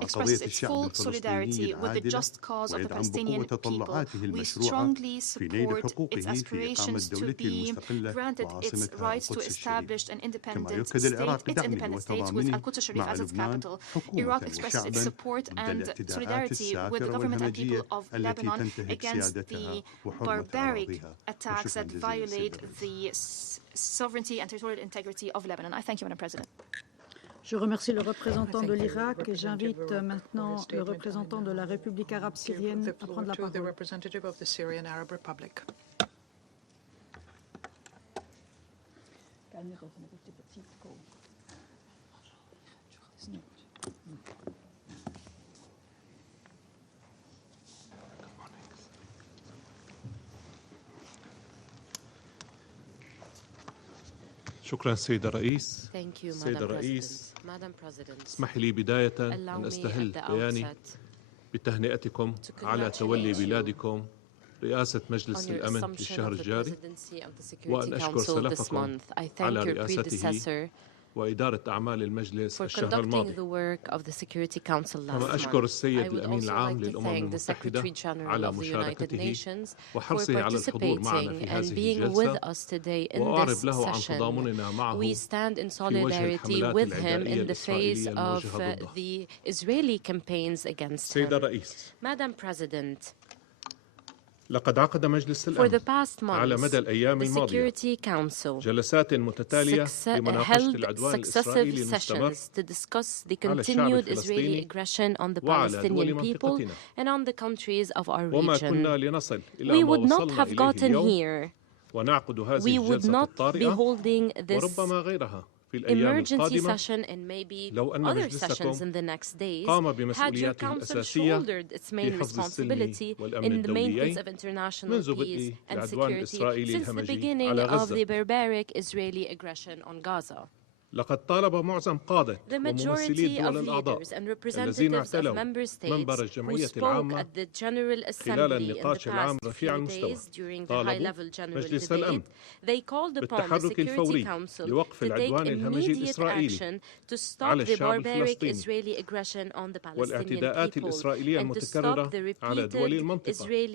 expresses its full solidarity with the just cause of the Palestinian people. We strongly support its aspirations to be granted its rights to establish an independent state, its independent states with Al-Quds Sharif as its capital. Iraq expresses its support and solidarity with the government and people of Lebanon against the barbaric attacks that violate the sovereignty and territorial integrity of Lebanon. I thank you, Madam President. Je remercie le représentant de l'Irak et j'invite maintenant le représentant de la République arabe syrienne à prendre la parole. شكرا سيد الرئيس. سيد الرئيس، اسمح لي بداية أن أستهل بياني بتهنئتكم على تولي بلادكم رئاسة مجلس الأمن للشهر الجاري، وأن أشكر سلفكم على رئاسته وإدارة أعمال المجلس الشهر الماضي. كما أشكر السيد الأمين العام للأمم المتحدة على مشاركته وحرصه على الحضور معنا في هذه الجلسة، وأعرب له عن تضامننا معه في وجه الحملات العدائية الإسرائيلية الموجهة ضده. سيد الرئيس، لقد عقد مجلس الأمن على مدى الأيام الماضية جلسات متتالية لمناقشة العدوان الإسرائيلي المستمر على الشعب الفلسطيني وعلى دول منطقتنا، وما كنا لنصل إلى ما وصلنا إليه اليوم we would not be holding this emergency session and maybe other sessions in the next days had your council shouldered its main responsibility in the maintenance of international peace and security since the beginning of the barbaric Israeli aggression on Gaza. لقد طالب معظم قادة وممثلي الدول الأعضاء الذين اعتلوا منبر الجمعية العامة خلال النقاش العام رفيع المستوى طالبوا مجلس الأمن بالتحرك الفوري لوقف العدوان الهمجي الإسرائيلي على الشعب الفلسطيني والاعتداءات الإسرائيلية المتكررة على دول المنطقة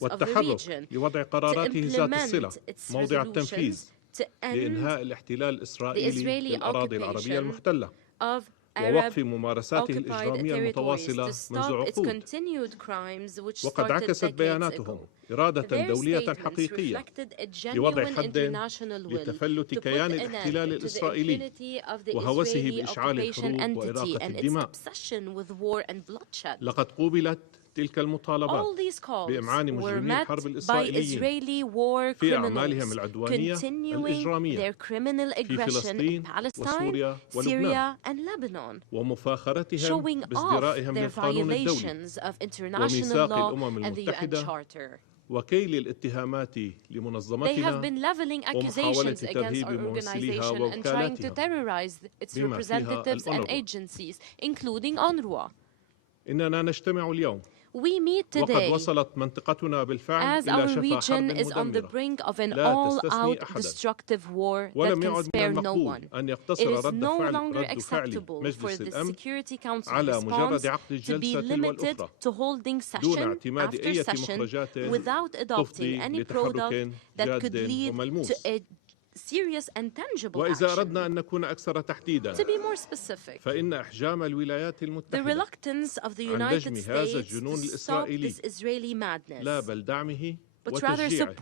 والتحرك لوضع قراراته ذات الصلة موضع التنفيذ لإنهاء الاحتلال الإسرائيلي للأراضي العربية المحتلة ووقف ممارساته الإجرامية المتواصلة منذ عقود. وقد عكست بياناتهم إرادة دولية حقيقية لوضع حد لتفلت كيان الاحتلال الإسرائيلي وهوسه بإشعال الحروب وإراقة الدماء. لقد قوبلت تلك المطالبات بإمعان مجرمي الحرب الإسرائيليين في أعمالهم العدوانية الإجرامية في فلسطين وسوريا ولبنان ومفاخرتهم بازدرائهم للقانون الدولي وميثاق الأمم المتحدة وكيل الاتهامات لمنظمتنا ومحاولة ترهيب ممثليها ووكالاتها بما فيها الأونروا. إننا نجتمع اليوم وقد وصلت منطقتنا بالفعل إلى شفا حرب مدمرة لا تستثني أحدا ولم يعد من المقبول أن يقتصر رد فعل مجلس الأمن على مجرد عقد الجلسة تلو الأخرى دون اعتماد أي مخرجات تفضي لتحرك جاد وملموس. وإذا أردنا أن نكون أكثر تحديداً فإن إحجام الولايات المتحدة عن دجم هذا الجنون الإسرائيلي لا بل دعمه وتشجيعه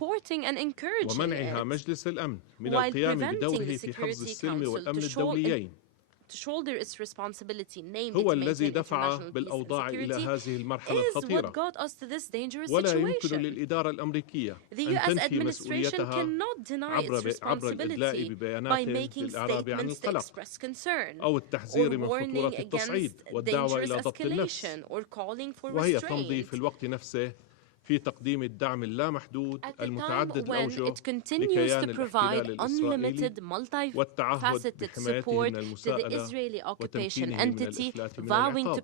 ومنعها مجلس الأمن من القيام بدوره في حفظ السلم والأمن الدوليين هو الذي دفع بالأوضاع إلى هذه المرحلة الخطيرة ولا يمكن للإدارة الأمريكية أن تنفي مسؤوليتها عبر الإدلاء ببيانات للإعراب عن القلق أو التحذير من خطورة التصعيد والدعوة إلى ضبط النفس وهي تمضي في الوقت نفسه في تقديم الدعم اللامحدود المتعدد الأوجه لكيان الاحتلال الإسرائيلي والتعهد بحمايته من المساءلة وتمكينه من الإفلات من العقاب.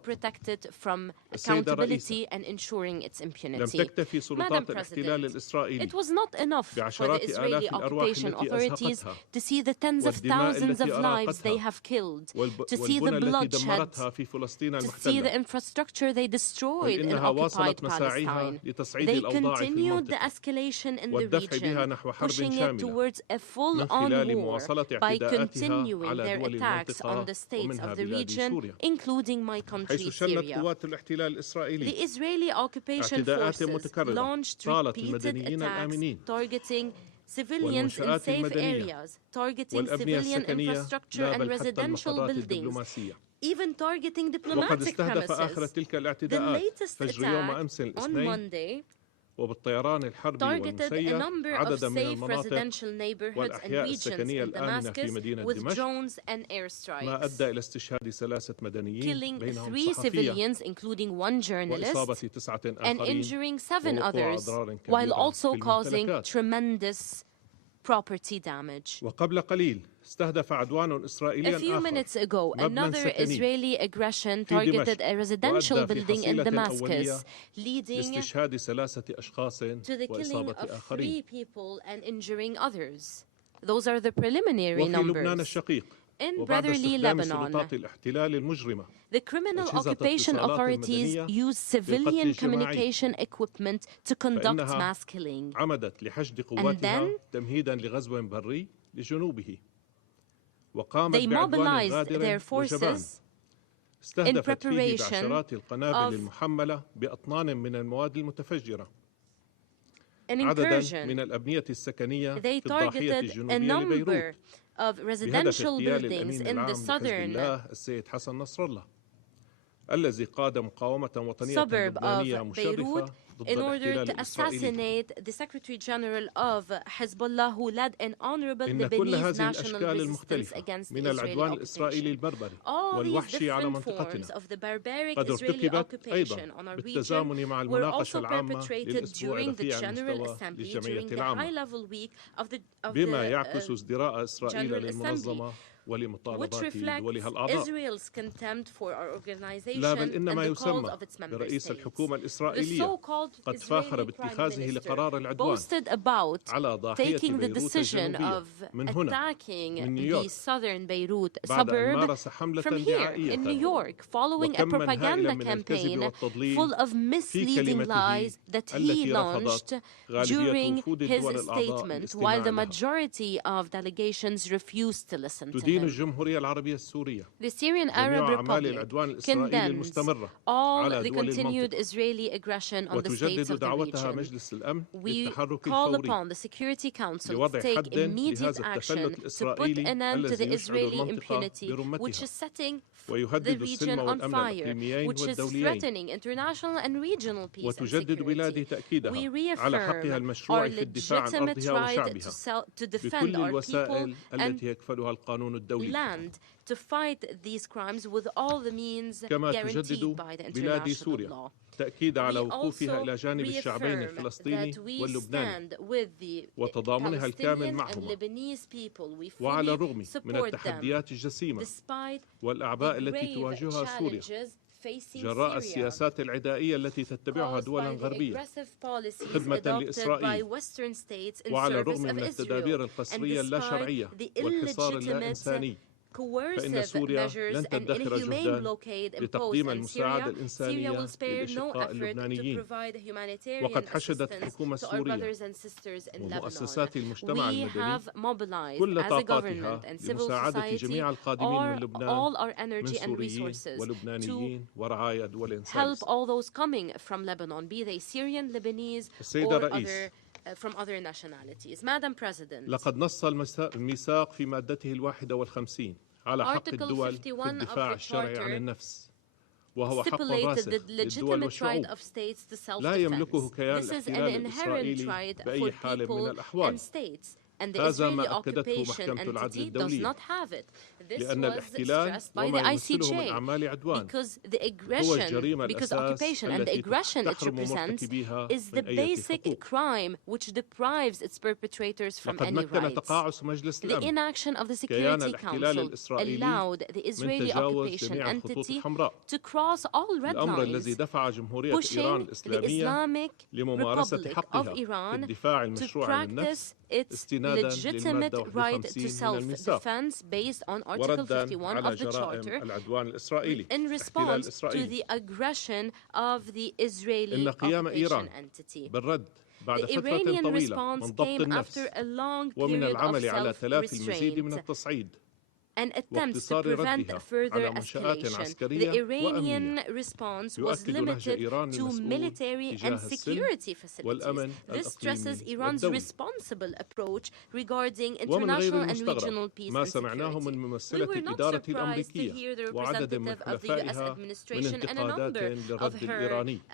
السيد الرئيس، لم تكتفي سلطات الاحتلال الإسرائيلي بعشرات آلاف الأرواح التي أزهقتها والدماء التي أراقتها والبنى التي دمرتها في فلسطين المحتلة وإنها واصلت مساعيها They continued the escalation in the region, pushing it towards a full-on war by continuing their attacks on the states of the region, including my country, Syria. The Israeli occupation forces launched repeated attacks targeting civilians in safe areas, targeting civilian infrastructure and residential buildings, even targeting diplomatic premises. The latest attack on Monday وبالطيران الحربي والمسير عددا من المناطق والأحياء السكنية الآمنة في مدينة دمشق ما أدى إلى استشهاد 3 مدنيين بينهم صحفية وإصابة 9 and injuring 7 others while also causing tremendous property damage. وقبل قليل استهدف عدوان إسرائيلي A few minutes ago, another Israeli aggression targeted a residential building in Damascus, leading to the killing of 3 people and injuring others. Those are the preliminary numbers. In brotherly Lebanon, the criminal occupation authorities used civilian communication equipment to conduct mass killing. And then they mobilized their forces in preparation of an incursion. They targeted a number of residential buildings in the southern suburb of Beirut in order to assassinate the Secretary General of Hezbollah, who led an honorable Lebanese national resistance against the Israeli occupation. All these different forms of the barbaric Israeli occupation on our region were also perpetrated during the General Assembly, during the high-level week of the General Assembly, which reflects Israel's contempt for our organization and the cause of its member states. The so-called Israeli Prime Minister boasted about taking the decision of attacking the southern Beirut suburb from here in New York, following a propaganda campaign full of misleading lies that he launched during his statement, while the majority of delegations refused to listen to him. The Syrian Arab Republic condemns all the continued Israeli aggression on the states of the region. We call upon the Security Council to take immediate action to put an end to the Israeli impunity, which is setting the region on fire, which is threatening international and regional peace and security. We reaffirm our legitimate right to defend our people and land, to fight these crimes with all the means guaranteed by the international law. We also reaffirm that we stand with the Palestinian and Lebanese people. We fully support them despite the grave challenges facing جراء السياسات العدائية التي تتبعها دول غربية خدمة لإسرائيل وعلى الرغم من التدابير القسرية اللا شرعية والحصار اللا إنساني فإن سوريا لن تدخر جهدا لتقديم المساعدة الإنسانية للأشقاء اللبنانيين وقد حشدت الحكومة السورية ومؤسسات المجتمع المدني كل طاقاتها لمساعدة جميع القادمين من لبنان من سوريين ولبنانيين ورعايا دول إنسان. Help all those coming from Lebanon, be they Syrian, Lebanese, or from other nationalities. Madam President, لقد نص الميثاق في مادته 51 على حق الدول في الدفاع الشرعي عن النفس وهو حق راسخ للدول والشعوب لا يملكه كيان الاحتلال الإسرائيلي بأي حال من الأحوال. هذا ما أكدته محكمة العدل الدولية لأن الاحتلال وما يمثله من أعمال عدوان هو الجريمة الأساس التي تحرم مرتكبيها من أي حقوق. لقد مكن تقاعس مجلس الأمن كيان الاحتلال الإسرائيلي من تجاوز جميع الخطوط الحمراء، الأمر الذي دفع جمهورية إيران الإسلامية لممارسة حقها في الدفاع المشروع عن النفس استنادا للمادة 51 من الميثاق وردا على جرائم العدوان الإسرائيلي الاحتلال الإسرائيلي. إن قيام إيران بالرد بعد فترة طويلة من ضبط النفس ومن العمل على تلافي المزيد من التصعيد and attempts to prevent further escalation. The Iranian response was limited to military and security facilities. This stresses Iran's responsible approach regarding international and regional peace and security. We were not surprised to hear the representative of the U.S. administration and a number of her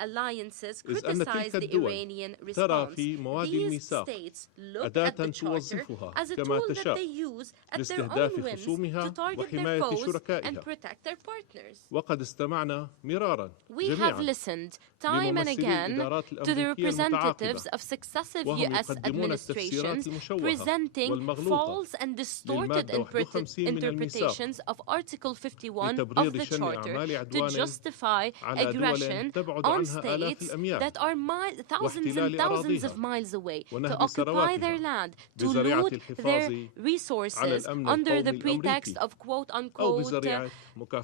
alliances criticize the Iranian response. These states look at the charter as a tool that they use at their own whims to target their foes and protect their partners. وقد استمعنا مرارا We have listened time and again to the representatives of successive U.S. administrations presenting false and distorted interpretations of Article 51 of the Charter to justify aggression on states that are thousands and thousands of miles away, to occupy their land, to loot their resources under the pretext of quote-unquote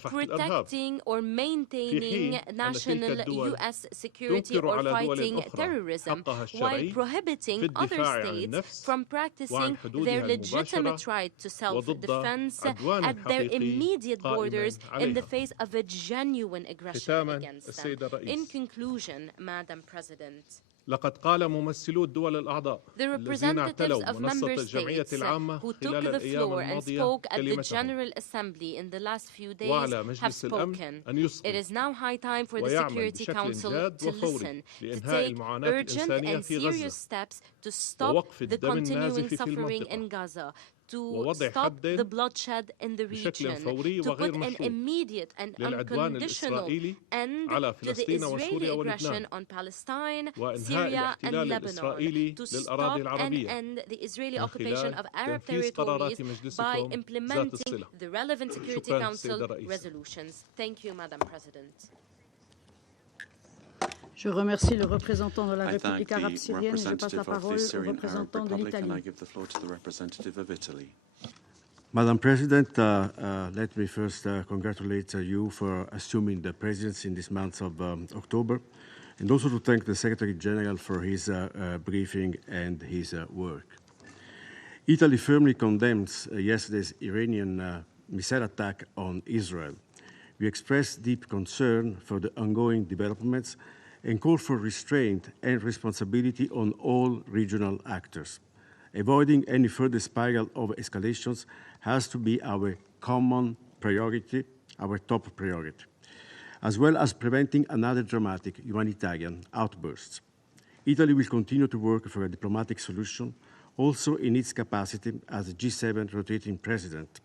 protecting or maintaining national U.S. security or fighting terrorism, while prohibiting other states from practicing their legitimate right to self-defense at their immediate borders in the face of a genuine aggression against them. In conclusion, Madam President, لقد قال ممثلو الدول الأعضاء الذين اعتلوا منصة الجمعية العامة خلال الأيام الماضية كلمتهم وعلى مجلس الأمن أن يصغي ويعمل بشكل جاد وفوري لإنهاء المعاناة الإنسانية في غزة ووقف الدم النازف في المنطقة ووضع حد بشكل فوري وغير مشروط للعدوان الإسرائيلي على فلسطين وسوريا ولبنان وإنهاء الاحتلال الإسرائيلي للأراضي العربية من خلال تنفيذ قرارات مجلسكم ذات الصلة. شكرا سيد الرئيس. Je remercie le représentant de la République arabe syrienne et je passe la parole au représentant de l'Italie. Madam President, let me first congratulate you for assuming the presidency in this month of October, and also to thank the Secretary General for his briefing and his work. Italy firmly condemns yesterday's Iranian missile attack on Israel. We express deep concern for the ongoing developments and call for restraint and responsibility on all regional actors. Avoiding any further spiral of escalations has to be our common priority, our top priority, as well as preventing another dramatic humanitarian outburst. Italy will continue to work for a diplomatic solution, also in its capacity as the G7 rotating president,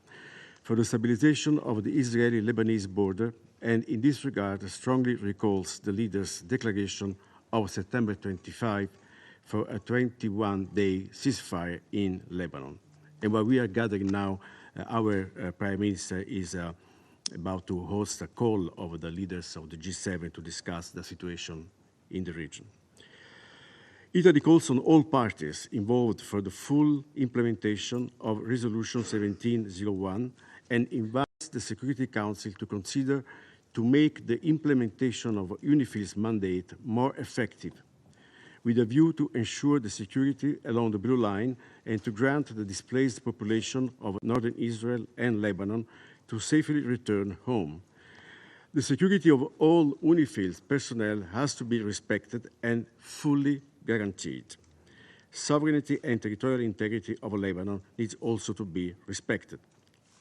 for the stabilization of the Israeli-Lebanese border, and in this regard strongly recalls the leaders' declaration of September 25 for a 21-day ceasefire in Lebanon. And while we are gathering now, our Prime Minister is about to host a call of the leaders of the G7 to discuss the situation in the region. Italy calls on all parties involved for the full implementation of Resolution 1701 and invites the Security Council to consider to make the implementation of UNIFIL's mandate more effective, with a view to ensure the security along the Blue Line and to grant the displaced population of northern Israel and Lebanon to safely return home. The security of all UNIFIL's personnel has to be respected and fully guaranteed. Sovereignty and territorial integrity of Lebanon needs also to be respected.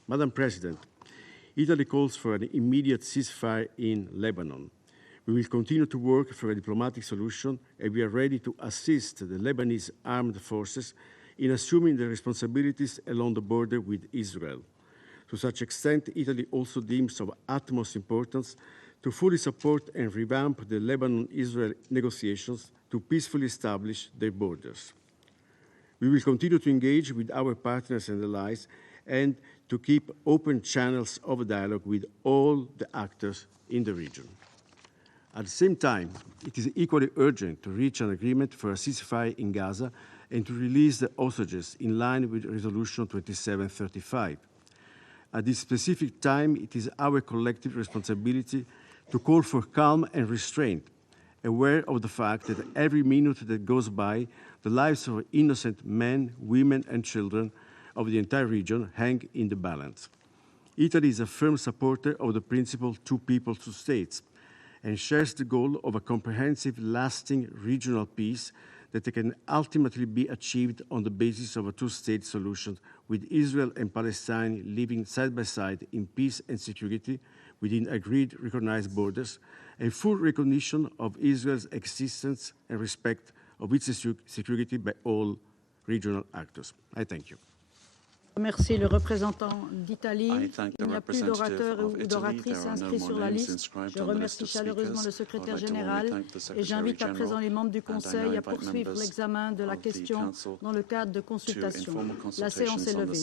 Madam President, Italy calls for an immediate ceasefire in Lebanon. We will continue to work for a diplomatic solution, and we are ready to assist the Lebanese armed forces in assuming their responsibilities along the border with Israel. To such extent, Italy also deems of utmost importance to fully support and revamp the Lebanon-Israel negotiations to peacefully establish their borders. We will continue to engage with our partners and allies and to keep open channels of dialogue with all the actors in the region. At the same time, it is equally urgent to reach an agreement for a ceasefire in Gaza and to release the hostages in line with Resolution 2735. At this specific time, it is our collective responsibility to call for calm and restraint, aware of the fact that every minute that goes by, the lives of innocent men, women, and children of the entire region hang in the balance. Italy is a firm supporter of the principle two people, two states, and shares the goal of a comprehensive, lasting regional peace that can ultimately be achieved on the basis of a two-state solution, with Israel and Palestine living side by side in peace and security within agreed, recognized borders, and full recognition of Israel's existence and respect of its security by all regional actors. I thank you. Remercie le représentant d'Italie. Il n'y a plus d'orateurs ou d'oratrices inscrits sur la liste. Je remercie chaleureusement le secrétaire général et j'invite à présent les membres du Conseil à poursuivre l'examen de la question dans le cadre de consultation. La séance est levée.